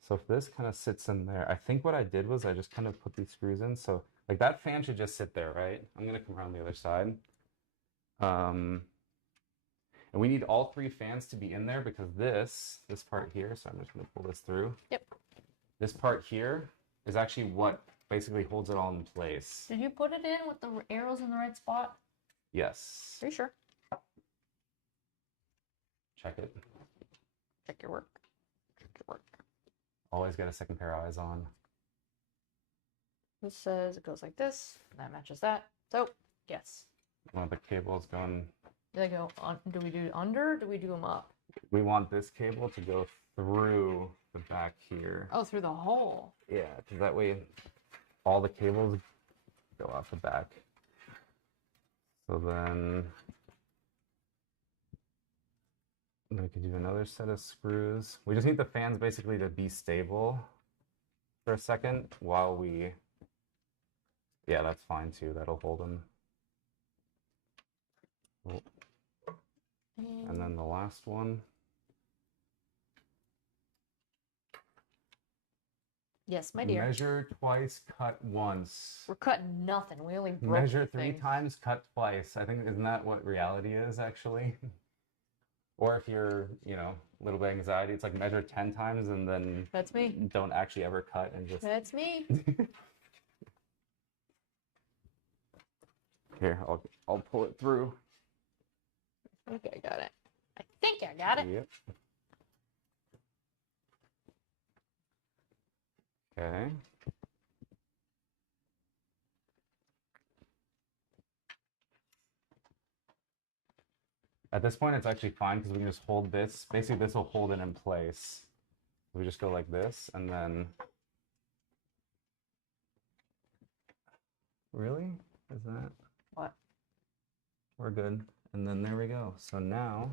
So if this kind of sits in there, I think what I did was I just kind of put these screws in. So like that fan should just sit there, right? I'm gonna come around the other side. And we need all three fans to be in there because this part here, so I'm just gonna pull this through. Yep. This part here is actually what basically holds it all in place. Did you put it in with the arrows in the right spot? Yes. Are you sure? Check it. Check your work. Check your work. Always get a second pair of eyes on. This says it goes like this. That matches that. So, yes. One of the cables going. Do they go on? Do we do under? Or do we do them up? We want this cable to go through the back here. Oh, through the hole. Yeah, because that way all the cables go out the back. So then we could do another set of screws. We just need the fans basically to be stable for a second while we... Yeah, that's fine too. That'll hold them. And then the last one. Yes, my dear. Measure twice, cut once. We're cutting nothing. We only broke Measure the 3 thing. times, cut twice. I think, isn't that what reality is actually? Or if you're, a little bit anxiety, it's like measure 10 times and then That's me. don't actually ever cut and just... That's me. Here, I'll pull it through. I think I got it. I think I got it. Yep. Okay. At this point, it's actually fine because we can just hold this. Basically, this will hold it in place. We just go like this, and then... Really? Is that... What? We're good. And then there we go. So now,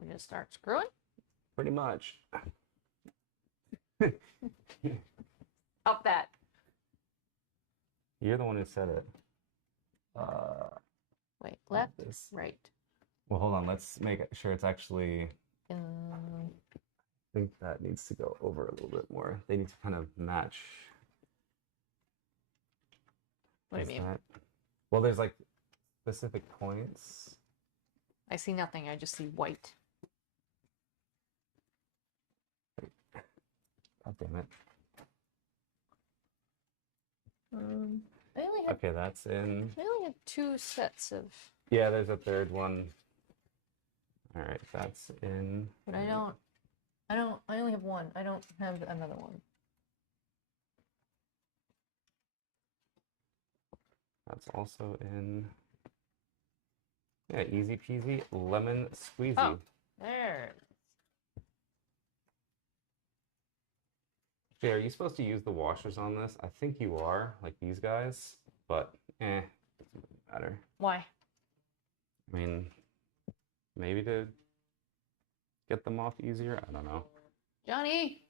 We just start screwing. pretty much. Up that. You're the one who said it. Wait, left, this. right. Well, hold on. Let's make sure it's actually... In... I think that needs to go over a little bit more. They need to kind of match. What do you Is mean? that- Well, there's like specific points. I see nothing. I just see white. God damn it. I only had Okay, that's in. I only had 2 sets of, Yeah, there's a third one. All right, that's in. but I only have 1. I don't have another one. That's also in. Yeah, easy peasy, lemon squeezy. Oh, there. Jay, are you supposed to use the washers on this? I think you are, like these guys, but doesn't really matter. Why? I mean, maybe to get them off easier? I don't know. Johnny.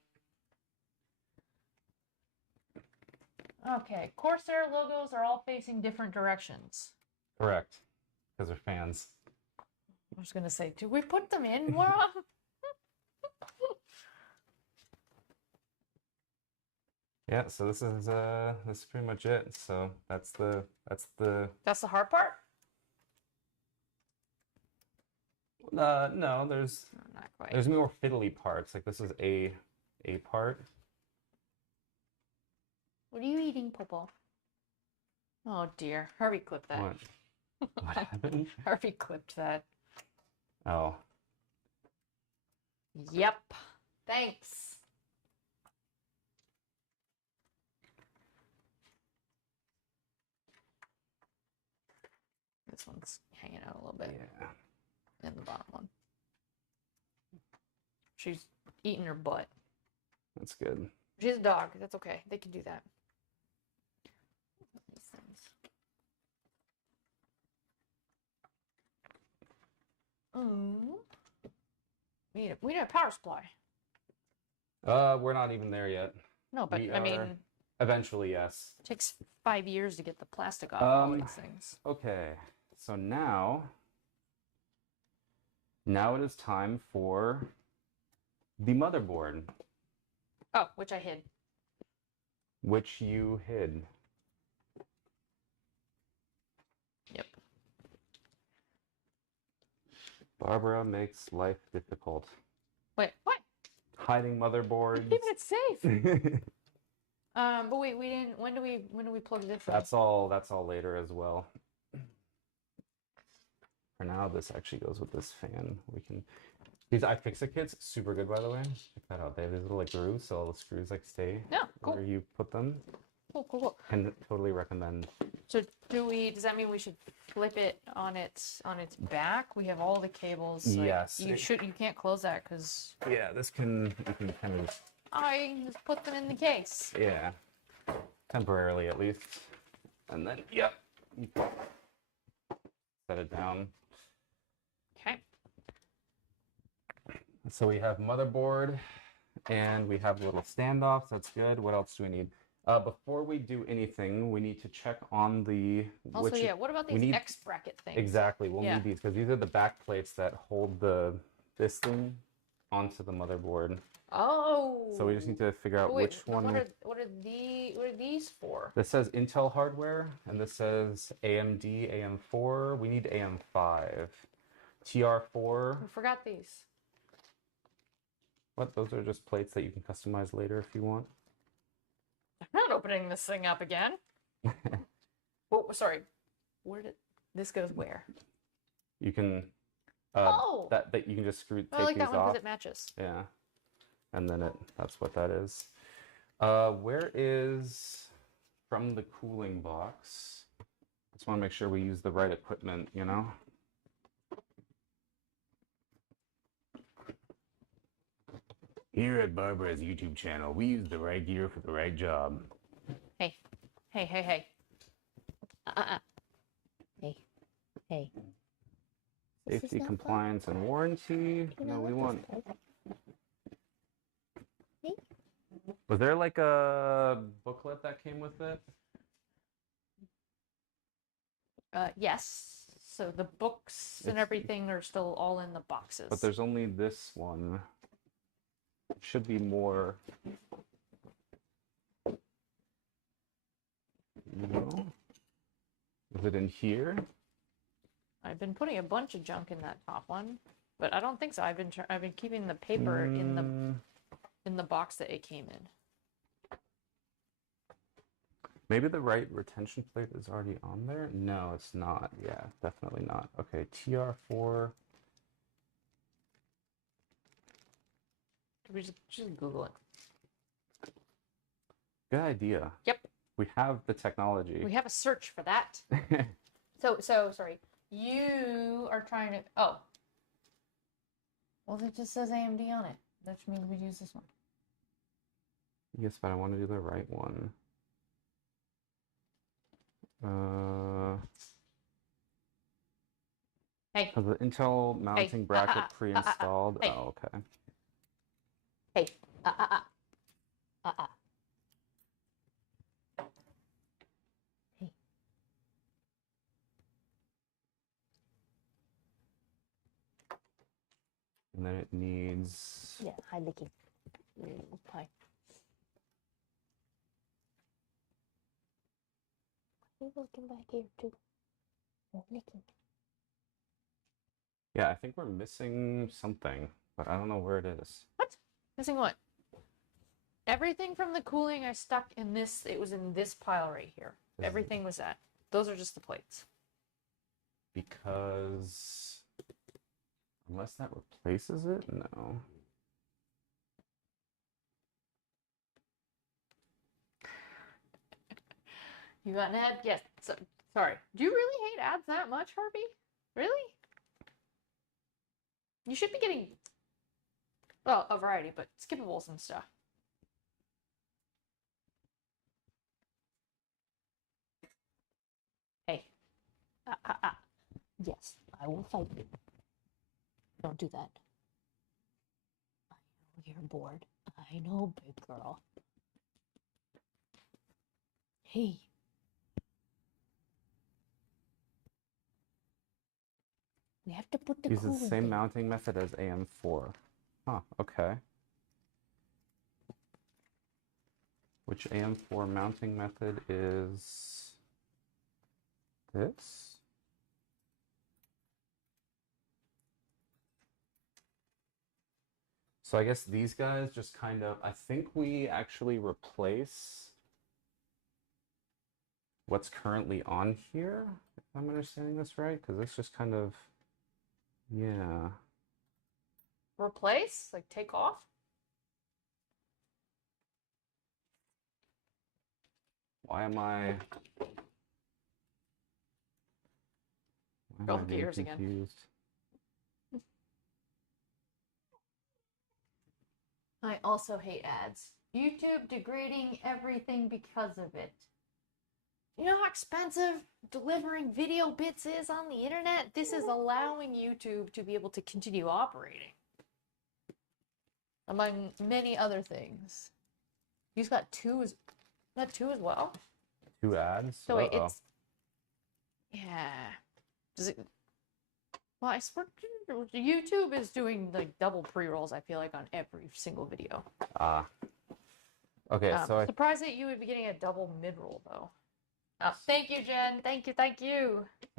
Okay, Corsair logos are all facing different directions. Correct, because they're fans. I was gonna say, do we put them in? We're off. Yeah, so this is pretty much it. So that's the That's the hard part? no, there's No, not quite. there's more fiddly parts. Like this is a part. What are you eating, Popo? Oh dear. Harvey clipped that. What? What happened? Harvey clipped that. Oh, Yep. Thanks. This one's hanging out a little bit. yeah. And the bottom one. She's eating her butt. That's good. She's a dog. That's okay. They can do that. These things. We need a power supply. We're not even there yet. No, but We I mean, are- Eventually, yes. it takes 5 years to get the plastic off all these things. Okay, so now it is time for the motherboard, Oh, which I hid. which you hid. Yep. Barbara makes life difficult. Wait, what? Hiding motherboards. Keeping it safe. But wait, we didn't. When do we plug this in? That's all later as well. For now, this actually goes with this fan. We can. These iFixit kits, super good by the way. Check that out. They have these little like grooves, so all the screws like stay Yeah, cool. where you put them. Cool. Can totally recommend. So does that mean we should flip it on its back? We have all the cables. Like, Yes. You can't close that because Yeah, you can kind of I just put them in the case. yeah, temporarily at least, and then yep, you set it down. Okay. So we have motherboard, and we have little standoffs. That's good. What else do we need? Before we do anything, we need to check on the Also, yeah. What about we these need- X bracket things? Exactly, we'll Yeah. need these because these are the back plates that hold this thing onto the motherboard. Oh. So we just need to figure out But wait, which one. What are these for? This says Intel hardware, and this says AMD AM4. We need AM5. TR4. I forgot these. What? Those are just plates that you can customize later if you want. I'm not opening this thing up again. Oh, sorry. Where did this goes where? You can. Oh! That you can just take I like these that one off. because it matches. Yeah, and then that's what that is. Where is from the cooling box? Just want to make sure we use the right equipment, you know? Here at Barbara's YouTube channel, we use the right gear for the right job. Hey. Hey. Hey. This is Safety, not compliance, and warranty. No, we want. Hey. Was there like a booklet that came with it? Yes. So the books and It's- everything are still all in the boxes. But there's only this one. Should be more. No. Is it in here? I've been putting a bunch of junk in that top one, but I don't think so. I've been keeping the paper in the box that it came in. Maybe the right retention plate is already on there? No, it's not. Yeah, definitely not. Okay, TR4. We just Google it. Good idea. Yep. We have the technology. We have a search for that. So sorry. You are trying to. Oh. Well, it just says AMD on it. That means we use this one. Yes, but I want to do the right one. Hey. The Intel mounting bracket pre-installed. Hey. Oh, okay. Hey. Hey. And then it needs. Yeah, hi, Licky. Hi. He's looking back here too. Oh, Licky. Yeah, I think we're missing something, but I don't know where it is. What? Missing what? Everything from the cooling I stuck in this. It was in this pile right here. Everything was that. Those are just the plates. Because unless that replaces it, no. You got an ad? Yes. So, sorry. Do you really hate ads that much, Harvey? Really? You should be getting, well, a variety, but skippables and stuff. Hey. Yes, I will fight you. Don't do that. I know you're bored. I know, big girl. Hey. We have to put the Uses the same mounting method as AM4. Huh, okay. Which AM4 mounting method is this? So I guess these guys just kind of, I think we actually replace what's currently on here, if I'm understanding this right, because this just kind of, yeah. Replace? Like take off? Why am I Go look at being yours again. confused? I also hate ads. YouTube degrading everything because of it. You know how expensive delivering video bits is on the internet? This is allowing YouTube to be able to continue operating. Among many other things. He's got two as well? 2 ads? So wait, it's yeah. Does it well, I swear YouTube is doing like double pre-rolls, I feel like, on every single video. Ah. Okay, so I surprised that you would be getting a double mid-roll though. Oh, thank you, Jen. Thank you.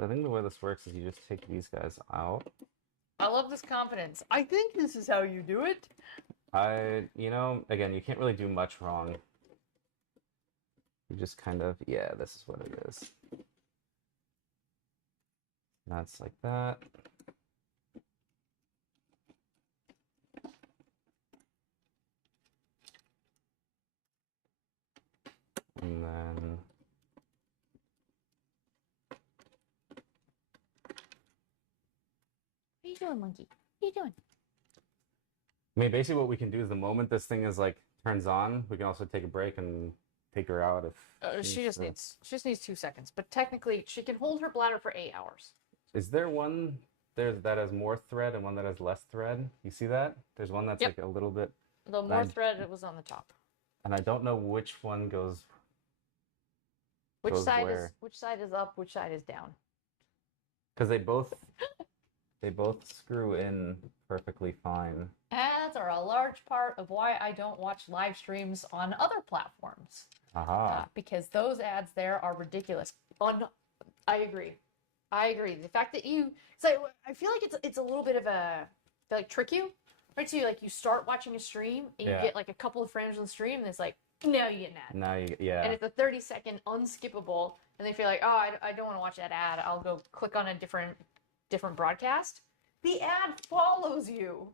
think the way this works is you just take these guys out. I love this confidence. I think this is how you do it. You know, again, you can't really do much wrong. You just kind of, yeah, this is what it is. That's like that. And then What are you doing, monkey? What are you doing? I mean, basically what we can do is the moment this thing is like turns on, we can also take a break and take her out if She just needs 2 seconds. But technically, she can hold her bladder for 8 hours. Is there one that has more thread and one that has less thread? You see that? There's one that's like a little bit. The more thread it was on the top. And I don't know which one goes. Which side is up? Which side is down? Because they both screw in perfectly fine. Ads are a large part of why I don't watch live streams on other platforms. Aha. Because those ads there are ridiculous. I agree. I agree. The fact that it's like I feel like it's a little bit of a they like trick you, right? So you start watching a stream and you Yeah. get like a couple of frames on the stream, and it's like now you get an ad, Now you, and yeah. it's a 30-second unskippable, and they feel like, oh, I don't want to watch that ad. I'll go click on a different broadcast. The ad follows you,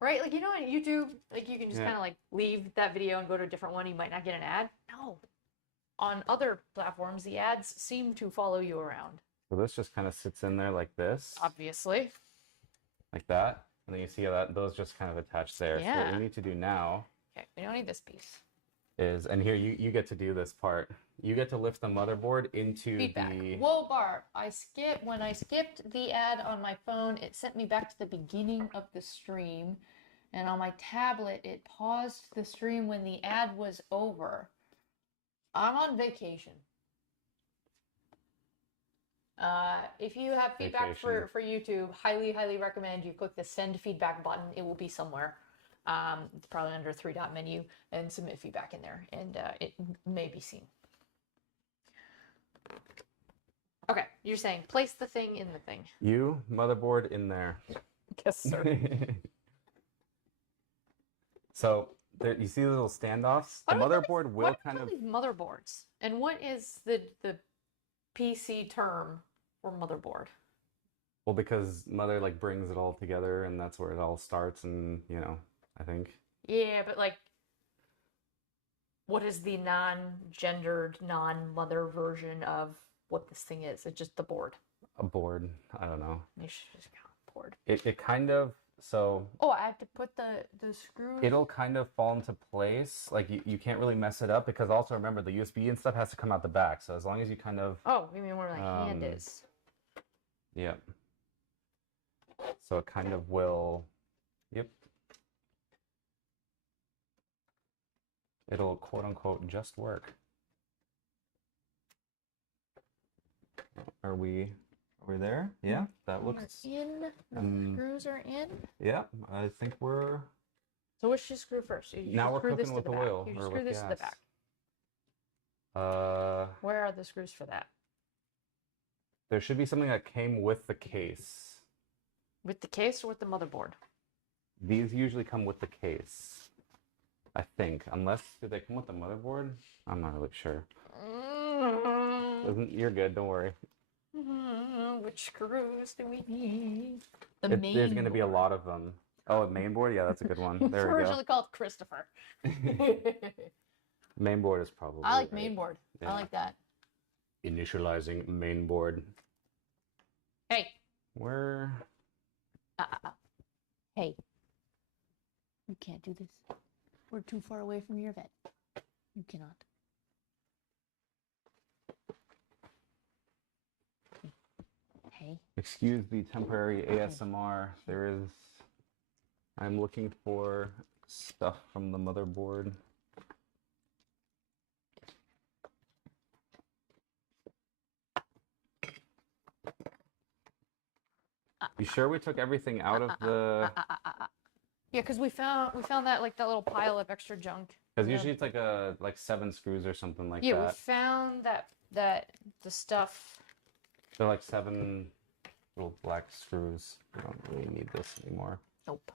right? Like on YouTube, like you can just Yeah. kind of like leave that video and go to a different one. You might not get an ad. No. On other platforms, the ads seem to follow you around. So this just kind of sits in there like this, Obviously. like that. And then you see how that those just kind of attach there. So what Yeah. we need to do now Okay, we don't need this piece. is, and here you get to do this part. You get to lift the motherboard into Feedback. the, Whoa, Barb. When I skipped the ad on my phone, it sent me back to the beginning of the stream. And on my tablet, it paused the stream when the ad was over. I'm on vacation. If you have feedback for YouTube, highly recommend you click the send feedback button. It will be somewhere. It's probably under a 3-dot menu, and submit feedback in there, and it may be seen. Okay, you're saying place the thing in the thing. you motherboard in there. Yes, sir. So there, you see the little standoffs? The motherboard will what kind are of, these motherboards? And what is the PC term for motherboard? well, because mother like brings it all together and that's where it all starts, and I think. Yeah, but like, what is the non-gendered, non-mother version of what this thing is? It's just the board. A board. I don't know. You should just count board. It kind of, so Oh, I have to put the screws. it'll kind of fall into place. Like you can't really mess it up, because also remember the USB and stuff has to come out the back. So as long as you kind of, Oh, you mean where my hand is? yep. So it kind of will, yep. It'll quote unquote just work. Are we there? Yeah, that looks, We're in. The screws are in. yeah, I think we're, So which you screw first? You now we're screw this cooking to with the back. oil You or screw with this to the gas. back. Where are the screws for that? There should be something that came with the case. With the case or with the motherboard? These usually come with the case, I think. Unless, do they come with the motherboard? I'm not really sure. You're good, don't worry. Which screws do we need? The There's going to be a lot of them. Oh, a main board? Yeah, that's a good one. There we go. Originally called Christopher. Main board is probably I like right. main board. Yeah. I like that. Initializing main board. Hey. Where? Hey. You can't do this. We're too far away from your vet. You cannot. Hey. Excuse the temporary ASMR. I'm looking for stuff from the motherboard. You sure we took everything out of the? Yeah, because we found that like that little pile of extra junk. Because usually it's like 7 screws or something like Yeah, we that. found that the stuff. They're like 7 little black screws. I don't really need this anymore. Nope.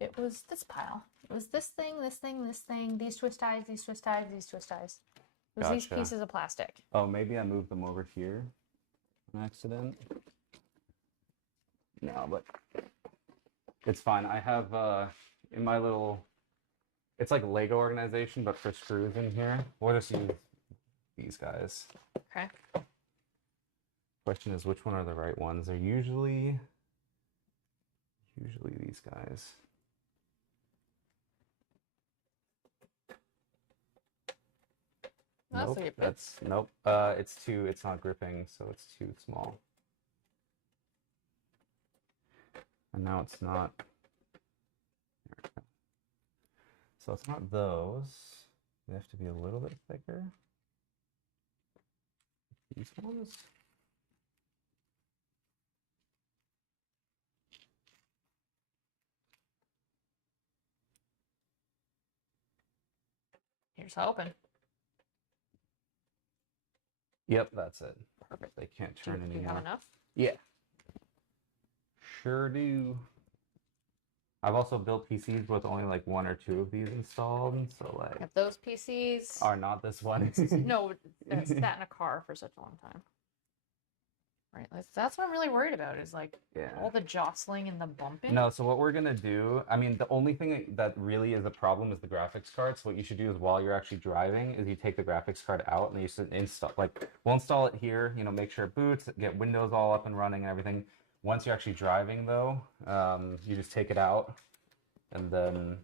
It was this pile. It was this thing, this thing, this thing. These twist ties, these twist ties, these twist ties. It was these Gotcha. pieces of plastic. Oh, maybe I moved them over here on accident. No, but it's fine. I have in my little, it's like Lego organization, but for screws in here. We'll just use these guys. Okay. Question is, which one are the right ones? They're usually these guys. That's Nope, like it that's nope. It's not gripping, so it's too small. And now it's not. There we go. So it's not those. They have to be a little bit thicker. These ones. Here's hoping. Yep, that's it. Perfect. They can't Do turn you have anymore. enough? Yeah. Sure do. I've also built PCs with only like 1 or 2 of these installed, so like If those PCs are not this one. no, that's sat in a car for such a long time. Right. That's what I'm really worried about is like Yeah. all the jostling and the bumping. No, so what we're gonna do, I mean, the only thing that really is a problem is the graphics card. So what you should do is while you're actually driving, is you take the graphics card out and you should install, like, we'll install it here. You know, make sure it boots, get Windows all up and running and everything. Once you're actually driving, though, you just take it out, and then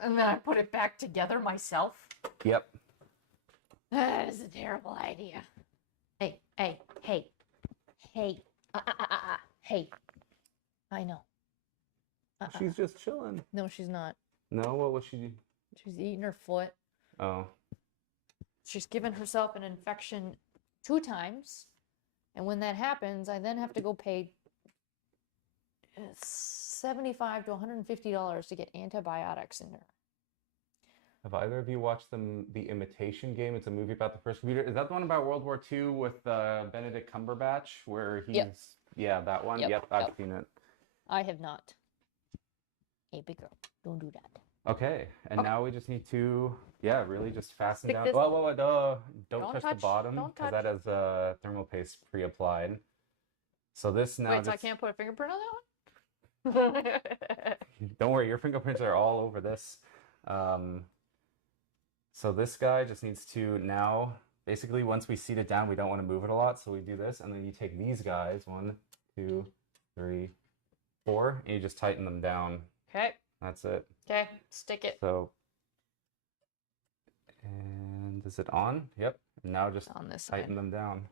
I put it back together myself. yep. That is a terrible idea. Hey. Hey. I know. She's just chilling. No, she's not. No, what was she? She's eating her foot. Oh, She's given herself an infection 2 times. And when that happens, I then have to go pay $75 to $150 to get antibiotics in her. have either of you watched the Imitation Game? It's a movie about the first computer. Is that the one about World War II with Benedict Cumberbatch, where he's yeah, that one? Yep, I've seen it. I have not. Hey, big girl, don't do that. Okay, and now we just need to, really just fasten Stick down. this- Whoa, don't touch the touch, bottom don't because that has thermal paste pre-applied. So this now Wait, so I just, can't put a fingerprint on that one? don't worry, your fingerprints are all over this. So this guy just needs to now, basically once we seat it down, we don't want to move it a lot, so we do this, and then you take these guys, 1, 2, 3, 4, and you just tighten them down. Okay. That's it. Okay. Stick it So, and is it on? Yep. And now just on this tighten side. them down.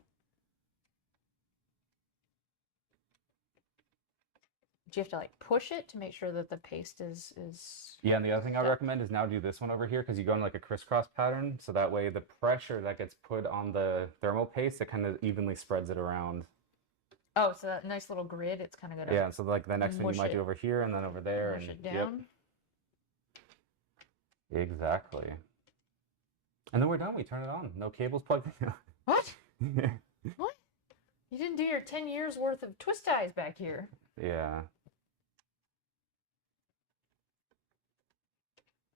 Do you have to like push it to make sure that the paste is Yeah, and the other thing I would Yeah. recommend is now do this one over here because you go in like a crisscross pattern. So that way the pressure that gets put on the thermal paste, it kind of evenly spreads it around. Oh, so that nice little grid, it's kind of gonna Yeah, and so like the next thing you mush might it- do over here and then over there. mush And it down. Yep, exactly. And then we're done. We turn it on. No cables plugged in. What? What? You didn't do your 10 years worth of twist ties back here. Yeah.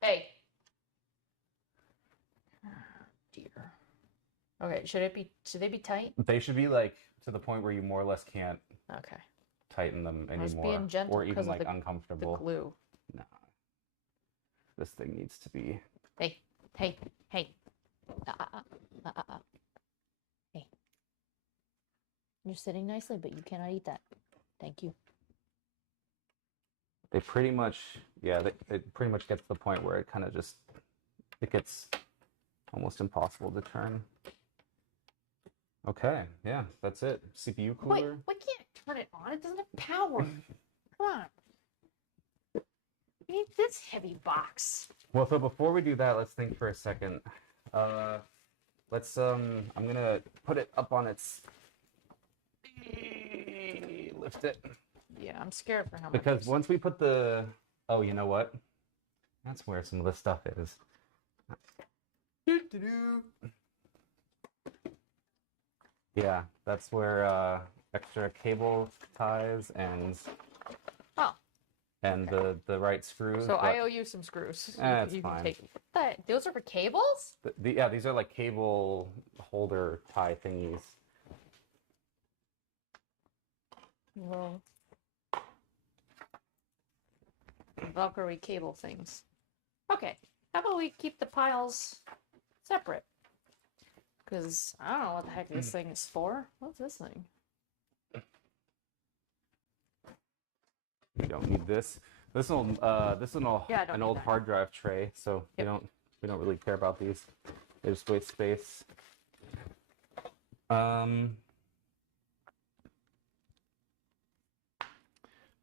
Hey. Oh, dear. Okay, should they be tight? They should be like to the point where you more or less can't Okay. tighten them I was anymore. being gentle Or even 'cause of like the uncomfortable. glue. No. This thing needs to be. Hey. Hey. You're sitting nicely, but you cannot eat that. Thank you. They pretty much, it pretty much gets to the point where it kind of just, it gets almost impossible to turn. Okay, yeah, that's it. CPU Wait, cooler. we can't turn it on. It doesn't have power. Come on. We need this heavy box. Well, so before we do that, let's think for a second. I'm gonna put it up on its, lift it. Yeah, I'm scared for how much. Because once we put the, oh, you know what? That's where some of this stuff is. Yeah, that's where extra cable ties and Oh. and the right screws. So but I owe you some screws. It's you can fine. take that. Those are for cables? yeah, these are like cable holder tie thingies. Well, Valkyrie cable things. Okay, how about we keep the piles separate? Because I don't know what the heck this thing is for. What's this thing? We don't need this. This one, Yeah, I don't an need old that. hard drive tray, so Yep. we don't really care about these. They just waste space.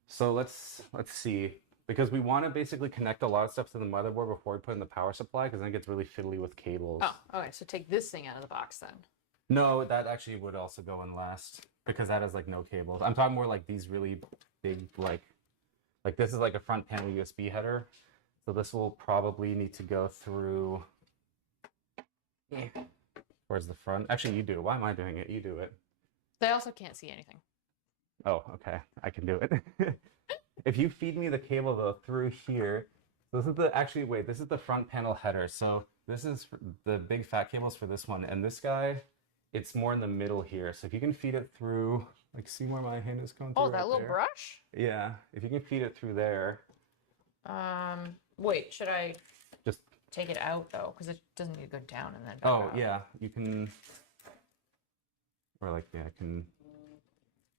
So let's see, because we want to basically connect a lot of stuff to the motherboard before we put in the power supply, because then it gets really fiddly with cables. Oh, okay. So take this thing out of the box then. No, that actually would also go in last because that has like no cables. I'm talking more like these really big, like this is like a front panel USB header. So this will probably need to go through towards the front. Actually, you do. Why am I doing it? You do it. They also can't see anything. Oh, okay. I can do it. If you feed me the cable though through here, this is the actually wait, this is the front panel header. So this is the big fat cables for this one, and this guy, it's more in the middle here. So if you can feed it through, like, see where my hand is going through? Oh, that right little there? brush? Yeah, if you can feed it through there, Wait, should I just take it out though? Because it doesn't need to go down and then back oh up. yeah, you can, or like yeah, I can.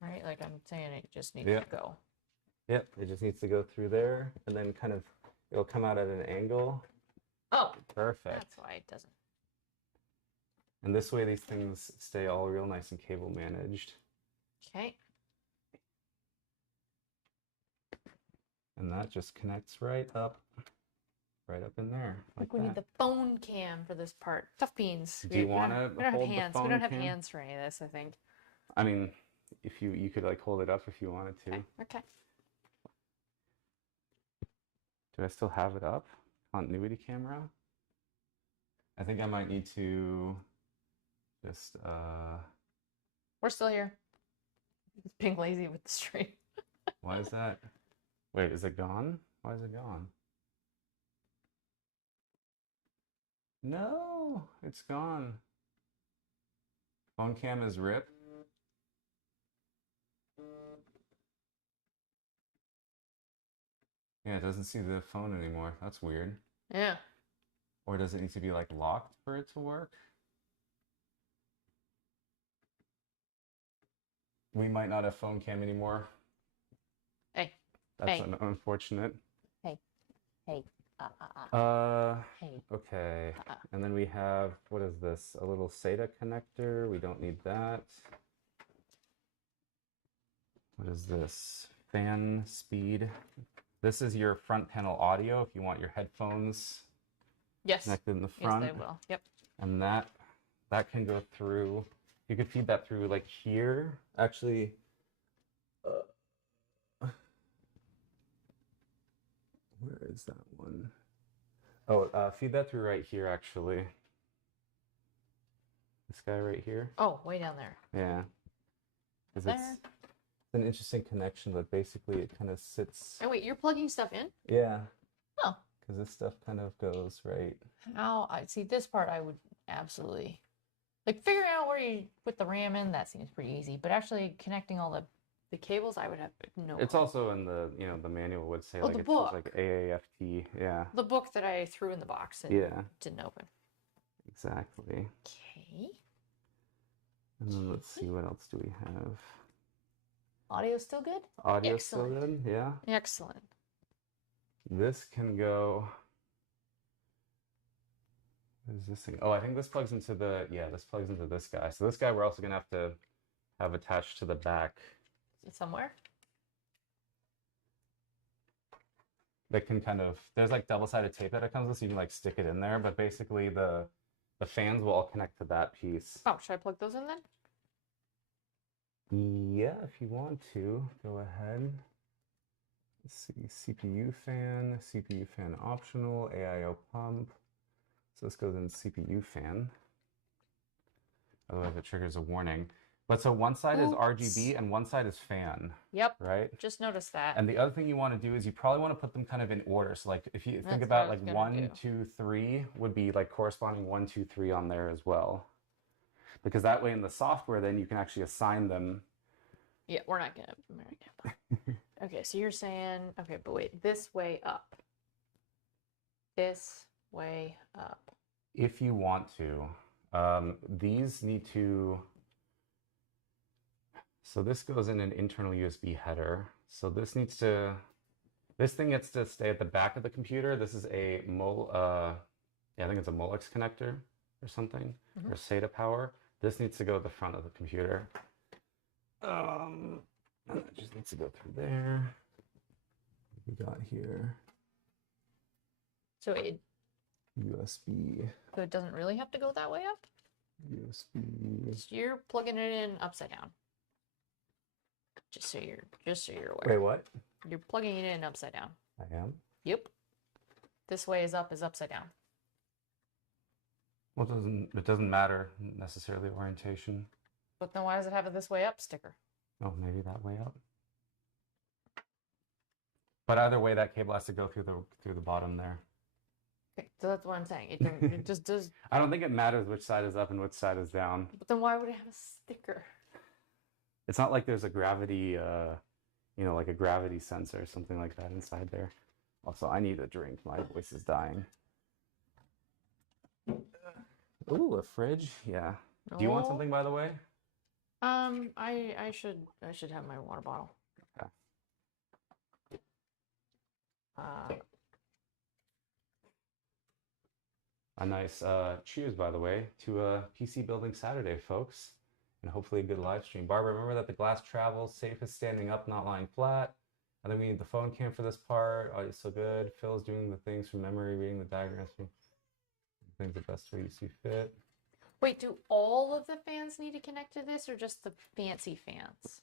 Right? Like I'm saying it just needs Yeah. to go. Yep, it just needs to go through there, and then kind of it'll come out at an angle. Oh, Perfect. that's why it doesn't. And this way, these things stay all real nice and cable managed. Okay. And that just connects right up in there. Like we need the phone cam for this part. Tough beans. Do you want to We don't have hold the hands. phone We don't have cam? hands for any of this, I think. I mean, if you could like hold it up if you wanted to. Okay. Do I still have it up? Continuity camera? I think I might need to just We're still here. It's being lazy with the stream. why is that? Wait, is it gone? Why is it gone? No, it's gone. Phone cam is ripped. Yeah, it doesn't see the phone anymore. That's weird. Yeah. Or does it need to be like locked for it to work? We might not have phone cam anymore. Hey. That's Hey. unfortunate. Hey. Hey. Hey. Okay. And then we have, what is this? A little SATA connector. We don't need that. What is this? Fan speed. This is your front panel audio if you want your headphones Yes. connected in the Yes, front. they will. Yep. And that can go through. You could feed that through like here. Actually, where is that one? Oh, feed that through right here, actually. This guy right here. Oh, way down there. Yeah. 'Cause There. it's an interesting connection, but basically it kind of sits. Oh wait, you're plugging stuff in? Yeah. Oh. Because this stuff kind of goes right. How I see this part I would absolutely like figuring out where you put the RAM in, that seems pretty easy. But actually connecting all the cables I would have no It's clue. also in the, the manual would say Oh, like the it says book. like AAFT. Yeah. The book that I threw in the box and Yeah. didn't open. Exactly. Okay. And then let's see, what else do we have? Audio still good? Audio still Excellent. good? Yeah. Excellent. This can go. What is this thing? Oh, I think this plugs into this plugs into this guy. So this guy we're also gonna have attached to the back. Is it somewhere? That can kind of, there's like double-sided tape that it comes with, so you can like stick it in there. But basically the fans will all connect to that piece. Oh, should I plug those in then? Yeah, if you want to, go ahead. Let's see, CPU fan optional, AIO pump. So this goes in CPU fan. Otherwise it triggers a warning. But so one side is Oops. RGB and one side is fan, Yep. right? Just noticed that. And the other thing you want to do is you probably want to put them kind of in order. So like if you think That's what about I was like gonna 1, do. 2, 3 would be like corresponding 1, 2, 3 on there as well. Because that way in the software then you can actually assign them. Yeah, we're not gonna. Okay, so you're saying okay, but wait, this way up. This way up. If you want to. These need to. So this goes in an internal USB header. So this thing gets to stay at the back of the computer. This is a I think it's a Molex connector or something, or SATA power. This needs to go to the front of the computer. And that just needs to go through there. What we got here, So USB, it doesn't really have to go that way up? USB. So you're plugging it in upside down. Just so you're aware. Wait, what? You're plugging it in upside down. I am? Yep. This way is upside down. Well, it doesn't matter necessarily orientation. But then why does it have a this way up sticker? Oh, maybe that way up. But either way, that cable has to go through the bottom there. Okay, so that's what I'm saying. It just does. I don't think it matters which side is up and which side is down. But then why would it have a sticker? It's not like there's a gravity, like a gravity sensor or something like that inside there. Also, I need a drink. My voice is dying. Ooh, a fridge. Yeah. Do you want something, by the way? I should have my water bottle. Okay. A nice cheers, by the way, to a PC Building Saturday, folks, and hopefully a good live stream. Barbara, remember that the glass travels, safe as standing up, not lying flat. I think we need the phone cam for this part. Audio's so good. Phil's doing the things from memory, reading the diagrams. I think the best way you see fit. Wait, do all of the fans need to connect to this, or just the fancy fans?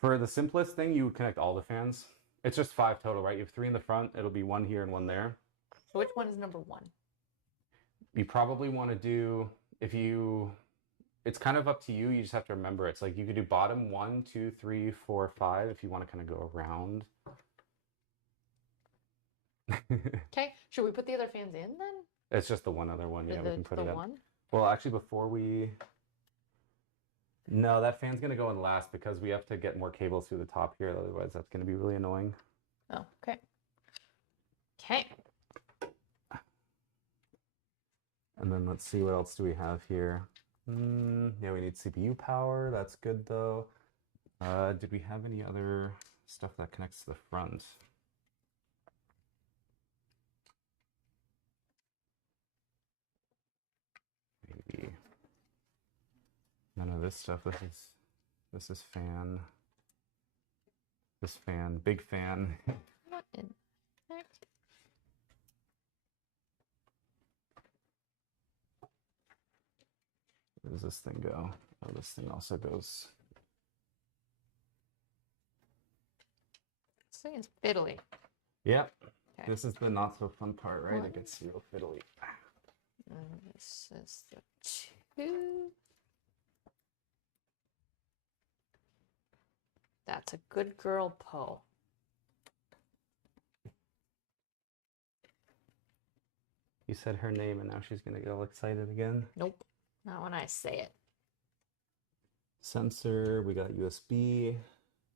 For the simplest thing, you would connect all the fans. It's just 5 total, right? You have 3 in the front. It'll be 1 here and 1 there. So which one is number 1? You probably want to do, it's kind of up to you. You just have to remember it's like you could do bottom 1, 2, 3, 4, 5 if you want to kind of go around. Okay, should we put the other fans in then? It's just the one other one. Yeah, we can put it in. One? Well, actually, no, that fan's going to go in last because we have to get more cables through the top here. Otherwise, that's going to be really annoying. Oh, okay. Okay. And then let's see, what else do we have here? Yeah, we need CPU power. That's good, though. Did we have any other stuff that connects to the front? Maybe. None of this stuff. This is fan. This fan. Big fan. What in the heck? Where does this thing go? Oh, this thing also goes. This thing is fiddly. Yep. Okay. This is the not so fun part, right? One. It gets real fiddly. And this is the 2. That's a good girl, Poe. You said her name and now she's gonna get all excited again. Nope. Not when I say it. Sensor, we got USB,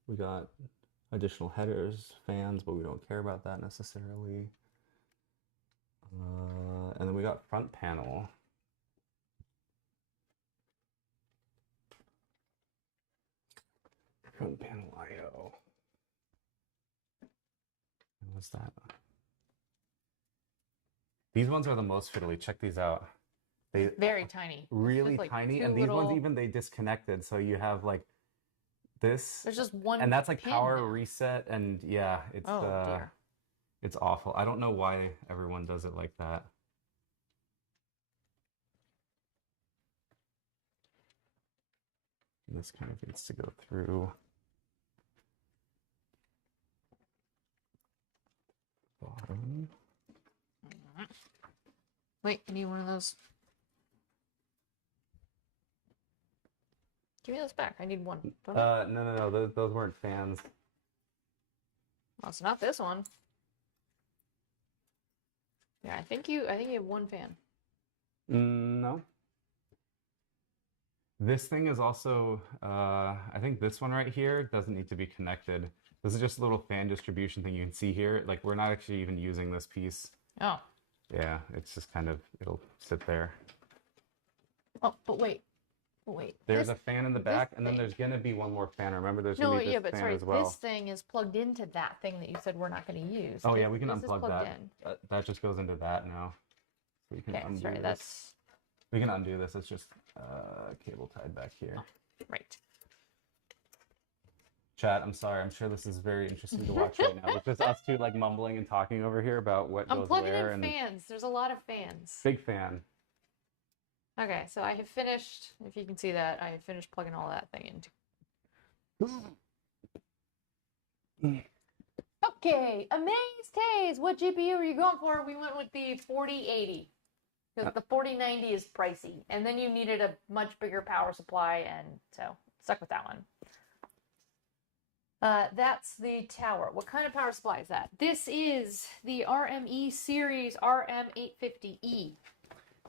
we got additional headers, fans, but we don't care about that necessarily. And then we got front panel. Front panel I/O. What's that? These ones are the most fiddly. Check these out. They Very tiny. really Just like tiny, 2 and these little... ones even they disconnected. So you have like this, There's just one and that's like pin power now. reset, and yeah, it's Oh, dear. it's awful. I don't know why everyone does it like that. And this kind of needs to go through. Bottom. Wait, I need one of those. Give me those back. I need one. Don't I? No. Those weren't fans. Well, it's not this one. Yeah, I think you have one fan. No. This thing is also, I think this one right here doesn't need to be connected. This is just a little fan distribution thing you can see here. Like, we're not actually even using this piece. Oh. Yeah, it's just kind of, it'll sit there. Oh, but wait. Wait. There's this- a fan in the back, and then thing. there's going to be one more fan. Remember, there's No, going to be yeah, this but fan sorry, as well. this thing is plugged into that thing that you said we're not going to use. Oh, yeah, we can This is unplug plugged that. in. That just goes into that now. So we can Okay, undo sorry, this. that's We can undo this. It's just cable tied back here. right. Chat, I'm sorry. I'm sure this is very interesting to watch right now. It's just us two like mumbling and talking over here about what I'm goes plugging where. in And fans. There's a lot of fans. big fan. Okay, so I have finished, if you can see that, I have finished plugging all that thing into. Okay, Amaze Taze, what GPU are you going for? We went with the 4080. because the 4090 is pricey, and then you needed a much bigger power supply, and so stuck with that one. That's the tower. What kind of power supply is that? This is the RME series RM850E.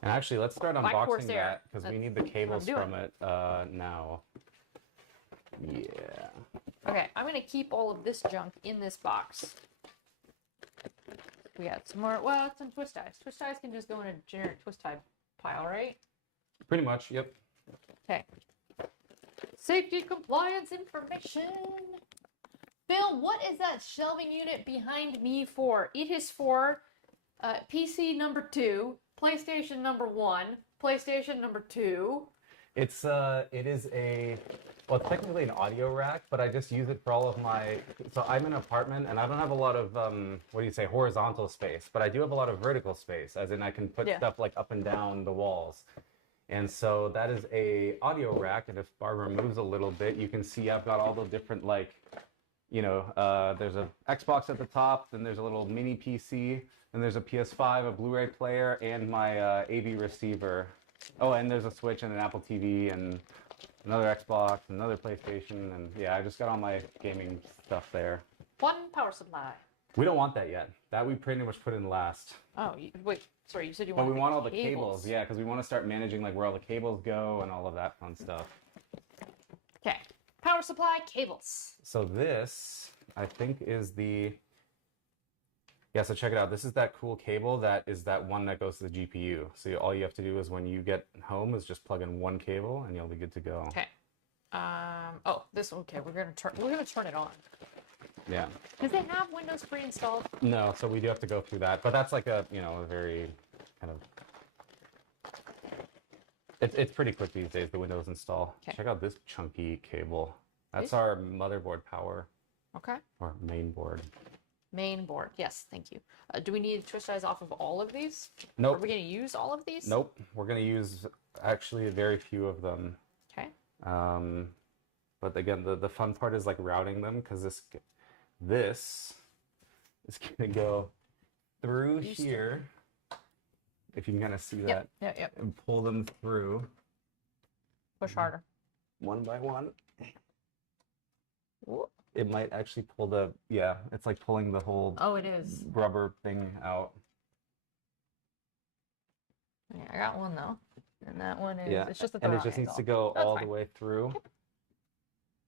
And actually, let's start Black unboxing Corsair. that because we need the cables doing. from it now. Yeah. Okay, I'm gonna keep all of this junk in this box. We got some more. Well, some twist ties. Twist ties can just go in a generic twist tie pile, right? Pretty much, yep. Okay. Safety compliance information. Bill, what is that shelving unit behind me for? It is for PC number 2, PlayStation number 1, PlayStation number 2. It is well, it's technically an audio rack, but I just use it for all of my, so I'm in an apartment and I don't have a lot of, what do you say, horizontal space, but I do have a lot of vertical space, as in I can put stuff like up and down the walls. And so that is a audio rack, and if Barbara moves a little bit, you can see I've got all the different, like, you know, there's a Xbox at the top, then there's a little mini PC, then there's a PS5, a Blu-ray player, and my AV receiver. Oh, and there's a Switch and an Apple TV and another Xbox, another PlayStation, and yeah, I just got all my gaming stuff there. One power supply. We don't want that yet. That we pretty much put in last. Oh, wait, sorry, you said you But wanted we want all the cables, yeah, because we want to start managing like where all the cables go and all of that fun stuff. Okay, power supply cables. So this, I think, is the... Yeah, so check it out. This is that cool cable that is that one that goes to the GPU. So all you have to do is when you get home is just plug in one cable and you'll be good to go. Okay. Oh, this okay. We're gonna turn it on. Yeah. Does it have Windows pre-installed? No, so we do have to go through that, but that's like a, you know, a very kind of... It's pretty quick these days, the Windows install. Okay. Check out this chunky cable. That's our motherboard power. Okay. Or main board. Main board. Yes, thank you. Do we need twist ties off of all of these? Nope. Are we going to use all of these? Nope. We're going to use actually very few of them. Okay. But again, the fun part is like routing them, because this is going to go through here. If you can kind of see that. Yep. And pull them through. Push harder. One by one. It might actually pull the, yeah, it's like pulling the whole it is rubber thing out. Yeah, I got one though. And that one is, Yeah, it's just a and it just needs to go all the way through.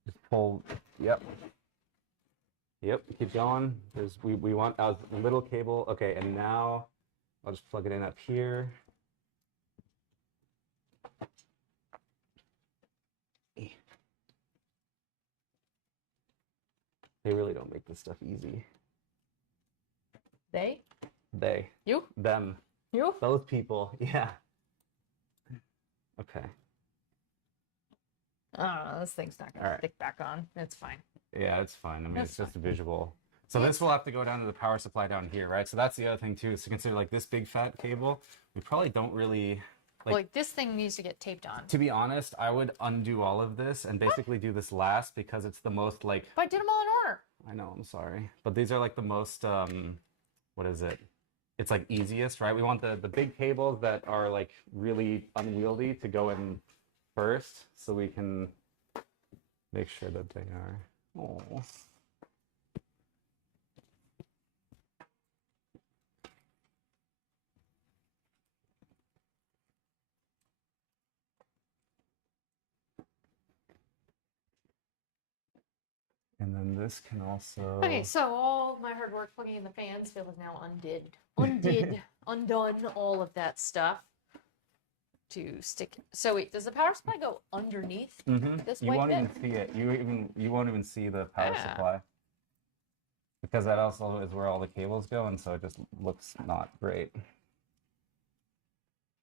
Just pull, yep. Yep, keep going. We want a little cable. Okay, and now I'll just plug it in up here. They really don't make this stuff easy. They? They. You? Them. You? Those people, yeah. Okay. I don't know, this thing's not going to stick back on. It's fine. Yeah, it's fine. I mean, it's just a visual. So Yeah. this will have to go down to the power supply down here, right? So that's the other thing too, is to consider like this big fat cable. We probably don't really... Like this thing needs to get taped on. To be honest, I would undo all of this and basically do this last, because it's the most like... But I did them all in order. I know, I'm sorry. But these are like the most, what is it? It's like easiest, right? We want the big cables that are like really unwieldy to go in first, so we can make sure that they are... Oh. And then this can also... Okay, so all my hard work plugging in the fans is now undone all of that stuff to stick. So wait, does the power supply go underneath this You white won't bit? even see it. You won't even see the power Ah. supply, because that also is where all the cables go, and so it just looks not great.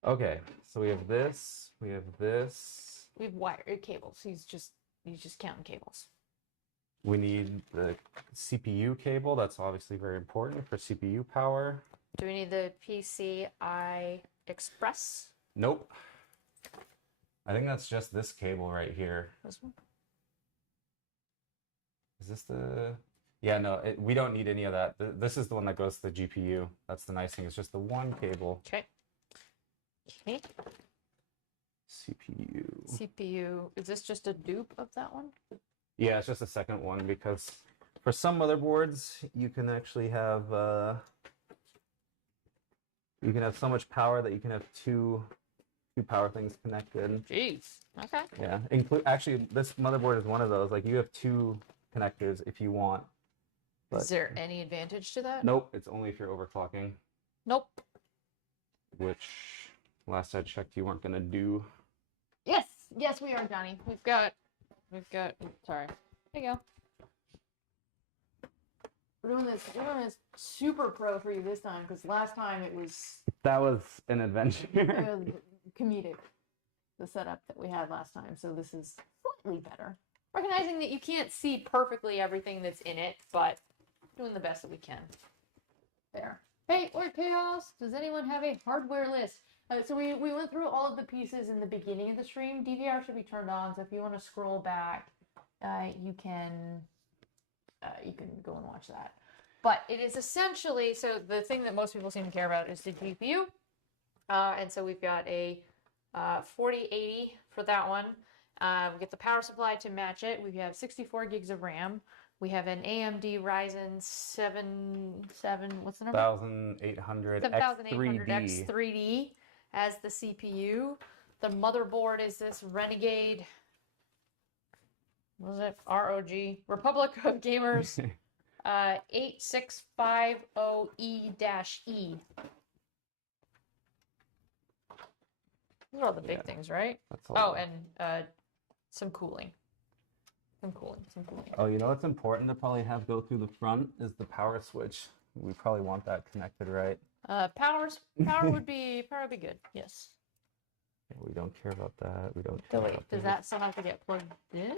Okay, so we have this. We have this. We have wired cables. He's just counting cables. We need the CPU cable. That's obviously very important for CPU power. Do we need the PCI Express? Nope. I think that's just this cable right here. This one? Is this the... Yeah, no, we don't need any of that. This is the one that goes to the GPU. That's the nice thing. It's just the one cable. Okay. Okay. CPU. CPU. Is this just a dupe of that one? Yeah, it's just a second one because for some motherboards you can actually have so much power that you can have two power things connected. Jeez. Okay. Yeah, actually this motherboard is one of those. Like you have two connectors if you want. But Is there any advantage to that? nope, it's only if you're overclocking, Nope. which last I checked you weren't gonna do. Yes. Yes, we are, Johnny. We've got. Sorry. There you go. We're doing this super pro for you this time because last time it was That was an adventure. comedic, the setup that we had last time. So this is slightly better. Recognizing that you can't see perfectly everything that's in it, but doing the best that we can. There. Hey, or Chaos, does anyone have a hardware list? So we went through all of the pieces in the beginning of the stream. DVR should be turned on, so if you want to scroll back, you can go and watch that. But it is essentially, so the thing that most people seem to care about is the GPU. And so we've got a 4080 for that one. We get the power supply to match it. We have 64 gigs of RAM. We have an AMD Ryzen 7, what's the number? 7800 7800 X3D. X3D as the CPU. The motherboard is this Renegade, what was it? ROG, Republic of Gamers 8650E-E. Those are all the big things, right? That's all. Oh, and some cooling. Some cooling. Oh, you know what's important to probably have go through the front is the power switch. We probably want that connected, right? Power would be good. Yes. We don't care about that. We don't So care wait, about does that still have to get plugged in?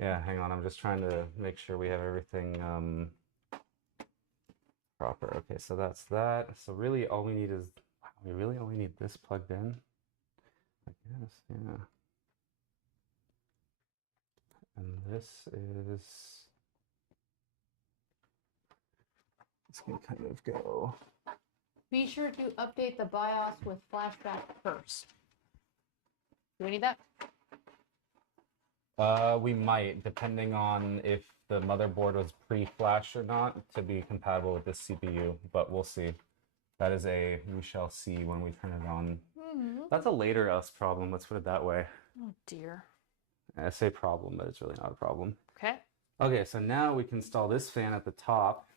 Yeah, hang on. I'm just trying to make sure we have everything proper. Okay, so that's that. So really all we need is, wow, we really only need this plugged in. I guess, yeah. And this can kind of go. Be sure to update the BIOS with flashback first. Do we need that? We might, depending on if the motherboard was pre-flashed or not, to be compatible with this CPU, but we'll see. That is we shall see when we turn it on. That's a later us problem, let's put it that way. Oh dear. I say problem, but it's really not a problem. Okay. Okay, so now we can install this fan at the top,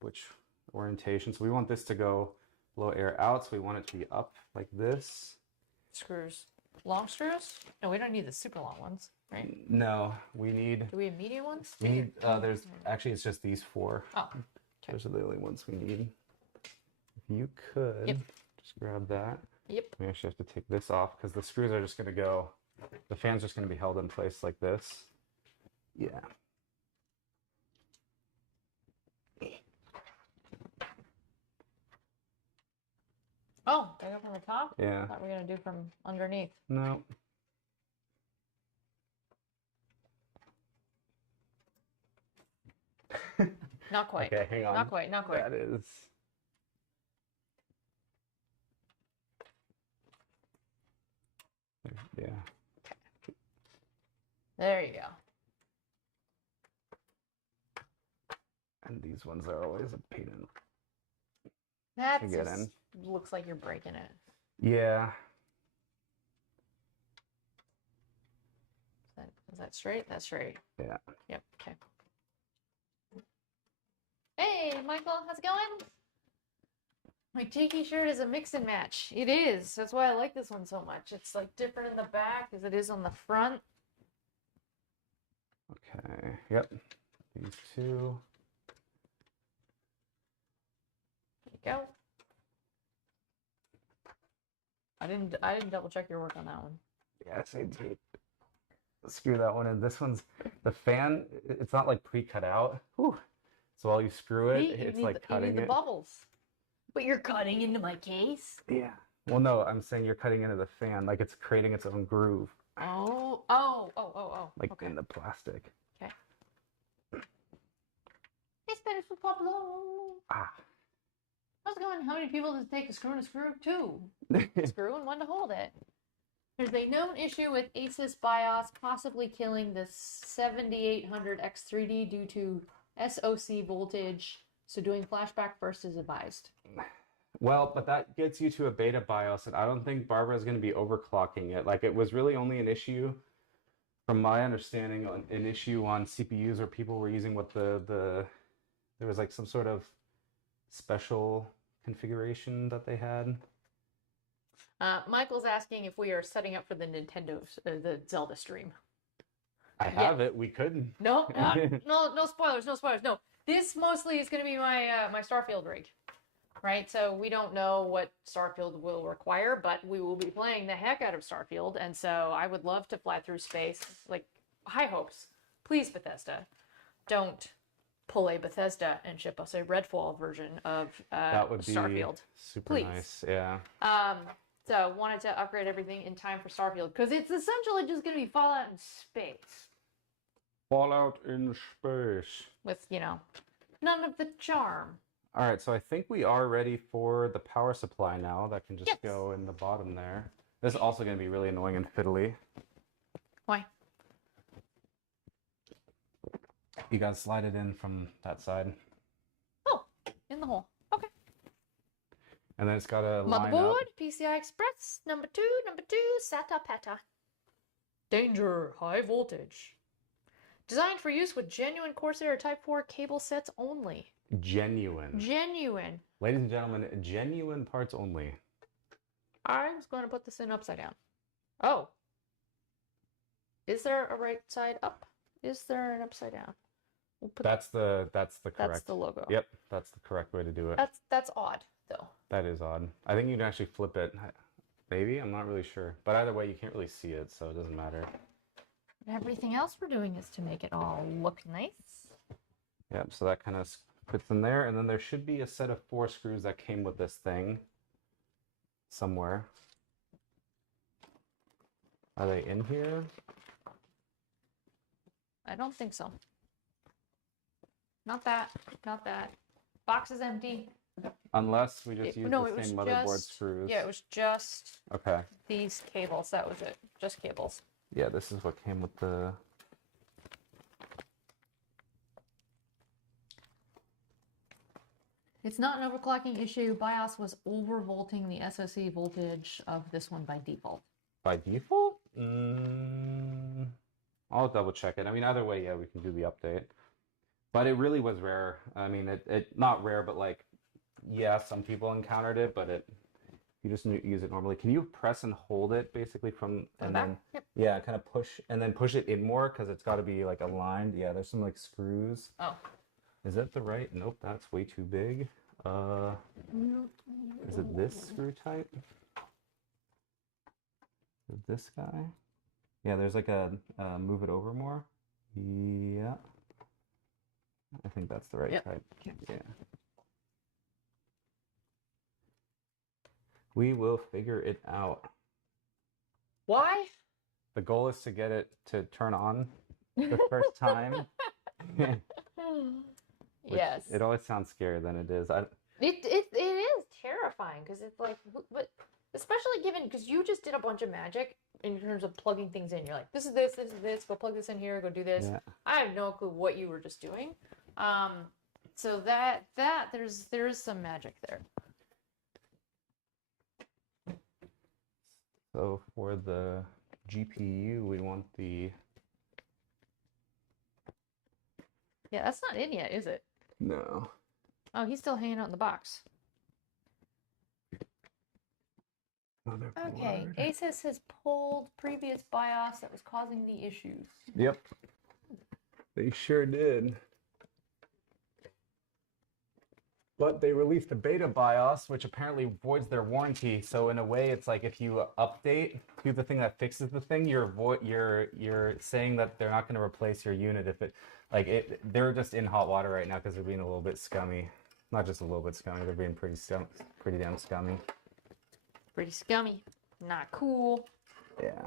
which orientation. So we want this to go blow air out, so we want it to be up like this. Screws. Long screws? No, we don't need the super long ones, right? No, we need... Do we have medium ones? We need, actually it's just these four. Oh, okay. Those are the only ones we need. If you could, just grab that. Yep. We actually have to take this off because the screws are just going to go, the fan's just going to be held in place like this. Yeah. Oh, they go from the top? Yeah. I thought we were going to do from underneath. No. Not quite. Okay, hang on. Not quite, not quite. That is... Yeah. There you go. And these ones are always a pain in That to get in. looks like you're breaking it. Yeah. Is that straight? That's straight. Yeah. Yep. Okay. Hey, Michael, how's it going? My Jakey shirt is a mix and match. It is. That's why I like this one so much. It's like different in the back as it is on the front. Okay. Yep. These two. There you go. I didn't double check your work on that one. Yes, I did. Screw that one in. This one's the fan. It's not like pre-cut out. Whew. So while you screw it, it's like cutting you need it. the bubbles. But you're cutting into my case? Yeah. Well, no, I'm saying you're cutting into the fan, like it's creating its own groove. Oh. Like Okay. in the plastic. Okay. It's better for Pablo. Ah. I was going, how many people does it take to screw in a screw? Two. Screw and one to hold it. There's a known issue with Asus BIOS possibly killing the 7800 X3D due to SoC voltage, so doing flashback first is advised. Well, but that gets you to a beta BIOS, and I don't think Barbara is going to be overclocking it. Like, it was really only an issue, from my understanding, an issue on CPUs where people were using what there was like some sort of special configuration that they had. Michael's asking if we are setting up for the the Zelda stream. I have it. We couldn't. No, no spoilers, no spoilers. No, this mostly is going to be my my Starfield rig, right? So we don't know what Starfield will require, but we will be playing the heck out of Starfield, and so I would love to fly through space. Like, high hopes. Please, Bethesda, don't pull a Bethesda and ship us a Redfall version of That would be Starfield. super Please. nice. Yeah. So wanted to upgrade everything in time for Starfield because it's essentially just going to be Fallout in space Fallout in space. with, you know, none of the charm. All right, so I think we are ready for the power supply now. That can just Yes. go in the bottom there. This is also going to be really annoying and fiddly. Why? You gotta slide it in from that side. Oh, in the hole. Okay. And then it's gotta line up. Motherboard, PCI Express, number two, SATA PATA. Danger, high voltage. Designed for use with genuine Corsair Type 4 cable sets only. Genuine. Genuine. Ladies and gentlemen, genuine parts only. I'm just going to put this in upside down. Oh. Is there a right side up? Is there an upside down? We'll put That's the correct. that's the logo. Yep, that's the correct way to do it. That's odd though. That is odd. I think you can actually flip it. Maybe, I'm not really sure. But either way, you can't really see it, so it doesn't matter. Everything else we're doing is to make it all look nice. Yep, so that kind of fits in there. And then there should be a set of 4 screws that came with this thing somewhere. Are they in here? I don't think so. Not that. Not that. Box is empty. Unless we just use no, the it was same motherboard just screws. Yeah, it was just Okay. these cables. That was it. Just cables. Yeah, this is what came with the... It's not an overclocking issue. BIOS was overvolting the SoC voltage of this one by default. By default? I'll double check it. I mean, either way, yeah, we can do the update. But it really was rare. I mean, it not rare, but like, yeah, some people encountered it, but you just use it normally. Can you press and hold it basically from and back? then Yep. yeah, kind of push and then push it in more because it's got to be like aligned. Yeah, there's some like screws. Oh. Is that the right? Nope, that's way too big. Is it this screw type? Is it this guy? Yeah, there's like a move it over more. Yeah. I think that's the right Yep. type. Yeah. We will figure it out. Why? The goal is to get it to turn on the first time. Which Yes. It always sounds scarier than it is. It is terrifying because it's like, but especially given because you just did a bunch of magic in terms of plugging things in. You're like, this is this, this is this. Go plug this in here. Go do this. Yeah. I have no clue what you were just doing. So that there is some magic there. So for the GPU, we want the... Yeah, that's not in yet, is it? No. Oh, he's still hanging out in the box. Okay, Motherboard. Asus has pulled previous BIOS that was causing the issues. Yep. They sure did. But they released a beta BIOS, which apparently voids their warranty. So in a way, it's like if you update to the thing that fixes the thing, you're saying that they're not going to replace your unit if it, they're just in hot water right now because they're being a little bit scummy. Not just a little bit scummy, they're being pretty damn scummy. Pretty scummy. Not cool. Yeah.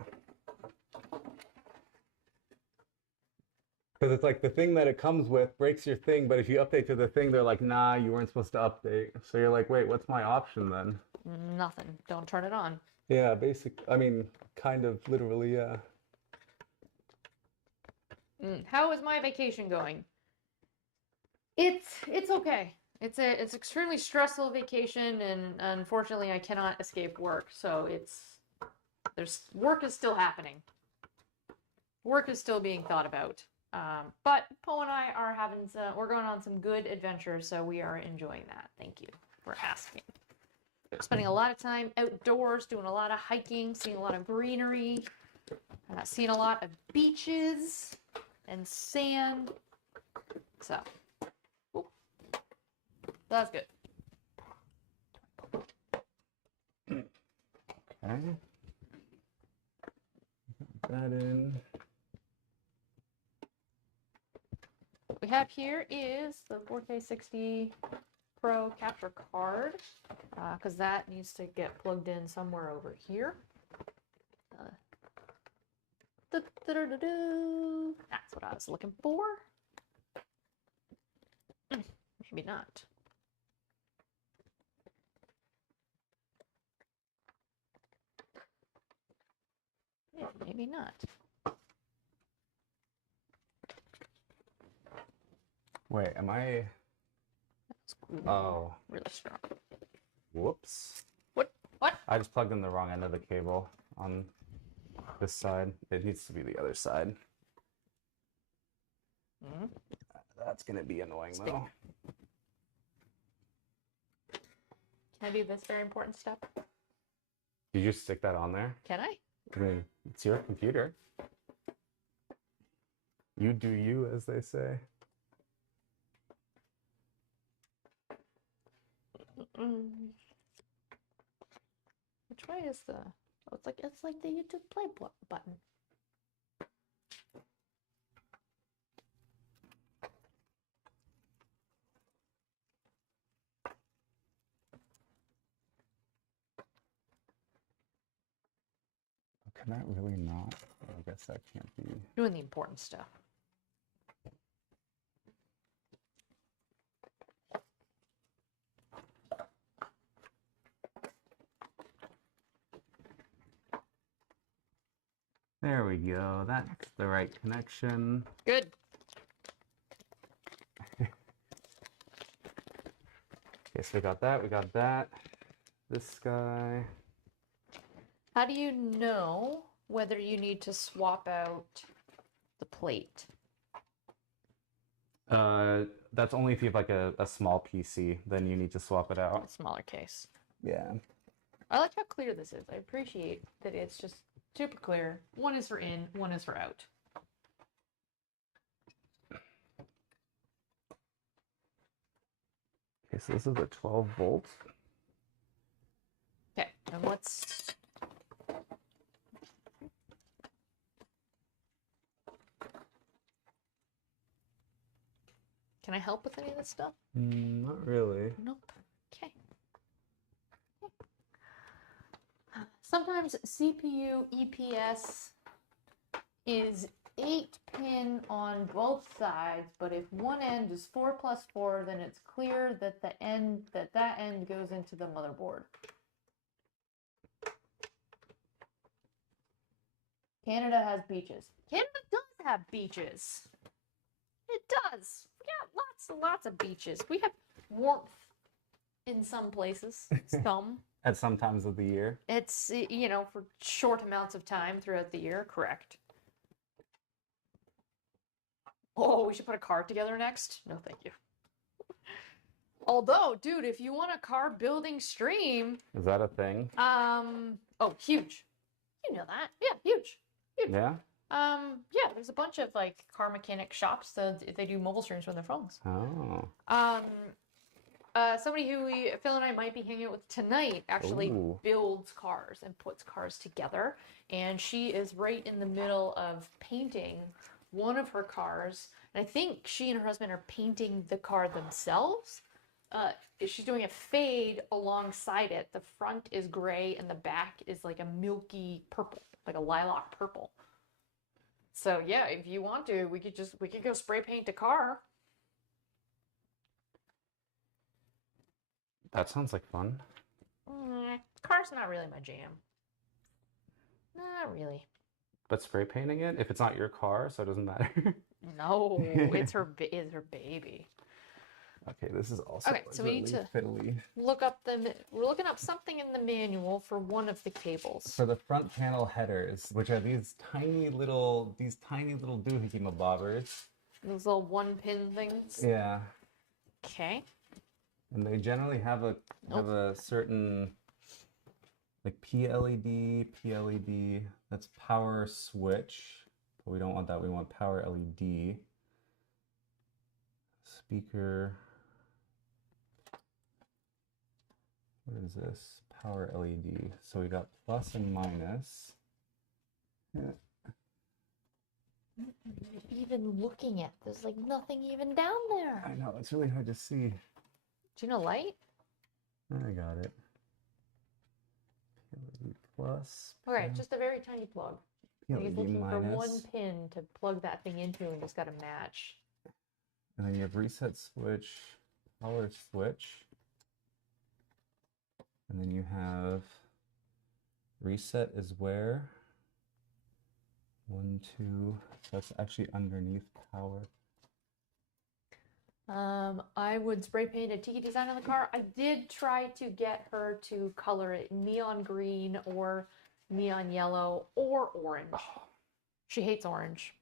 Because it's like the thing that it comes with breaks your thing, but if you update to the thing, they're like, nah, you weren't supposed to update. So you're like, wait, what's my option then? Nothing. Don't turn it on. Yeah, I mean, kind of literally, yeah. How is my vacation going? It's okay. It's extremely stressful vacation, and unfortunately, I cannot escape work. So there's work is still happening. Work is still being thought about. But Poe and I are we're going on some good adventures, so we are enjoying that. Thank you for asking. Spending a lot of time outdoors, doing a lot of hiking, seeing a lot of greenery, seeing a lot of beaches and sand. So, that's good. Okay. Put that in. What we have here is the 4K 60 Pro capture card, because that needs to get plugged in somewhere over here. That's what I was looking for. Maybe not. Yeah, maybe not. Wait, am I? Oh, really strong. Whoops. What? I just plugged in the wrong end of the cable on this side. It needs to be the other side. That's gonna be annoying though. Can I do this very important step? Did you stick that on there? Can I? I mean, it's your computer. You do you, as they say. Which way is the? Oh, it's like the YouTube play button. Can that really not? I guess that can't be. Doing the important stuff. There we go. That's the right connection. Good. Okay, so we got that. We got that. This guy. How do you know whether you need to swap out the plate? That's only if you have like a small PC, then you need to swap it out. A smaller case. Yeah. I like how clear this is. I appreciate that it's just super clear. One is for in, one is for out. Okay, so this is a 12 volt. Okay, and what's... Can I help with any of this stuff? Not really. Nope. Okay. Sometimes CPU EPS is 8-pin on both sides, but if one end is 4 plus 4, then it's clear that that end goes into the motherboard. Canada has beaches. Canada does have beaches. It does. Yeah, lots of beaches. We have warmth in some places. Some. At some times of the year. It's, you know, for short amounts of time throughout the year, correct. Oh, we should put a car together next? No, thank you. Although, dude, if you want a car building stream... Is that a thing? Oh, huge. You know that. Yeah, huge. Huge. Yeah? Yeah, there's a bunch of, like, car mechanic shops that they do mobile streams from their phones. Oh. Somebody who Phil and I might be hanging out with tonight actually builds cars and puts cars together. And she is right in the middle of painting one of her cars. And I think she and her husband are painting the car themselves. She's doing a fade alongside it. The front is gray and the back is like a milky purple, like a lilac purple. So yeah, if you want to, we could go spray paint a car. That sounds like fun. Car's not really my jam. Not really. But spray painting it, if it's not your car, so it doesn't matter. No, it's her baby. Okay, this is also Okay, so we need to fiddly. We're looking up something in the manual for one of the cables. For the front panel headers, which are these tiny little doohickey bobbers. Those little 1-pin things. Yeah. Okay. And they generally have a certain like PLED, that's power switch. But we don't want that, we want power LED. Speaker. What is this? Power LED. So we got plus and minus. What are you even looking at? There's like nothing even down there. I know, it's really hard to see. Do you know light? I got it. LED plus. Okay, just a very tiny plug. He's LED looking for minus. 1 pin to plug that thing into and just got to match. And then you have reset switch, power switch. And then you have reset is where? 1, 2. So that's actually underneath power. I would spray paint a tiki design on the car. I did try to get her to color it neon green or neon yellow or orange. Oh. She hates orange.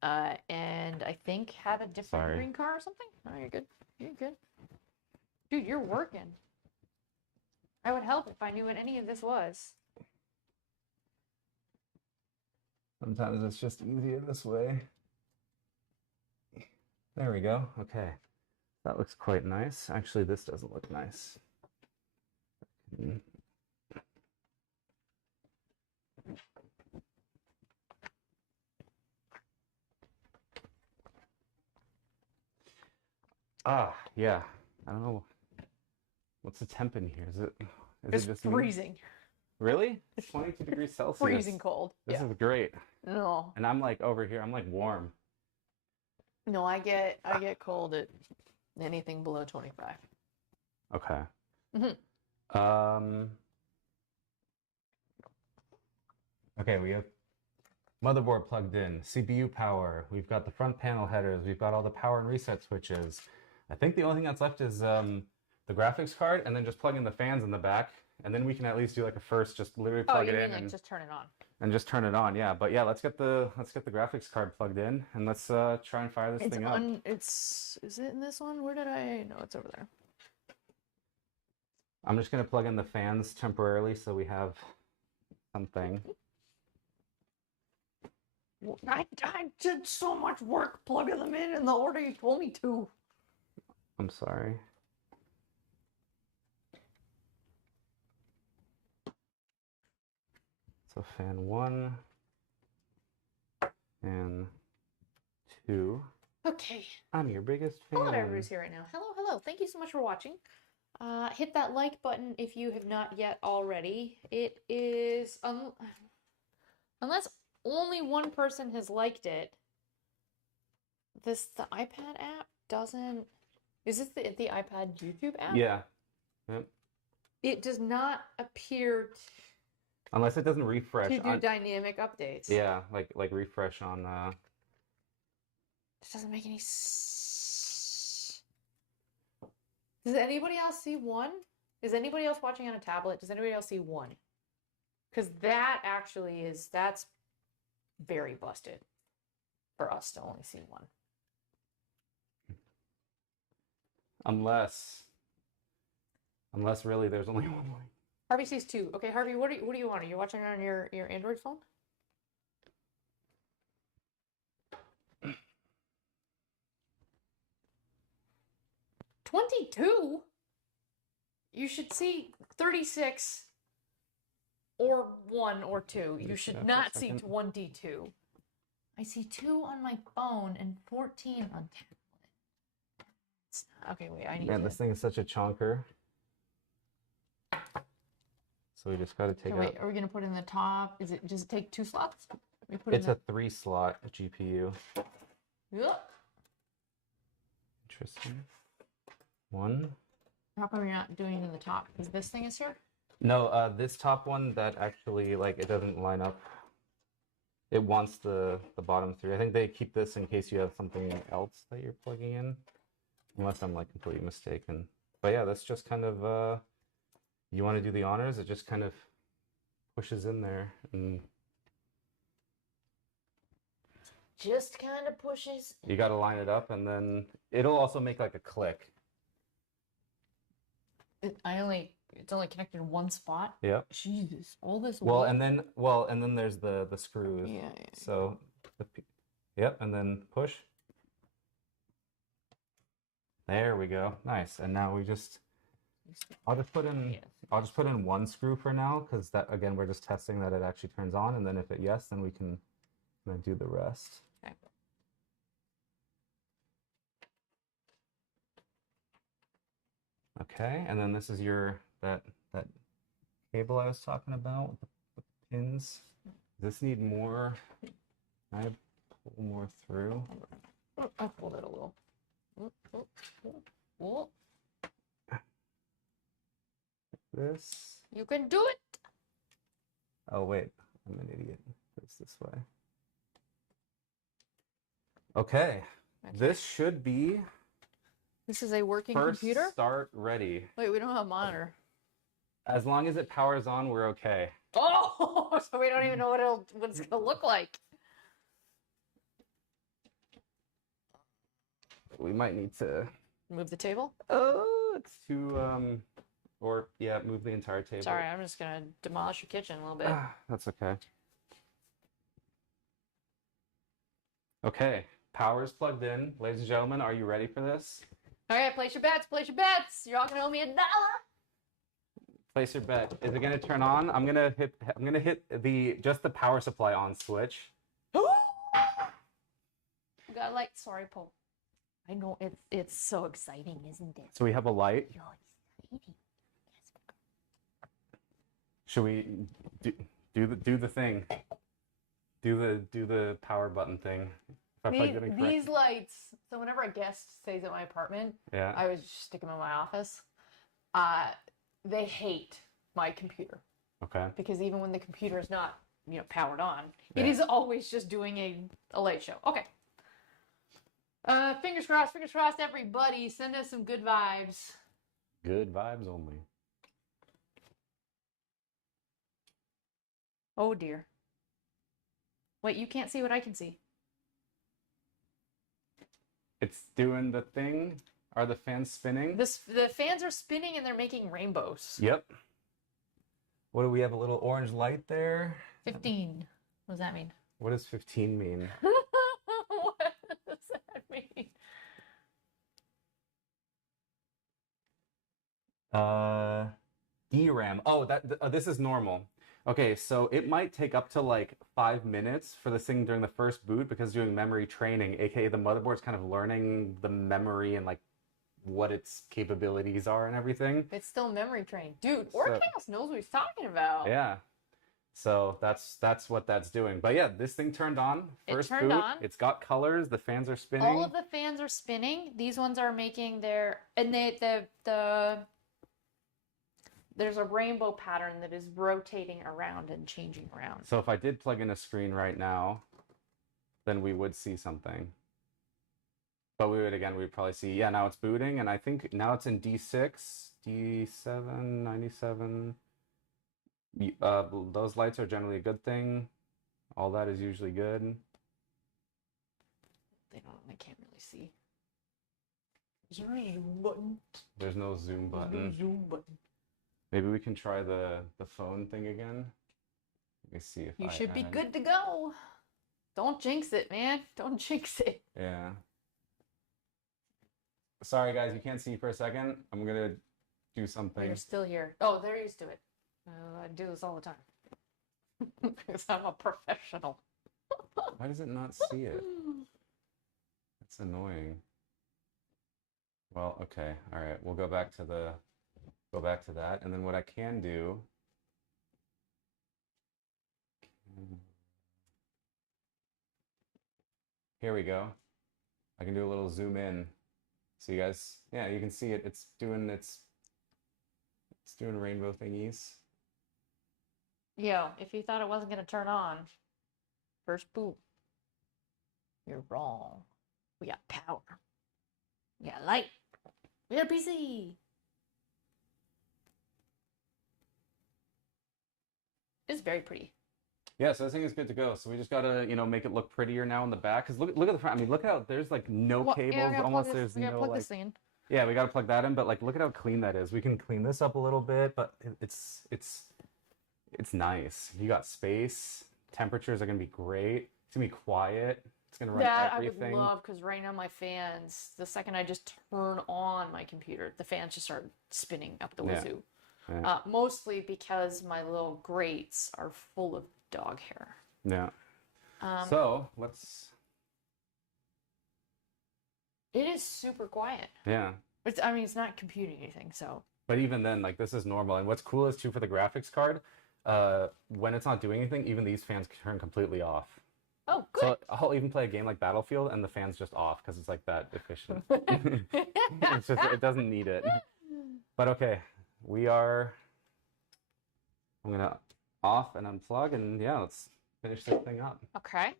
And I think had a different green car or something. No, you're good. You're good. Dude, you're working. I would help if I knew what any of this was. Sometimes it's just easier this way. There we go. Okay. That looks quite nice. Actually, this doesn't look nice. Yeah. I don't know. What's the temp in here? It's it just freezing. Really? It's 22 degrees Celsius. Freezing cold. This is great. No. And I'm like over here, I'm like warm. No, I get cold at anything below 25. Okay. Mm-hmm. Okay, we have motherboard plugged in, CPU power, we've got the front panel headers, we've got all the power and reset switches. I think the only thing that's left is the graphics card, and then just plug in the fans in the back, and then we can at least do like a first, just literally plug it in like and just turn it on. And just turn it on, yeah. But yeah, let's get the graphics card plugged in, and let's try and fire this thing up. Is it in this one? Where did I? No, it's over there. I'm just gonna plug in the fans temporarily so we have something. I did so much work plugging them in the order you told me to. I'm sorry. So fan 1 and 2. Okay. I'm your biggest fan. Hello, everybody's here right now. Hello. Thank you so much for watching. Hit that like button if you have not yet already. It is unless only one person has liked it. The iPad app doesn't. Is this the iPad YouTube app? Yeah. Yep. It does not appear Unless it doesn't refresh. to do dynamic updates. Yeah, like refresh on. This doesn't make any. Does anybody else see one? Is anybody else watching on a tablet? Does anybody else see one? Because that actually that's very busted for us to only see one. Unless really there's only one line. Harvey sees 2. Okay, Harvey, what do you want? Are you watching on your Android phone? $22? You should see 36 or 1 or 2. You should not see 22. I see 2 on my phone and 14 on tablet. Okay, wait, I need to... This thing is such a chonker. So we just got to take Wait, are we going to put it in the top? Does it take 2 slots? Let me put It's in a 3-slot GPU. Yep. Interesting. One. How come you're not doing it in the top? Because this thing is here? No, this top one that actually like it doesn't line up. It wants the bottom 3. I think they keep this in case you have something else that you're plugging in, unless I'm like completely mistaken. But yeah, that's just kind of you want to do the honors. It just kind of pushes in there, and Just kind of pushes. you got to line it up, and then it'll also make like a click. It's only connected in one spot. Yep. Jesus, all this Well, weight. and then there's the screws. Yeah. So, yep, and then push. There we go. Nice. And now we just, I'll just put in one screw for now, because that, again, we're just testing that it actually turns on, and then if it yes, then we can do the rest. Okay. Okay, and then this is your that cable I was talking about with the pins. Does this need more? Can I pull more through? I pulled it a little. Oh, This. you can do it. Oh wait, I'm an idiot. It's this way. Okay, this should be This is a working first computer. start ready. Wait, we don't have a monitor. As long as it powers on, we're okay. Oh, so we don't even know what it's gonna look like. We might need to. Move the table. Oh, it's too or yeah, move the entire table. Sorry, I'm just gonna demolish your kitchen a little bit. That's okay. Okay, power's plugged in. Ladies and gentlemen, are you ready for this? All right, place your bets. Place your bets. You're all gonna owe me $1. Place your bet. Is it gonna turn on? I'm gonna hit just the power supply on switch. Got light. Sorry, Paul. I know it's so exciting, isn't it? So we have a light. You're exciting. Should we do the thing? Do the power button thing. If I plugged it in correct. These lights. So whenever a guest stays at my apartment, Yeah. I always just stick them in my office. They hate my computer Okay. because even when the computer is not, powered on, Yeah. it is always just doing a light show. Okay. Fingers crossed, everybody. Send us some good vibes. Good vibes only. Oh dear. Wait, you can't see what I can see. It's doing the thing. Are the fans spinning? The fans are spinning and they're making rainbows. Yep. What do we have? A little orange light there. 15. What does that mean? What does 15 mean? What does that mean? DRAM. Oh, this is normal. Okay, so it might take up to like 5 minutes for this thing during the first boot because doing memory training, aka the motherboard's kind of learning the memory and like what its capabilities are and everything. It's still memory trained. Dude, Orchaos knows what he's talking about. Yeah. So that's what that's doing. But yeah, this thing turned on. First turned boot. on. It's got colors. The fans are spinning. All of the fans are spinning. These ones are making their there's a rainbow pattern that is rotating around and changing around. So if I did plug in a screen right now, then we would see something. But we'd probably see, yeah, now it's booting, and I think now it's in D6, D7, 97. Those lights are generally a good thing. All that is usually good. They can't really see. Is there a zoom button? There's no zoom button. There's no zoom button. Maybe we can try the phone thing again. Let me see if You should be good to go. Don't jinx it, man. Don't jinx it. Yeah. Sorry, guys, you can't see for a second. I'm gonna do something. You're still here. Oh, they're used to it. I do this all the time. Because I'm a professional. Why does it not see it? That's annoying. Well, okay. All right. We'll go back to that. And then what I can do Here we go. I can do a little zoom in. So you guys, yeah, you can see it. It's doing rainbow thingies. Yo, if you thought it wasn't gonna turn on, first boot, you're wrong. We got power. We got light. We got a PC. It's very pretty. Yeah, so this thing is good to go. So we just gotta, make it look prettier now in the back. Cause look at the front. I mean, look how there's like no Well, cables. yeah, we gotta Almost plug there's we gotta no plug like. this thing in. Yeah, we gotta plug that in. But like, look at how clean that is. We can clean this up a little bit, but it's nice. You got space. Temperatures are gonna be great. It's gonna be quiet. It's gonna run That everything. I would love because right now my fans, the second I just turn on my computer, the fans just start spinning up the Yeah. wazoo. Yeah. Mostly because my little grates are full of dog hair. Yeah. Um, So let's. it is super quiet. Yeah. I mean, it's not computing anything, so. But even then, like this is normal. And what's cool is too for the graphics card, when it's not doing anything, even these fans turn completely off. Oh, good. So I'll even play a game like Battlefield and the fan's just off because it's like that efficient. It's just it doesn't need it. But okay, I'm gonna off and unplug and yeah, let's finish this thing up. Okay.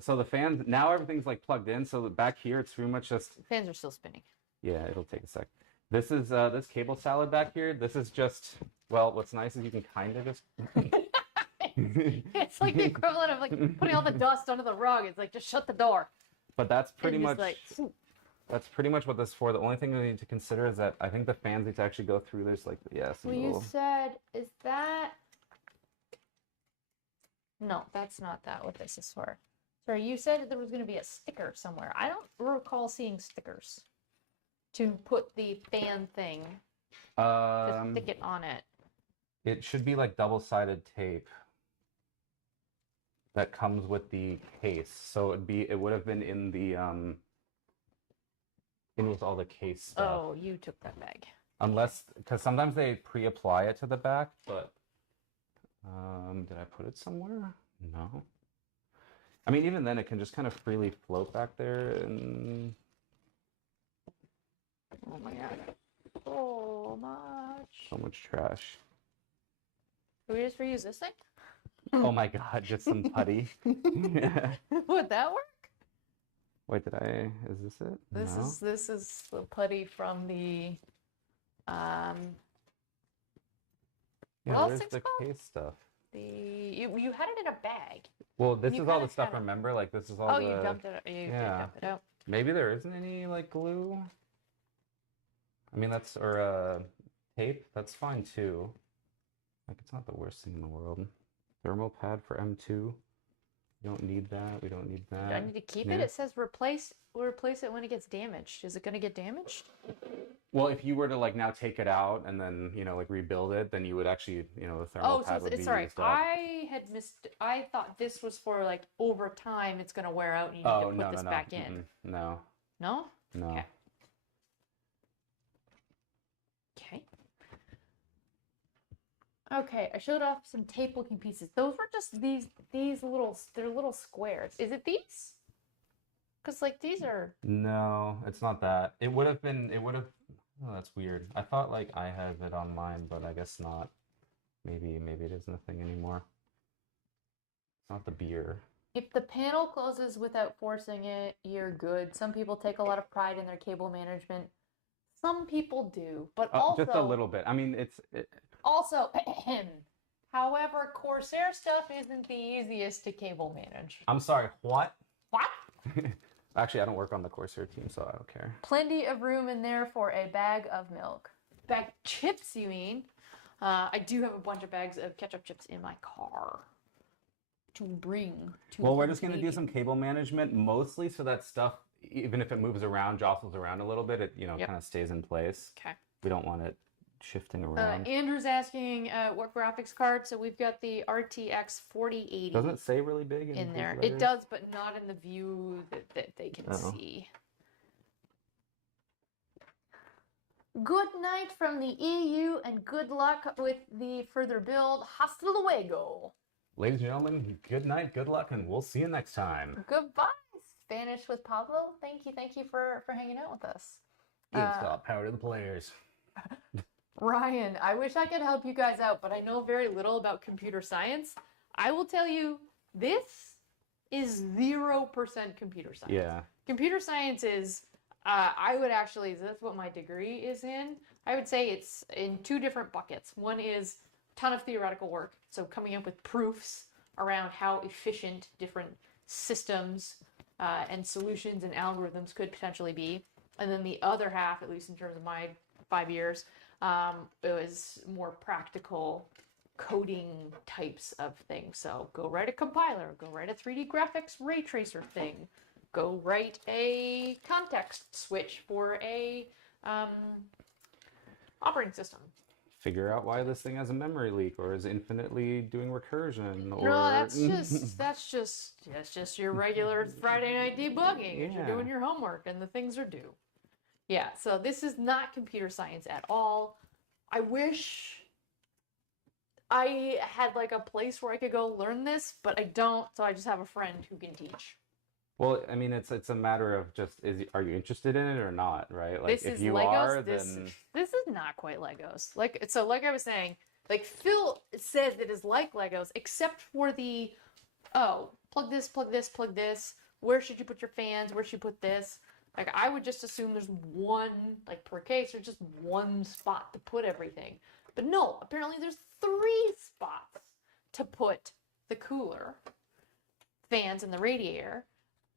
So the fans now everything's like plugged in. So back here it's pretty much just Fans are still spinning. yeah, it'll take a sec. This is this cable salad back here. This is just well, what's nice is you can kind of just It's like the equivalent of like putting all the dust under the rug. It's like just shut the door. But that's pretty And much just like, phew. that's pretty much what this is for. The only thing we need to consider is that I think the fans need to actually go through. There's like some Well, you little said, is that? No, that's not that. What this is for? Sorry, you said there was going to be a sticker somewhere. I don't recall seeing stickers to put the fan thing to stick it on it. it should be like double-sided tape that comes with the case. So it would have been in the in with all the case stuff. Oh, you took that bag. Unless because sometimes they pre-apply it to the back, but did I put it somewhere? No. I mean, even then, it can just kind of freely float back there, and Oh my god. So much. so much trash. Can we just reuse this thing? Oh my God, just some putty. Would that work? Wait, is this it? No. This is the putty from the Yeah, what else where's it's the called? case stuff? you had it in a bag. Well, this You is all kinda the stuff, had it. remember? Like, this is all Oh, the... you dumped it. You did yeah. dump it out. Maybe there isn't any, like, glue? I mean, or tape? That's fine, too. Like, it's not the worst thing in the world. Thermal pad for M2. We don't need that. We don't need Do I that. need to keep yeah. it? It says replace it when it gets damaged. Is it going to get damaged? Well, if you were to, like, now take it out and then, like, rebuild it, then you would actually, the thermal Oh, pad would be sorry. used up. I thought this was for like over time it's going to wear out and you need Oh, to no, put this no, no. back in. No, No? no. Okay. Okay. Okay, I showed off some tape looking pieces. Those were just they're little squares. Is it these? Because like these are, No, it's not that. Oh, that's weird. I thought like I have it on mine, but I guess not. Maybe it isn't a thing anymore. It's not the beer. if the panel closes without forcing it, you're good. Some people take a lot of pride in their cable management. Some people do, but also Just a little bit. I mean, also, however, Corsair stuff isn't the easiest to cable manage. I'm sorry, what? What? Actually, I don't work on the Corsair team, so I don't care. Plenty of room in there for a bag of milk. Bag chips, you mean? I do have a bunch of bags of ketchup chips in my car to bring to. Well, we're just going to do some cable management, mostly so that stuff, even if it moves around, jostles around a little bit, it Yep. kind of stays in place. Okay. We don't want it shifting around. Andrew's asking what graphics card. So we've got the RTX 4080 Doesn't it say really big in big there. letters? It does, but not in the view that they can Uh-oh. see. Good night from the EU and good luck with the further build. Hasta luego. Ladies and gentlemen, good night, good luck, and we'll see you next time. Goodbye, Spanish with Pablo. Thank you for hanging out with us. GameStop, power to the players. Ryan, I wish I could help you guys out, but I know very little about computer science. I will tell you, this is 0% computer science. Yeah. Computer science is, I would actually, that's what my degree is in. I would say it's in two different buckets. One is a ton of theoretical work, so coming up with proofs around how efficient different systems and solutions and algorithms could potentially be. And then the other half, at least in terms of my 5 years, it was more practical coding types of things. So go write a compiler, go write a 3D graphics ray tracer thing, go write a context switch for a operating system. Figure out why this thing has a memory leak or is infinitely doing recursion. Or... No, that's just your regular Friday night debugging. If you're doing your homework and the things are due. Yeah, so this is not computer science at all. I wish I had like a place where I could go learn this, but I don't, so I just have a friend who can teach. Well, I mean, it's a matter of just are you interested in it or not, right? Like This if is you Legos. are, This then is not quite Legos. Like I was saying, like Phil says it is like Legos, except for the plug this, plug this, plug this. Where should you put your fans? Where should you put this? Like I would just assume there's one, like per case, or just one spot to put everything. But no, apparently there's 3 spots to put the cooler, fans, and the radiator.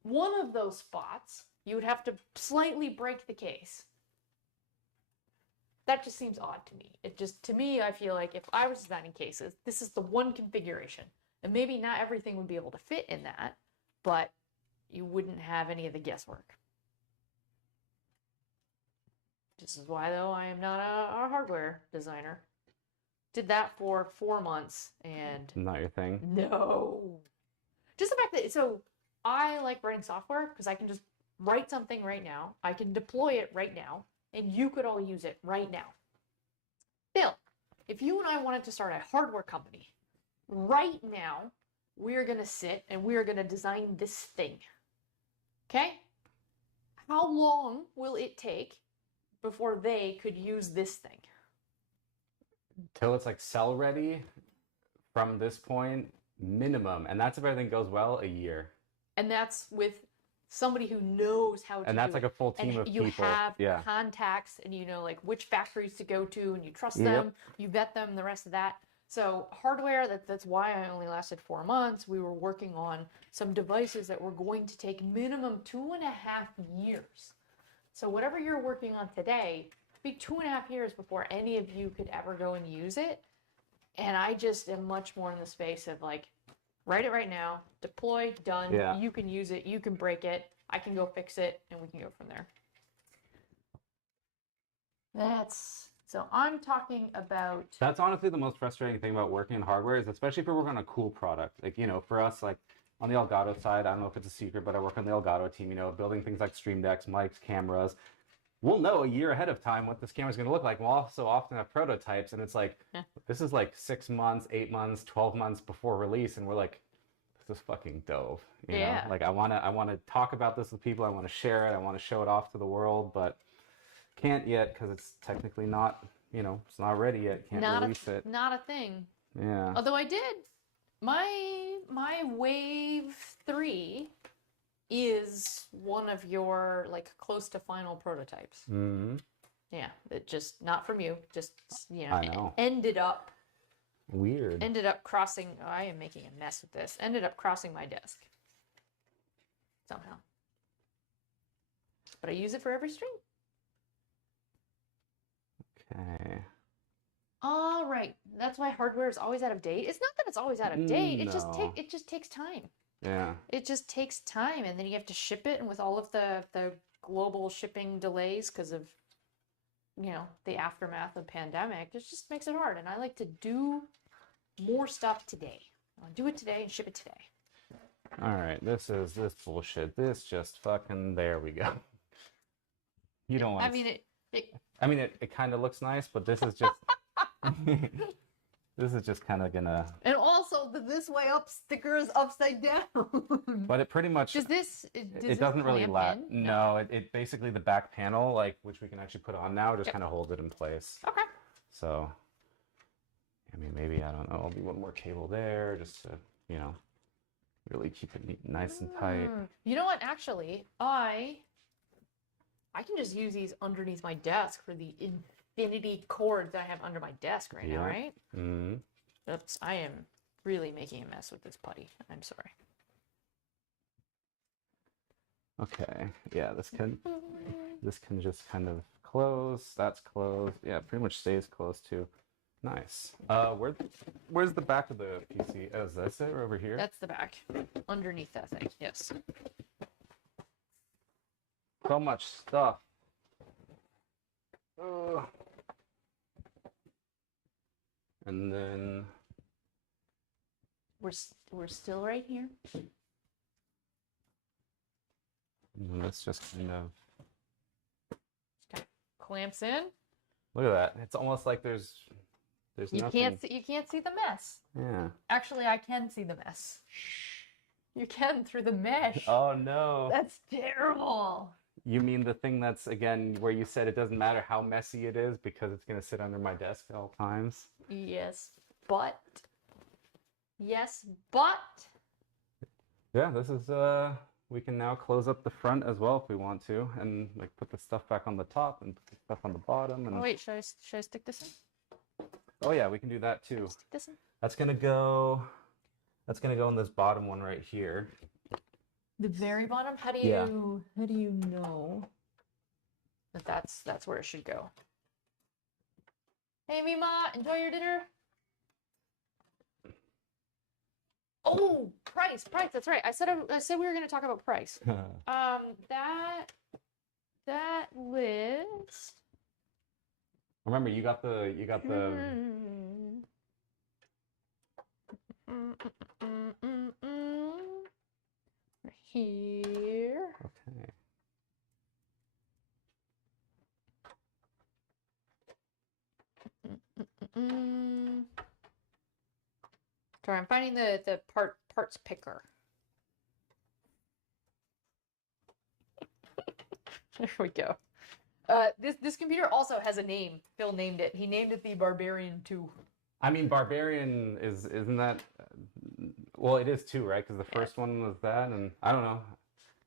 One of those spots, you would have to slightly break the case. That just seems odd to me. To me, I feel like if I was designing cases, this is the one configuration. And maybe not everything would be able to fit in that, but you wouldn't have any of the guesswork. This is why, though, I am not a hardware designer. Did that for 4 months, and... not your thing. No. Just the fact that... So, I like writing software, because I can just write something right now. I can deploy it right now, and you could all use it right now. Bill, if you and I wanted to start a hardware company, right now, we're going to sit and we're going to design this thing. Okay? How long will it take before they could use this thing? Till it's like cell ready from this point, minimum. And that's if everything goes well, a year. And that's with somebody who knows how to do it. And that's like a full team of people. You have contacts, and you know like which factories to go to, and you trust them, you vet them, the rest of that. So hardware, that's why I only lasted 4 months. We were working on some devices that were going to take minimum 2.5 years. So whatever you're working on today, it'd be 2.5 years before any of you could ever go and use it. And I just am much more in the space of like, write it right now, deploy, done. Yeah. You can use it, you can break it, I can go fix it, and we can go from there. So I'm talking about... That's honestly the most frustrating thing about working in hardware, is especially if you're working on a cool product. Like, you know, for us, like on the Elgato side, I don't know if it's a secret, but I work on the Elgato team, you know, building things like Stream Decks, mics, cameras. We'll know a year ahead of time what this camera's going to look like. We'll also often have prototypes, and it's like, this is like 6 months, 8 months, 12 months before release, and we're like, this is fucking dope. You know? Like, I want to talk about this with people. I want to share it. I want to show it off to the world, but can't yet because it's technically not, you know, it's not ready yet. Can't release it. Not a thing. Yeah. Although I did. My Wave 3 is one of your like close to final prototypes. Mm-hmm. Yeah, it just not from you. Just I know. Ended up crossing. Oh, I am making a mess with this. Ended up crossing my desk somehow. But I use it for every stream. Okay. All right. That's why hardware is always out of date. It's not that it's always out of date. It just takes time. Yeah. It just takes time, and then you have to ship it, and with all of the global shipping delays because of, you know, the aftermath of pandemic, it just makes it hard. And I like to do more stuff today. I'll do it today and ship it today. All right. This bullshit. This just fucking, there we go. You don't want I mean, it I mean, it kind of looks nice, but this is just... This is just kind of gonna, And also, the this way up sticker is upside down. but it pretty much, Does this? Does it this doesn't really clamp in? No, it basically the back panel, like which we can actually put on now, just Yep. kind of holds it in place. Okay. So, I mean, maybe I don't know. I'll do one more cable there, just to really keep it nice and tight. You know what? Actually, I can just use these underneath my desk for the infinity cord that I have under my desk right now, Yeah. right? Mm-hmm. Oops, I am really making a mess with this putty. I'm sorry. Okay. Yeah, this can just kind of close. That's closed. Yeah, it pretty much stays closed too. Nice. Where's the back of the PC? Oh, is this it or over here? That's the back. Underneath that thing, yes. So much stuff. Ugh. And then We're still right here. this just kind of Clamps in. look at that. It's almost like there's You nothing. can't see the mess. Yeah. Actually, I can see the mess. You can through the mesh. Oh no. That's terrible. You mean the thing that's again where you said it doesn't matter how messy it is because it's gonna sit under my desk at all times? Yes, but. Yes, but. Yeah, this is we can now close up the front as well if we want to, and like put the stuff back on the top and put the stuff on the bottom. And Oh wait, should I stick this in? oh yeah, we can do that too. Stick this in. That's gonna go in this bottom one right here. The very bottom. How do Yeah. you know that that's where it should go? Hey Mima, enjoy your dinner. Oh, price. That's right. I said we were going to talk about price. That list. Remember, you got the Right here. okay. Sorry, I'm finding the parts picker. There we go. This computer also has a name. Phil named it. He named it the Barbarian 2. I mean, Barbarian isn't that? Well, it is too, right? Because the first one was that, and I don't know.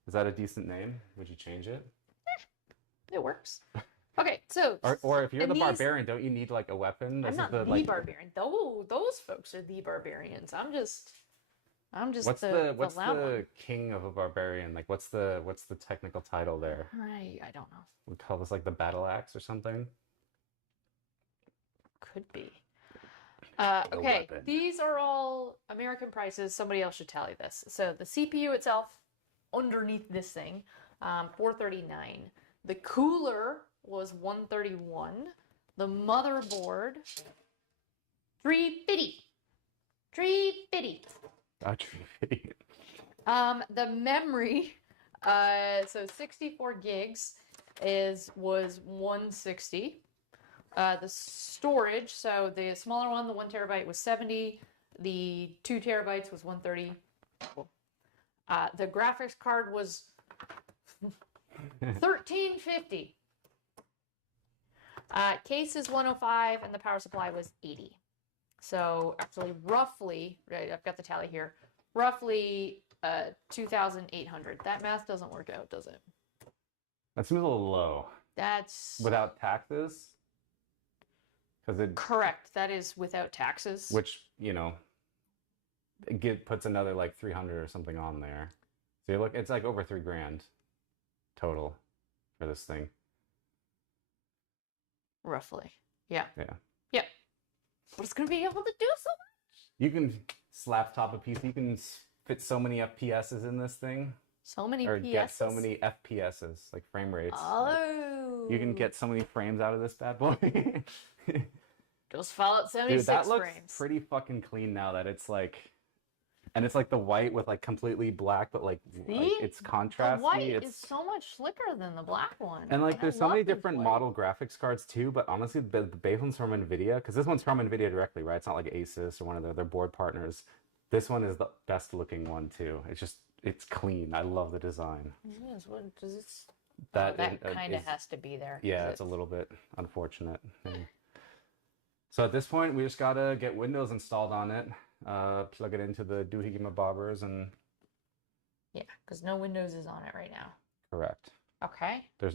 Is that a decent name? Would you change it? It works. Okay, so Or if you're and the these- Barbarian, don't you need like a weapon? I'm This not is the Barbarian. Those folks are the Barbarians. I'm just What's the loud the one. king of a barbarian? Like what's the technical title there? I don't know. We call this like the battle axe or something. Could be. A Okay, weapon. these are all American prices. Somebody else should tally this. So the CPU itself, underneath this thing, $439. The cooler was $131. The motherboard, $350. $350. The memory, so 64 gigs was $160. The storage, so the smaller one, the 1 terabyte was $70. The 2 terabytes was $130. The graphics card was $1350. Case is $105, and the power supply was $80. So actually, roughly, right, I've got the tally here. Roughly, $2,800. That math doesn't work out, does it? That seems a little low That's without taxes. Because it, correct. That is without taxes. which puts another like 300 or something on there. So you look, it's like over $3,000 total for this thing. Roughly. Yeah. Yeah. Yep. But it's going to be able to do so much. You can slap top a PC. You can fit so many FPSs in this thing, So many or PSs. get so many FPSs, like frame rates. Oh. You can get so many frames out of this bad boy. Those Fallout 76 Dude, that looks frames. pretty fucking clean now that it's like And it's like the white with like completely black, but like See? it's The contrasty. white It's is so much slicker than the black one. and like I there's so love many this different white. model graphics cards too, but honestly the base one's from Nvidia because this one's from Nvidia directly, right? It's not like Asus or one of their board partners. This one is the best looking one too. It's clean. I love the design. Yes, what does this? That That kind of is has to be there. 'cause yeah, it's a little bit unfortunate. Yeah. So at this point, we just gotta get Windows installed on it, plug it into the Doohickey Bobbers, and Yeah, because no Windows is on it right now. correct. Okay. There's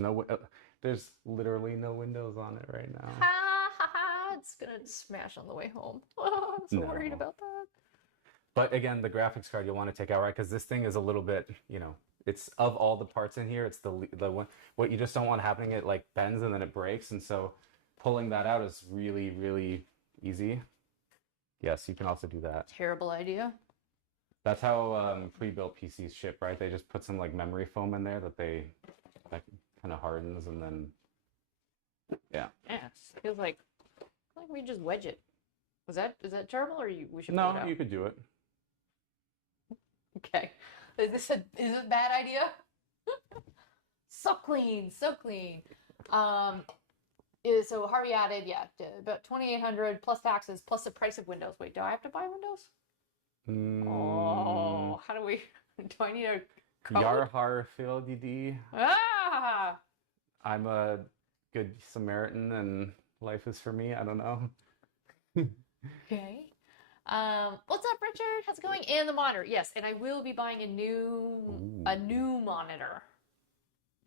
literally no Windows on it right now. Ha ha ha! It's gonna smash on the way home. Oh, I'm so worried No. about that. But again, the graphics card you'll want to take out, right? Because this thing is a little bit, it's of all the parts in here, it's the one what you just don't want happening. It like bends and then it breaks, and so pulling that out is really, really easy. Yes, you can also do that. Terrible idea. That's how pre-built PCs ship, right? They just put some like memory foam in there that kind of hardens, and then yeah. Yeah, it feels like we just wedge it. Is that terrible, or we should pull No, it out? you could do it. Okay. Is it a bad idea? So clean, so clean. So Harvey added, about 2,800 plus taxes plus the price of Windows. Wait, do I have to buy Windows? Oh, how do we? Do I need a code? Yarhar Phil Ah! I'm a good Samaritan and life is for me. I don't know. Okay. What's up, Richard? How's it going? And the monitor, yes. And I will be buying a new monitor.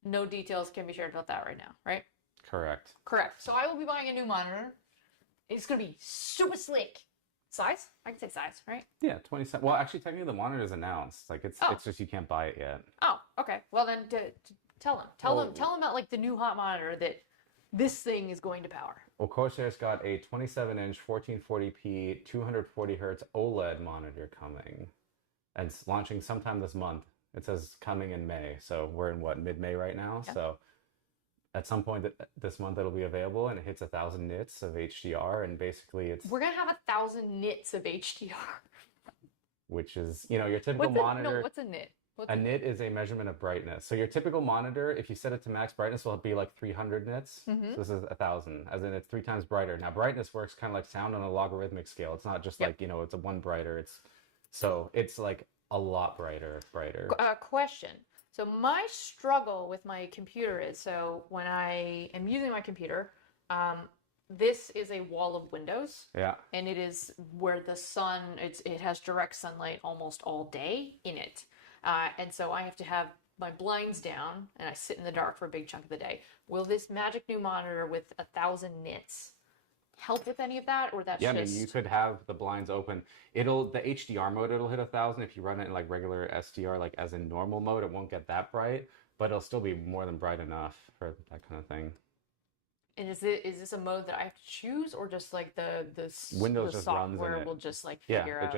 No details can be shared about that right now, right? Correct. Correct. So I will be buying a new monitor. It's gonna be super slick. Size? I can say size, right? Yeah, 27. Well, actually, technically, the monitor is announced. Like, it's just you can't buy it yet. Oh, okay. Well then, tell them about like the new hot monitor that this thing is going to power. Well, Corsair's got a 27-inch 1440p 240 hertz OLED monitor coming, and it's launching sometime this month. It says coming in May, so we're in what, mid-May right now. Yeah. So at some point this month it'll be available, and it hits 1,000 nits of HDR, and basically We're gonna have 1,000 nits of HDR. which is your typical monitor. What's a nit? A nit is a measurement of brightness. So your typical monitor, if you set it to max brightness, will be like 300 nits. Mhm. So this is 1,000, as in it's 3 times brighter. Now brightness works kind of like sound on a logarithmic scale. It's not just Yep. like it's a one brighter. It's like a lot brighter. Question. So my struggle with my computer is, so when I am using my computer, this is a wall of windows, Yeah. and it is where the sun, it has direct sunlight almost all day in it. And so I have to have my blinds down, and I sit in the dark for a big chunk of the day. Will this magic new monitor with 1,000 nits help with any of that, or that's Yeah, I just... mean, you could have the blinds open. The HDR mode, it'll hit 1,000. If you run it in like regular SDR, like as in normal mode, it won't get that bright, but it'll still be more than bright enough for that kind of thing. And is this a mode that I have to choose, or just like the Windows the just runs in software it. will just like Yeah, figure it out?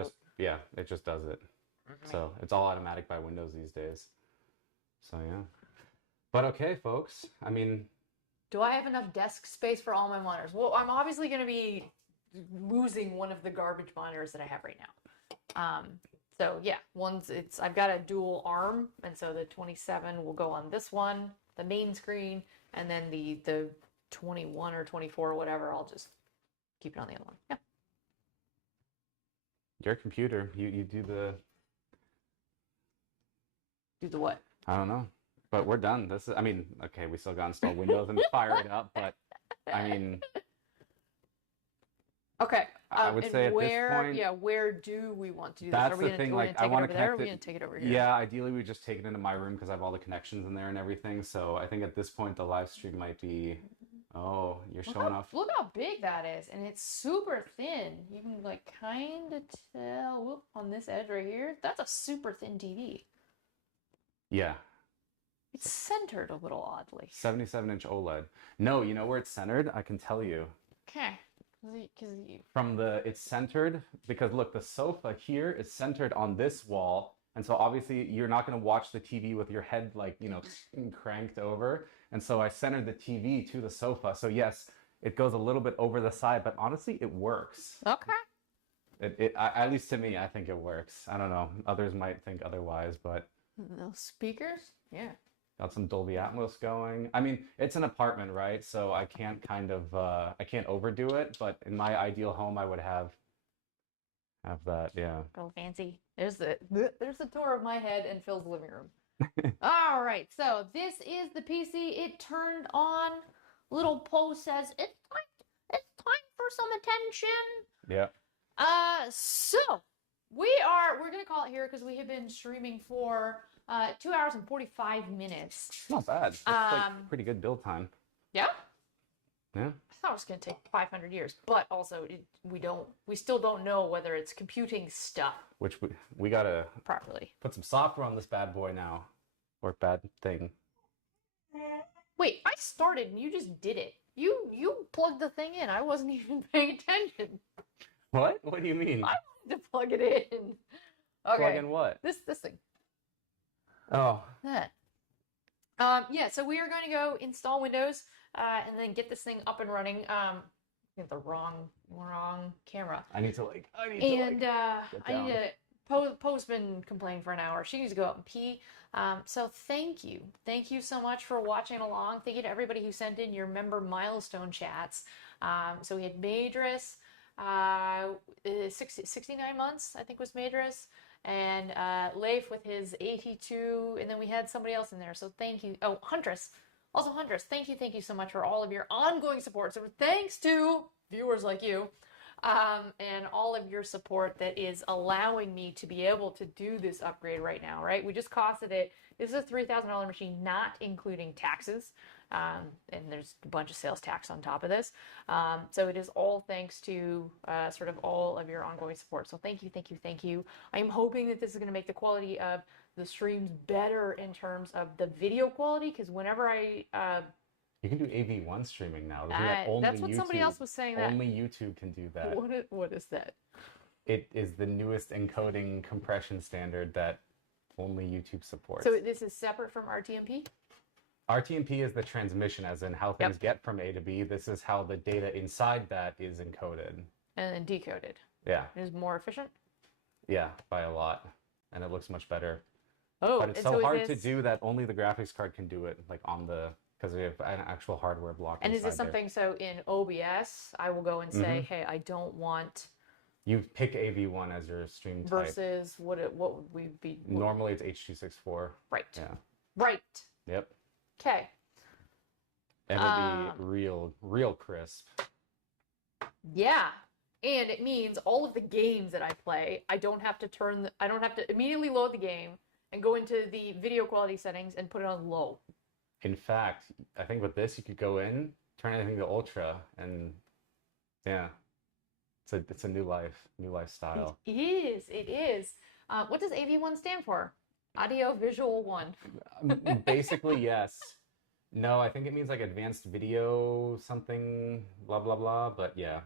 just does it. So it's all automatic by Windows these days. So yeah. But okay, folks. I mean, Do I have enough desk space for all my monitors? Well, I'm obviously going to be losing one of the garbage monitors that I have right now. So yeah, I've got a dual arm, and so the 27 will go on this one, the main screen, and then the 21 or 24 or whatever, I'll just keep it on the other one. Yeah. your computer, you do the, Do the what? I don't know. But we're done. Okay, we still got to install Windows and fire it up, but I mean, Okay. I would and say at this where, point, yeah, where do we want to do this? that's Are we the gonna, thing, we're like, gonna I take it wanna over there, or are connect we it- gonna take it over here? yeah, ideally we just take it into my room because I have all the connections in there and everything. So I think at this point the live stream might be, oh, you're showing off. Look how big that is, and it's super thin. You can like kind of tell whoop, on this edge right here. That's a super thin TV. Yeah, It's centered a little oddly. 77-inch OLED. No, you know where it's centered? I can tell you. Okay, because It's centered because look, the sofa here is centered on this wall, and so obviously you're not going to watch the TV with your head like cranked over, and so I centered the TV to the sofa. So yes, it goes a little bit over the side, but honestly it works. okay. At least to me, I think it works. I don't know. Others might think otherwise, but No speakers? Yeah. got some Dolby Atmos going. I mean, it's an apartment, right? So I can't I can't overdo it, but in my ideal home, I would have that. Yeah. Real fancy. There's the tour of my head and Phil's living room. All right, so this is the PC. It turned on. Little post says it's time for some attention. Yeah. So we're gonna call it here because we have been streaming for 2 hours and 45 minutes. Not bad. That's like pretty good build time. Yeah. Yeah. I thought it was gonna take 500 years, but also we still don't know whether it's computing stuff Which we gotta properly. put some software on this bad boy now, or bad thing. Wait, I started and you just did it. You plugged the thing in. I wasn't even paying attention. What? What do you mean? I wanted to plug it in. Okay. Plug in what? This thing. Oh. That. Yeah, so we are going to go install Windows and then get this thing up and running. Get the wrong camera. I need to I get need down. to Postman complained for an hour. She needs to go out and pee. So thank you so much for watching along. Thank you to everybody who sent in your member milestone chats. So we had Madris, 69 months I think was Madris, and Leif with his 82, and then we had somebody else in there. So thank you. Oh, Huntress. Also Huntress, thank you so much for all of your ongoing support. So thanks to viewers like you. And all of your support that is allowing me to be able to do this upgrade right now, right? We just costed it. This is a $3,000 machine, not including taxes. And there's a bunch of sales tax on top of this. So it is all thanks to sort of all of your ongoing support. So thank you. I'm hoping that this is going to make the quality of the streams better in terms of the video quality, because whenever You can do AV1 streaming now. Isn't that only that's what somebody YouTube- else was saying. That Only YouTube can do that. what is that? It is the newest encoding compression standard that only YouTube supports. So this is separate from RTMP? RTMP is the transmission, as in how things get from A to B. This is how the data inside that is encoded. And then decoded. Yeah, It is more efficient? yeah, by a lot. And it looks much better. Oh, But it's and so is hard to this- do that only the graphics card can do it, like on the, because we have an actual hardware block And is this inside there. something, so in OBS, I will go and say, hey, I don't want You pick AV1 as your stream type. versus what would we be? Normally it's H.264. Right. Yeah. Right. Yep. Okay. And it'd be real crisp. Yeah. And it means all of the games that I play, I don't have to immediately load the game and go into the video quality settings and put it on low. In fact, I think with this you could go in, turn everything to ultra, and yeah, it's a new lifestyle. It is. What does AV1 stand for? Audio Visual 1. Basically, yes. No, I think it means like advanced video something, blah blah blah. But yeah,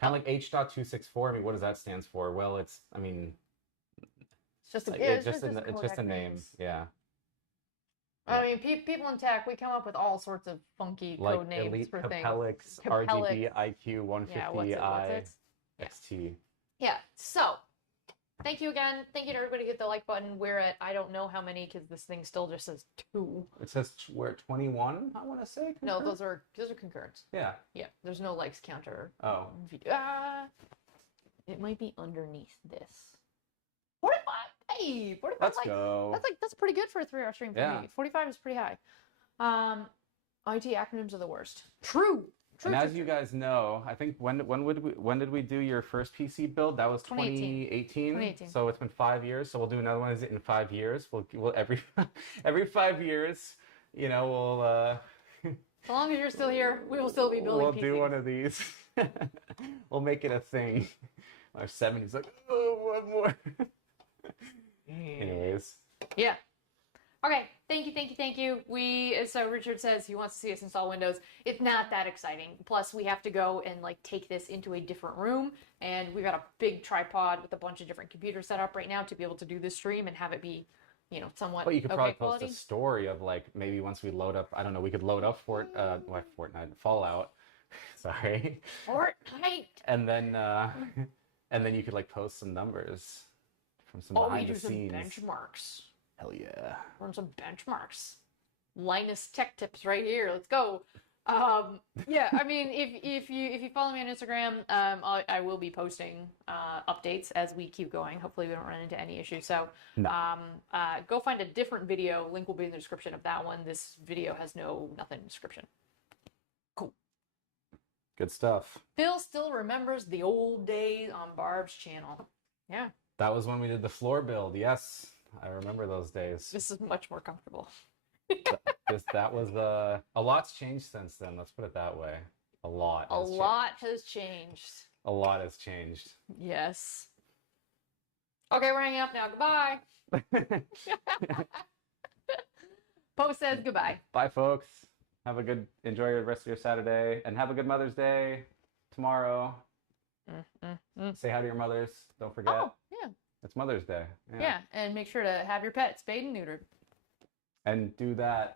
kind of like H.264. I mean, what does that stand for? Well, it's I mean, It's just a, like, yeah, it's just a codec name. names. Yeah. I mean, people in tech, we come up with all sorts of funky Like code names Elite for things. Capellix, Capellix. RGB IQ Yeah, what's 150i it? XT. Yeah, so thank you again. Thank you to everybody who hit the like button. We're at, I don't know how many because this thing still just says 2. It says we're at 21, I want to say. No, concurrent? those are concurrents. Yeah. Yeah, there's no likes counter. Oh. It might be underneath this. 45. Hey, 45 Let's likes. go. That's pretty good for a 3-hour stream for Yeah. me. 45 is pretty high. IT acronyms are the worst. True. And as you guys know, I think when did we do your first PC build? That was 2018. 2018. So it's been 5 years. So we'll do another one. Is it in 5 years? We'll every 5 years, we'll As long as you're still here, we will still be building we'll PCs. do one of these. We'll make it a thing. Our 70s like, oh, one more. Anyways. Yeah. Okay. Thank you. So Richard says he wants to see us install Windows. It's not that exciting. Plus, we have to go and take this into a different room, and we've got a big tripod with a bunch of different computers set up right now to be able to do this stream and have it be, somewhat Well, you could okay probably quality. post a story of maybe once we load up. I don't know. We could load up Fortnite, Fallout. Sorry. Fortnite. And then And then you could like post some numbers from some Oh, we behind do the some scenes. benchmarks. Hell yeah. Run some benchmarks. Linus Tech Tips right here. Let's go. Yeah, I mean, if you follow me on Instagram, I will be posting updates as we keep going. Hopefully, we don't run into any issues. So, No. go find a different video. Link will be in the description of that one. This video has nothing in the description. Cool. Good stuff. Phil still remembers the old days on Barb's channel. Yeah, That was when we did the floor build. Yes, I remember those days. this is much more comfortable. That was a lot's changed since then. Let's put it that way. A lot. A lot has changed. A lot has changed. Yes. Okay, we're hanging up now. Goodbye. Post says goodbye. Bye, folks. Enjoy the rest of your Saturday, and have a good Mother's Day tomorrow. Say hi to your mothers. Don't forget. Oh, yeah. It's Mother's Day. Yeah, and make sure to have your pet spayed and neutered. And do that